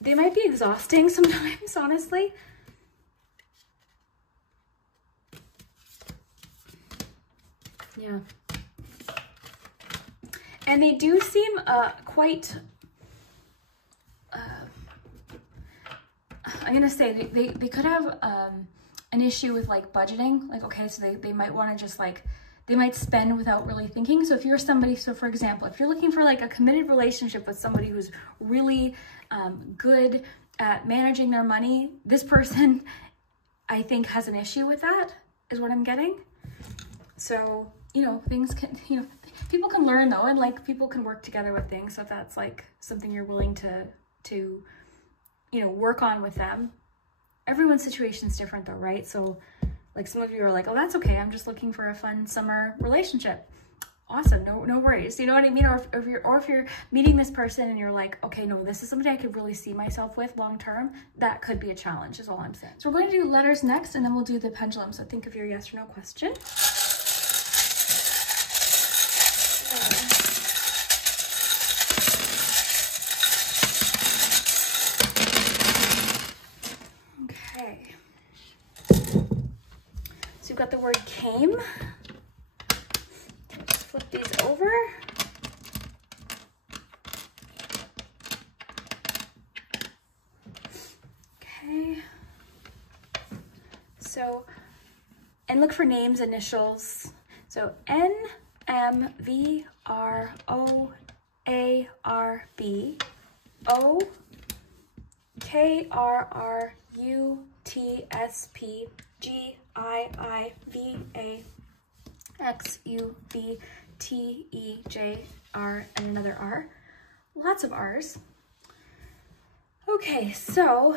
They might be exhausting sometimes, honestly. Yeah. And they do seem quite... I'm gonna say they could have an issue with like budgeting. Like, okay, so they might want to just like, they might spend without really thinking. So if you're somebody, so for example, if you're looking for like a committed relationship with somebody who's really good at managing their money, this person, I think, has an issue with that, is what I'm getting. So, you know, things can, you know, people can learn though, and like people can work together with things. So if that's like something you're willing to you know, work on with them. Everyone's situation is different though, right? So like some of you are like, oh, that's okay. I'm just looking for a fun summer relationship. Awesome. No worries. You know what I mean? Or if you're meeting this person and you're like, okay, no, this is somebody I could really see myself with long-term. That could be a challenge is all I'm saying. So we're going to do letters next, and then we'll do the pendulum. So think of your yes or no question. Got the word came. Just flip these over. Okay. So, and look for names, initials. So N, M, V, R, O, A, R, B, O, K, R, R, U, T, S, P, G, I, V, A, X, U, V, T, E, J, R, and another R. Lots of R's. Okay, so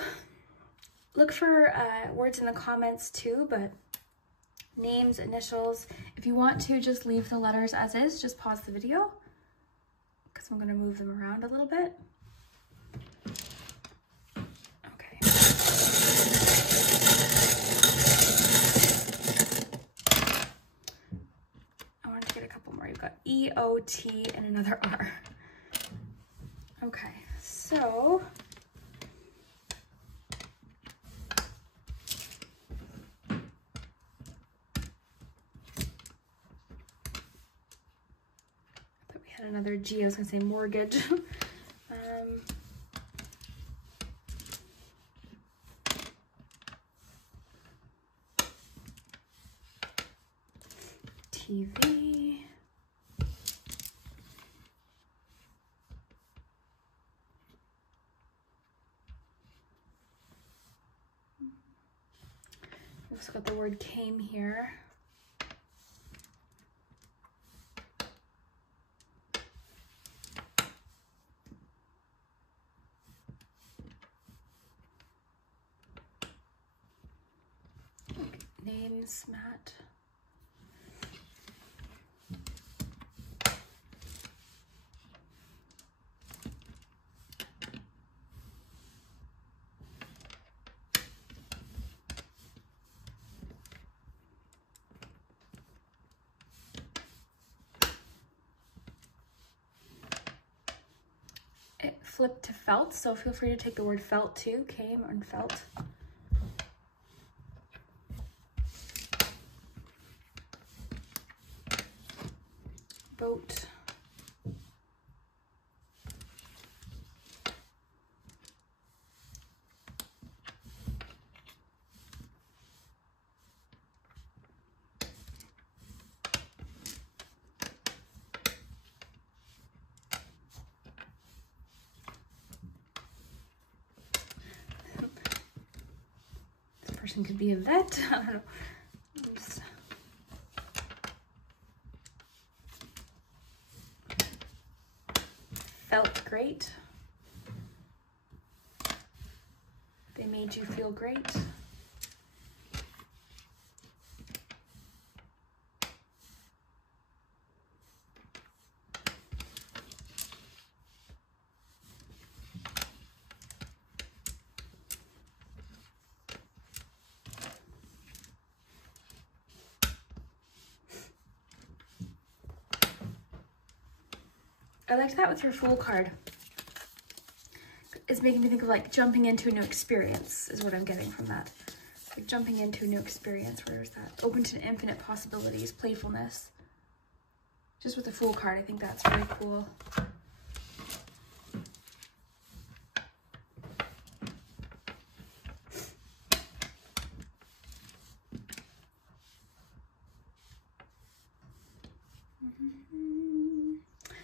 look for words in the comments too, but names, initials. If you want to just leave the letters as is, just pause the video because I'm going to move them around a little bit. Okay. I wanted to get a couple more. You've got E, O, T, and another R. Okay, so another G, I was gonna say mortgage. TV. We've also got the word came here. Names, Matt. It flipped to felt, so feel free to take the word felt too, came and felt. Boat. This person could be a vet, I don't know. Felt great. They made you feel great. I liked that with your Fool card. It's making me think of like jumping into a new experience is what I'm getting from that. Like jumping into a new experience. Where is that? Open to infinite possibilities, playfulness. Just with the Fool card, I think that's really cool.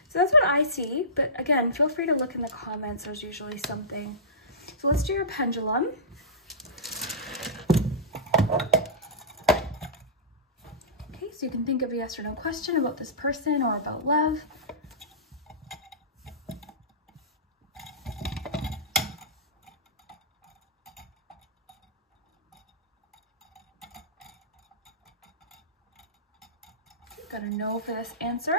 So that's what I see, but again, feel free to look in the comments. There's usually something. So let's do your pendulum. Okay, so you can think of a yes or no question about this person or about love. Got a no for this answer.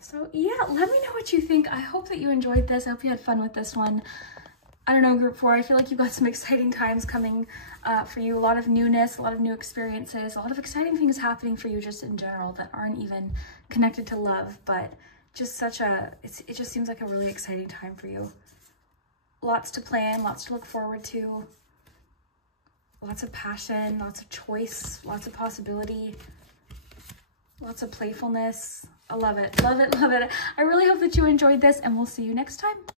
So yeah, let me know what you think. I hope that you enjoyed this. I hope you had fun with this one. I don't know, group 4, I feel like you've got some exciting times coming for you. A lot of newness, a lot of new experiences, a lot of exciting things happening for you just in general that aren't even connected to love, but just such a, it just seems like a really exciting time for you. Lots to plan, lots to look forward to, lots of passion, lots of choice, lots of possibility, lots of playfulness. I love it, love it, love it. I really hope that you enjoyed this, and we'll see you next time.